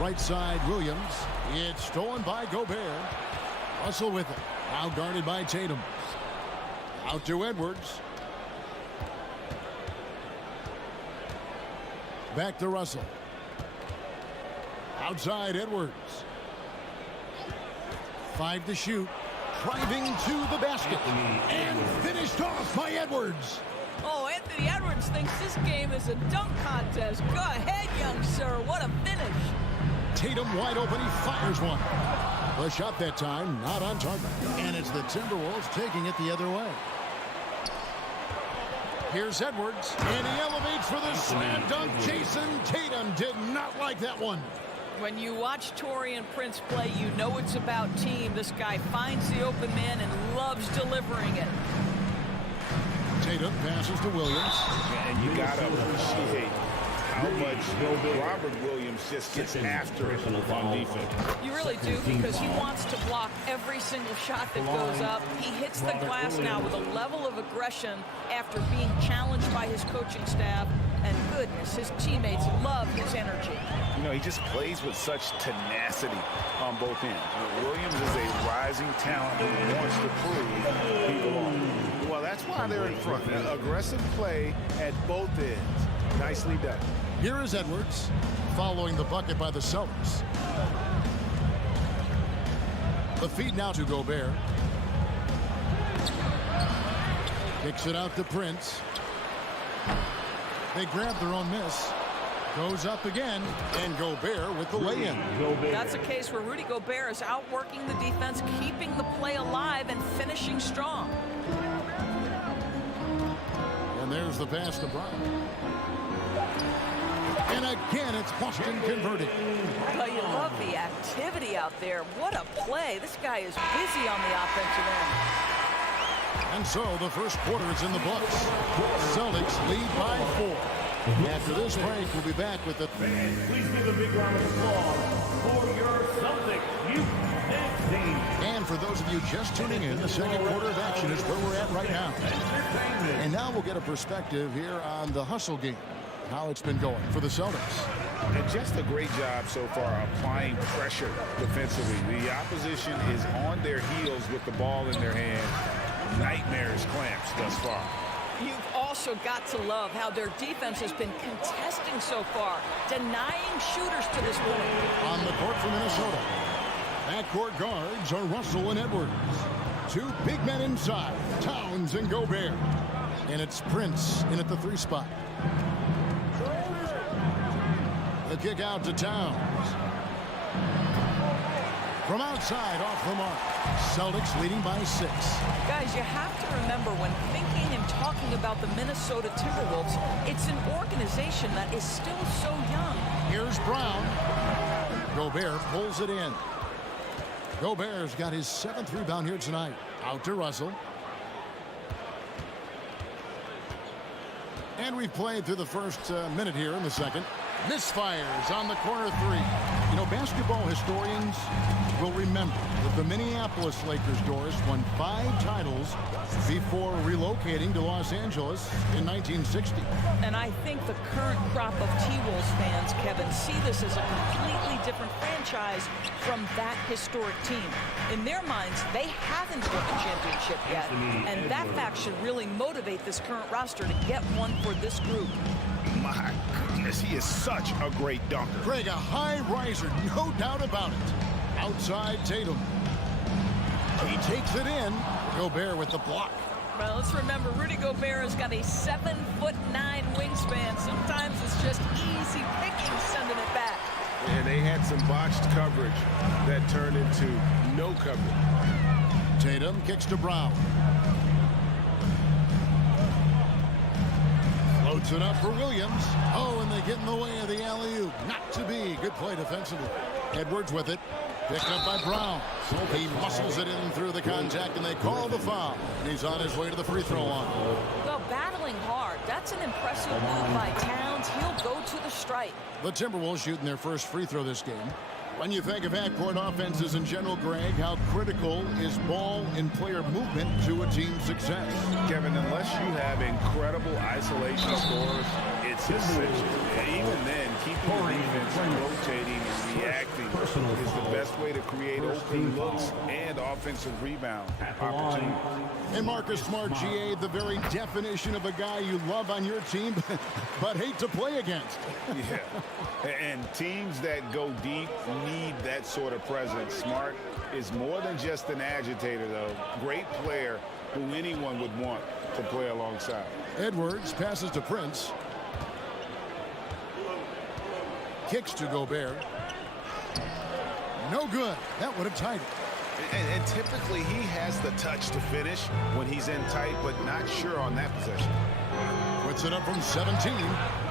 Right side, Williams. It's stolen by Gobert. Russell with it. Now guarded by Tatum. Out to Edwards. Back to Russell. Outside, Edwards. 5 to shoot. Driving to the basket. And finished off by Edwards. Oh, Anthony Edwards thinks this game is a dunk contest. Go ahead, young sir. What a finish. Tatum wide open. He fires one. The shot that time not on target. And it's the Timberwolves taking it the other way. Here's Edwards, and he elevates for the slam dunk. Jason Tatum did not like that one. When you watch Taurean Prince play, you know it's about team. This guy finds the open man and loves delivering it. Tatum passes to Williams. And you got to appreciate how much Robert Williams just gets after it on defense. You really do, because he wants to block every single shot that goes up. He hits the glass now with a level of aggression after being challenged by his coaching staff. And goodness, his teammates love his energy. You know, he just plays with such tenacity on both ends. Williams is a rising talent who wants to prove he belongs. Well, that's why they're in front. Aggressive play at both ends. Nicely done. Here is Edwards, following the bucket by the Celtics. The feed now to Gobert. Kicks it out to Prince. They grab their own miss. Goes up again, and Gobert with the lay-in. That's a case where Rudy Gobert is outworking the defense, keeping the play alive, and finishing strong. And there's the pass to Brown. And again, it's Boston converting. But you love the activity out there. What a play. This guy is busy on the offensive end. And so the first quarter is in the books. Celtics lead by 4. After this break, we'll be back with the... Fans, please give a big round of applause for your Celtics youth team. And for those of you just tuning in, the second quarter of action is where we're at right now. And now we'll get a perspective here on the hustle game, how it's been going for the Celtics. And just a great job so far applying pressure defensively. The opposition is on their heels with the ball in their hand. Nightmares clamps thus far. You've also got to love how their defense has been contesting so far, denying shooters to this point. On the court for Minnesota, backcourt guards are Russell and Edwards. Two big men inside, Towns and Gobert. And it's Prince in at the 3 spot. The kick out to Towns. From outside, off the mark. Celtics leading by 6. Guys, you have to remember, when thinking and talking about the Minnesota Timberwolves, it's an organization that is still so young. Here's Brown. Gobert pulls it in. Gobert's got his 7th rebound here tonight. Out to Russell. And we've played through the first minute here in the second. Misfires on the corner 3. You know, basketball historians will remember that the Minneapolis Lakers, Doris, won 5 titles before relocating to Los Angeles in 1960. And I think the current crop of T-Wolves fans, Kevin, see this as a completely different franchise from that historic team. In their minds, they haven't won a championship yet, and that fact should really motivate this current roster to get one for this group. My goodness, he is such a great dunker. Greg, a high riser, no doubt about it. Outside Tatum. He takes it in. Gobert with the block. Well, let's remember, Rudy Gobert has got a 7'9" wingspan. Sometimes it's just easy picking sending it back. And they had some botched coverage that turned into no coverage. Tatum kicks to Brown. Floats it up for Williams. Oh, and they get in the way of the alley-oop. Not to be. Good play defensively. Edwards with it. Picked up by Brown. He muscles it in through the contact, and they call the foul. And he's on his way to the free throw line. Well, battling hard. That's an impressive move by Towns. He'll go to the stripe. The Timberwolves shooting their first free throw this game. When you think of half-court offenses in general, Greg, how critical is ball and player movement to a team's success? Kevin, unless you have incredible isolation scores, it's essential. Even then, keeping the defense rotating and reacting is the best way to create open looks and offensive rebound opportunities. And Marcus Smart, GA, the very definition of a guy you love on your team, but hate to play against. Yeah, and teams that go deep need that sort of presence. Smart is more than just an agitator, though. Great player who anyone would want to play alongside. Edwards passes to Prince. Kicks to Gobert. No good. That would have tied it. And typically he has the touch to finish when he's in tight, but not sure on that possession. Puts it up from 17.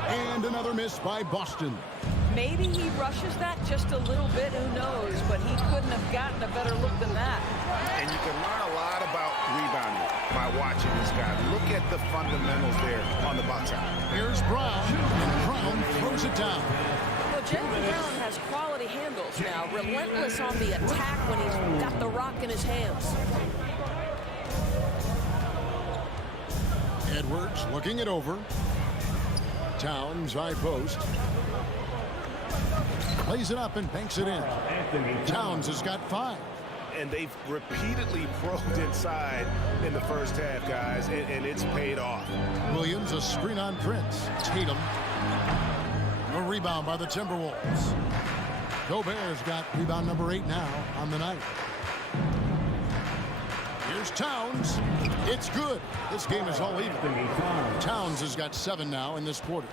And another miss by Boston. Maybe he rushes that just a little bit, who knows, but he couldn't have gotten a better look than that. And you can learn a lot about rebounding by watching this guy. Look at the fundamentals there on the box out. Here's Brown. Brown throws it down. Well, Jaylen Brown has quality handles now, relentless on the attack when he's got the rock in his hands. Edwards looking it over. Towns high post. Plays it up and banks it in. Towns has got 5. And they've repeatedly probed inside in the first half, guys, and it's paid off. Williams, a screen on Prince. Tatum. A rebound by the Timberwolves. Gobert's got rebound number 8 now on the night. Here's Towns. It's good. This game is all even. Towns has got 7 now in this quarter.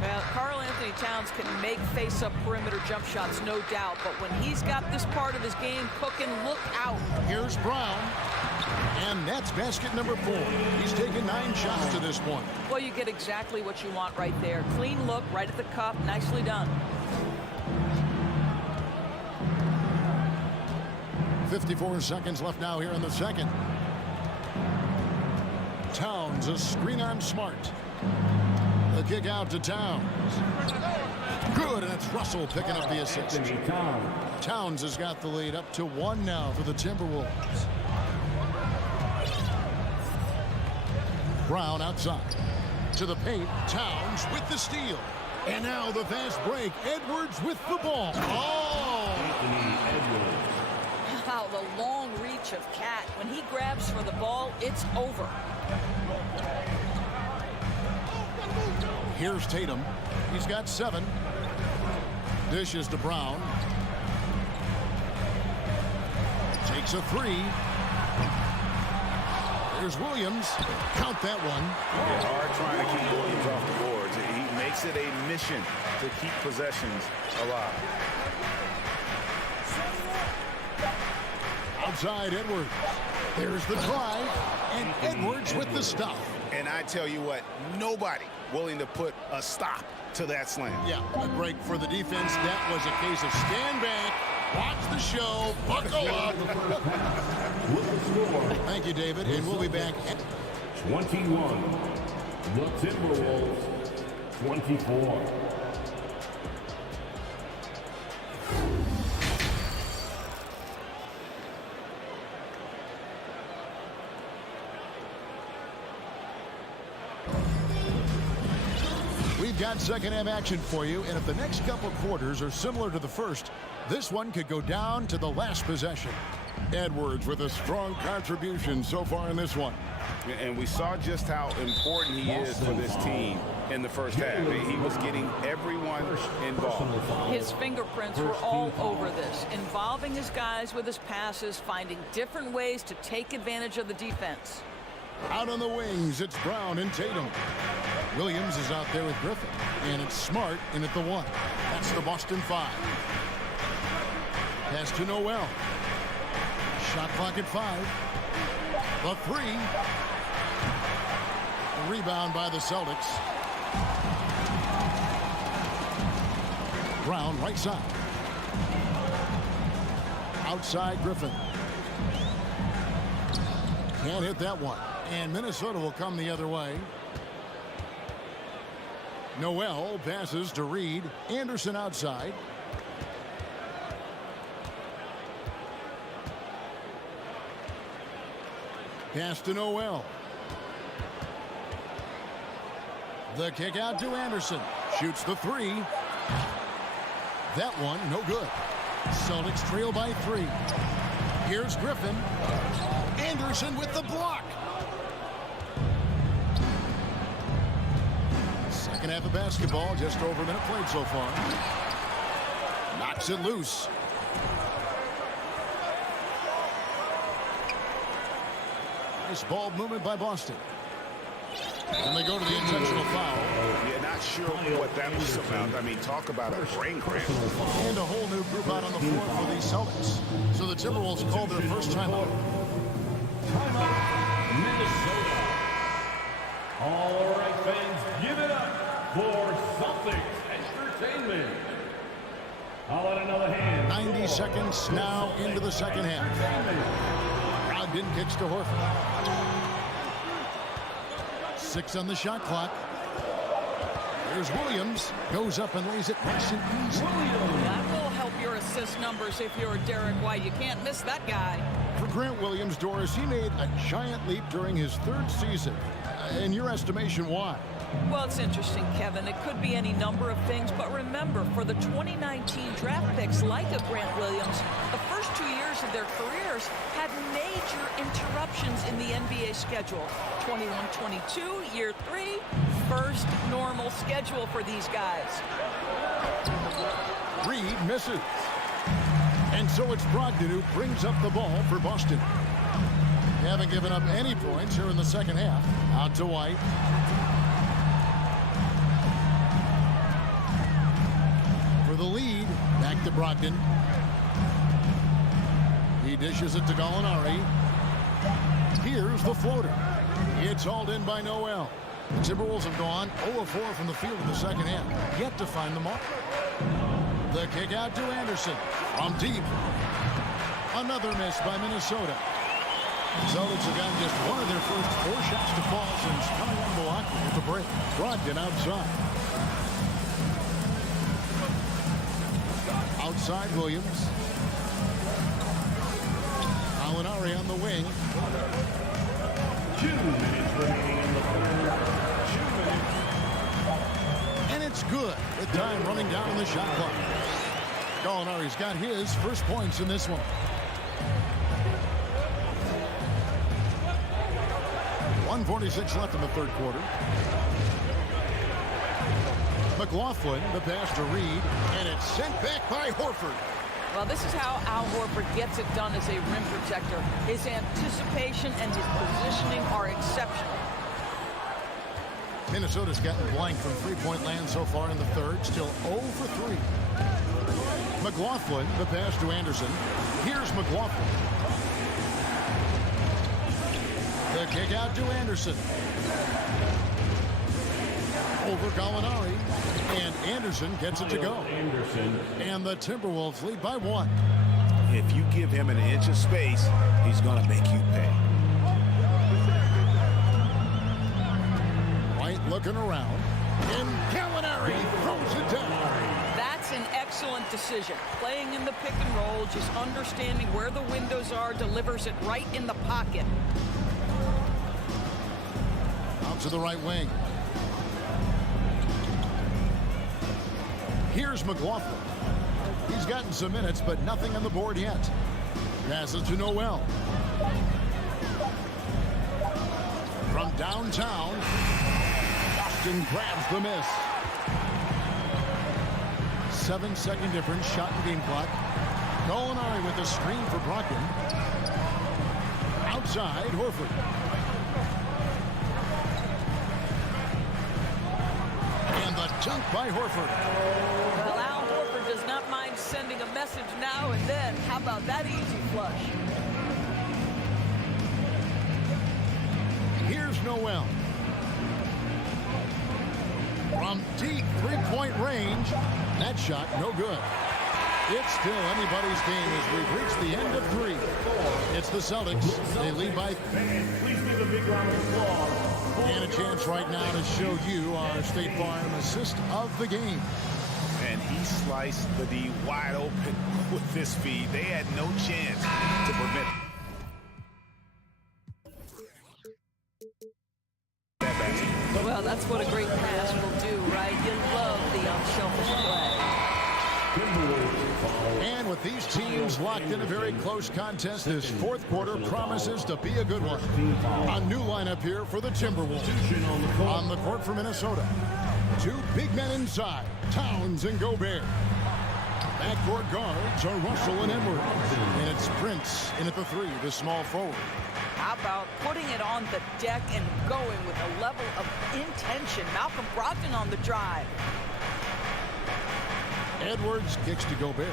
Well, Karl-Anthony Towns can make face-up perimeter jump shots, no doubt. But when he's got this part of his game cooking, look out. Here's Brown. And that's basket number 4. He's taken 9 shots to this point. Well, you get exactly what you want right there. Clean look, right at the cup. Nicely done. 54 seconds left now here in the second. Towns, a screen on Smart. The kick out to Towns. Good, and it's Russell picking up the assist. Towns has got the lead up to 1 now for the Timberwolves. Brown outside. To the paint. Towns with the steal. And now the fast break. Edwards with the ball. Oh! Wow, the long reach of Cat. When he grabs for the ball, it's over. Here's Tatum. He's got 7. Dishes to Brown. Takes a 3. Here's Williams. Count that one. It's hard trying to keep Williams off the boards. He makes it a mission to keep possessions alive. Outside Edwards. There's the drive. And Edwards with the stop. And I tell you what, nobody willing to put a stop to that slam. Yeah, a break for the defense. That was a case of stand back, watch the show, buckle up. Thank you, David, and we'll be back at 21. The Timberwolves, 24. We've got second half action for you, and if the next couple quarters are similar to the first, this one could go down to the last possession. Edwards with a strong contribution so far in this one. And we saw just how important he is for this team in the first half. He was getting everyone involved. His fingerprints were all over this, involving his guys with his passes, finding different ways to take advantage of the defense. Out on the wings, it's Brown and Tatum. Williams is out there with Griffin, and it's Smart in at the 1. That's the Boston 5. Pass to Noel. Shot clock at 5. The 3. A rebound by the Celtics. Brown right side. Outside Griffin. Can't hit that one. And Minnesota will come the other way. Noel passes to Reed. Anderson outside. Pass to Noel. The kick out to Anderson. Shoots the 3. That one, no good. Celtics trail by 3. Here's Griffin. Anderson with the block. Second half of basketball, just over a minute played so far. Knocks it loose. Nice ball movement by Boston. And they go to the intentional foul. Yeah, not sure what that was about. I mean, talk about a brain cramp. And a whole new group out on the floor for the Celtics. So the Timberwolves call their first timeout. Timeout, Minnesota. All right, fans, give it up for Celtics Entertainment. I'll let another hand. 90 seconds now into the second half. Brogdon kicks to Horford. 6 on the shot clock. There's Williams. Goes up and lays it nice and easy. That will help your assist numbers if you're Derek White. You can't miss that guy. For Grant Williams, Doris, he made a giant leap during his 3rd season. In your estimation, why? Well, it's interesting, Kevin. It could be any number of things, but remember, for the 2019 draft picks like a Grant Williams, the first 2 years of their careers had major interruptions in the NBA schedule. 21-22, year 3, first normal schedule for these guys. Reed misses. And so it's Brogdon who brings up the ball for Boston. They haven't given up any points here in the second half. Out to White. For the lead, back to Brogdon. He dishes it to Gallinari. Here's the floater. It's hauled in by Noel. The Timberwolves have gone 0-4 from the field in the second half. Yet to find the mark. The kick out to Anderson. From deep. Another miss by Minnesota. The Celtics have gotten just one of their first 4 shots to fall since coming on Milwaukee at the break. Brogdon outside. Outside Williams. Gallinari on the wing. 2 minutes remaining in the third. 2 minutes. And it's good with time running down on the shot clock. Gallinari's got his first points in this one. 1:46 left in the third quarter. McLaughlin, the pass to Reed, and it's sent back by Horford. Well, this is how Al Horford gets it done as a rim protector. His anticipation and his positioning are exceptional. Minnesota's gotten blank from three-point land so far in the third. Still 0 for 3. McLaughlin, the pass to Anderson. Here's McLaughlin. The kick out to Anderson. Over Gallinari. And Anderson gets it to go. And the Timberwolves lead by 1. If you give him an inch of space, he's going to make you pay. White looking around. And Gallinari throws it down. That's an excellent decision. Playing in the pick and roll, just understanding where the windows are, delivers it right in the pocket. Out to the right wing. Here's McLaughlin. He's gotten some minutes, but nothing on the board yet. Passes to Noel. From downtown, Boston grabs the miss. 7-second difference, shot and game clock. Gallinari with the screen for Brogdon. Outside, Horford. And the dunk by Horford. Well, Al Horford does not mind sending a message now and then. How about that easy flush? Here's Noel. From deep three-point range. That shot, no good. It's still anybody's game as we've reached the end of 3. It's the Celtics. They lead by 3. Please give a big round of applause. And a chance right now to show you our State Farm assist of the game. And he sliced the D wide open with this feed. They had no chance to prevent it. Well, that's what a great pass will do, right? You love the unselfish play. And with these teams locked in a very close contest, this fourth quarter promises to be a good one. A new lineup here for the Timberwolves. On the court for Minnesota. 2 big men inside, Towns and Gobert. Backcourt guards are Russell and Edwards. And it's Prince in at the 3, the small forward. How about putting it on the deck and going with a level of intention? Malcolm Brogdon on the drive. Edwards kicks to Gobert.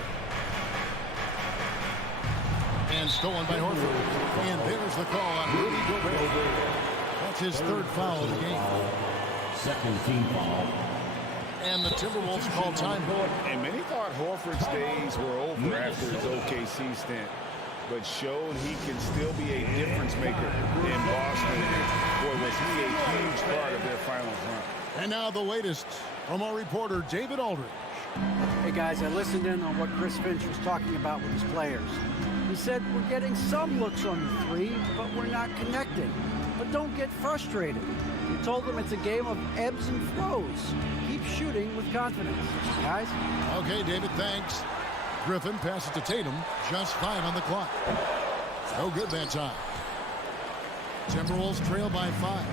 And stolen by Horford. And there's the call on Rudy Gobert. That's his third foul of the game. Second team foul. And the Timberwolves call time. And many thought Horford's days were over after his OKC stint, but showed he can still be a difference maker in Boston. Boy, was he a huge part of their finals run. And now the latest from our reporter, David Aldridge. Hey, guys, I listened in on what Chris Finch was talking about with his players. He said, we're getting some looks on the three, but we're not connecting. But don't get frustrated. He told them it's a game of ebbs and flows. Keep shooting with confidence. Guys? Okay, David, thanks. Griffin passes to Tatum. Just 5 on the clock. No good that time. Timberwolves trail by 5.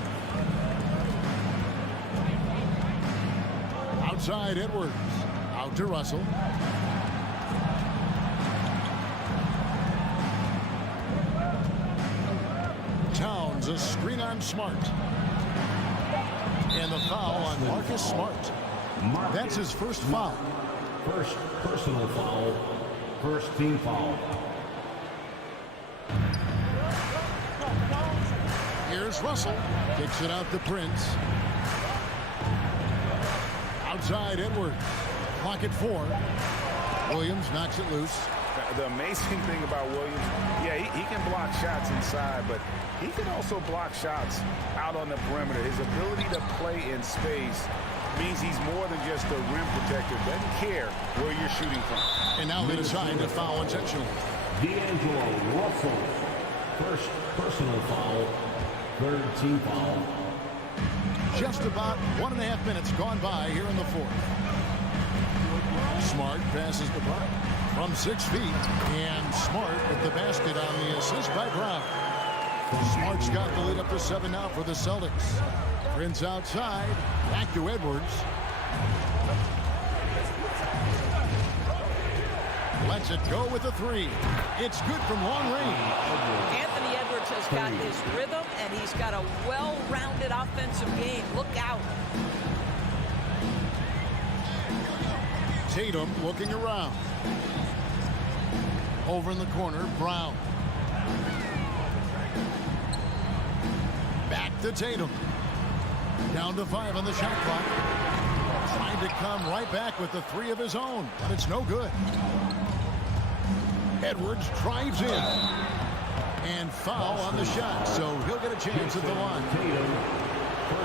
Outside, Edwards. Out to Russell. Towns, a screen on Smart. And the foul on Marcus Smart. That's his first foul. First personal foul. First team foul. Here's Russell. Kicks it out to Prince. Outside Edwards. Clock at 4. Williams knocks it loose. The amazing thing about Williams, yeah, he can block shots inside, but he can also block shots out on the perimeter. His ability to play in space means he's more than just a rim protector. Doesn't care where you're shooting from. And now they decide to foul intentionally. D'Angelo Russell. First personal foul. Third team foul. Just about 1.5 minutes gone by here in the fourth. Smart passes to Brown from 6 feet. And Smart with the basket on the assist by Brown. Smart's got the lead up to 7 now for the Celtics. Prince outside. Back to Edwards. Lets it go with a 3. It's good from long range. Anthony Edwards has got his rhythm, and he's got a well-rounded offensive game. Look out. Tatum looking around. Over in the corner, Brown. Back to Tatum. Down to 5 on the shot clock. Trying to come right back with the 3 of his own, but it's no good. Edwards drives in. And foul on the shot, so he'll get a chance at the line.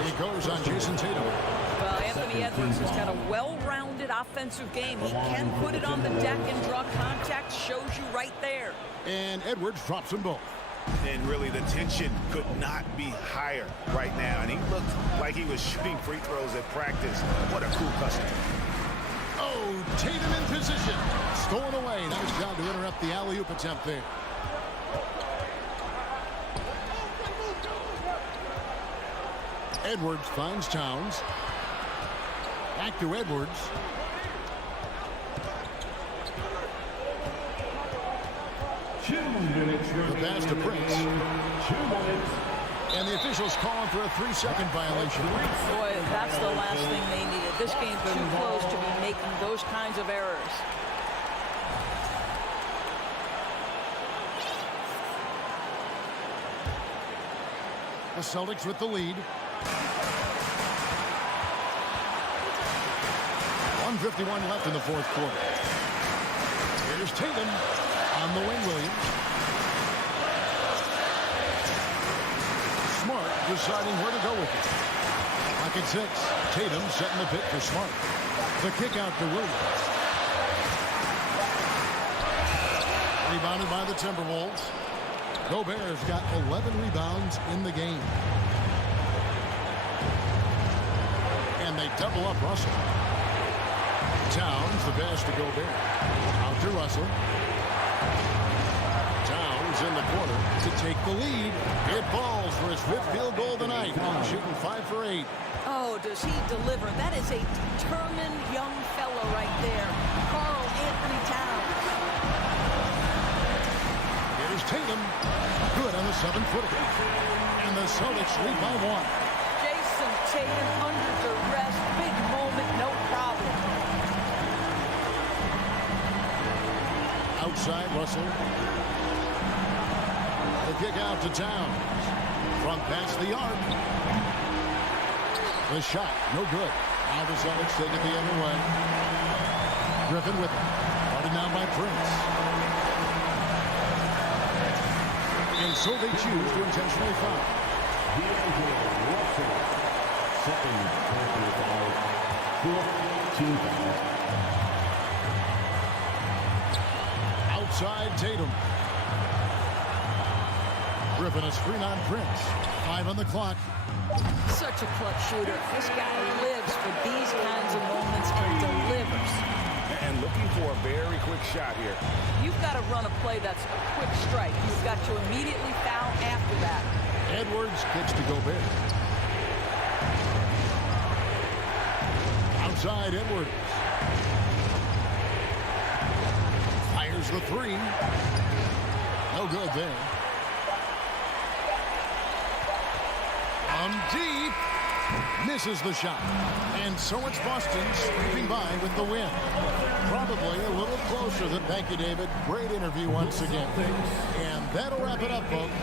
He goes on Jason Tatum. Well, Anthony Edwards has got a well-rounded offensive game. He can put it on the deck and draw contact. Shows you right there. And Edwards drops them both. And really, the tension could not be higher right now. And he looked like he was shooting free throws at practice. What a cool customer. Oh, Tatum in position. Stolen away. Nice job to interrupt the alley-oop attempt there. Edwards finds Towns. Back to Edwards. The pass to Prince. 2 minutes. And the officials calling for a 3-second violation. Boy, that's the last thing they needed. This game's too close to be making those kinds of errors. The Celtics with the lead. 1:51 left in the fourth quarter. Here's Tatum on the wing, Williams. Smart deciding where to go with it. Clock at 6. Tatum setting the pick for Smart. The kick out to Williams. Rebounded by the Timberwolves. Gobert's got 11 rebounds in the game. And they double up Russell. Towns, the pass to Gobert. Out to Russell. Towns in the corner to take the lead. It falls for his 5th field goal tonight. Shooting 5 for 8. Oh, does he deliver? That is a determined young fellow right there. Karl Anthony Towns. Here's Here's Tatum. Good on the 7-footer. And the Celtics lead by 1. Jason Tatum under duress. Big moment, no problem. Outside, Russell. The kick out to Towns. From past the arc. The shot, no good. Now the Celtics take it the other way. Griffin with it. Guarded now by Prince. And so they choose to intentionally foul. Outside Tatum. Griffin is screen on Prince. 5 on the clock. Such a clutch shooter. This guy lives for these kinds of moments and delivers. And looking for a very quick shot here. You've got to run a play that's a quick strike. You've got to immediately foul after that. Edwards kicks to Gobert. Outside Edwards. Fires the 3. No good there. On deep. Misses the shot. And so it's Boston scraping by with the win. Probably a little closer than. Thank you, David. Great interview once again. And that'll wrap it up, folks.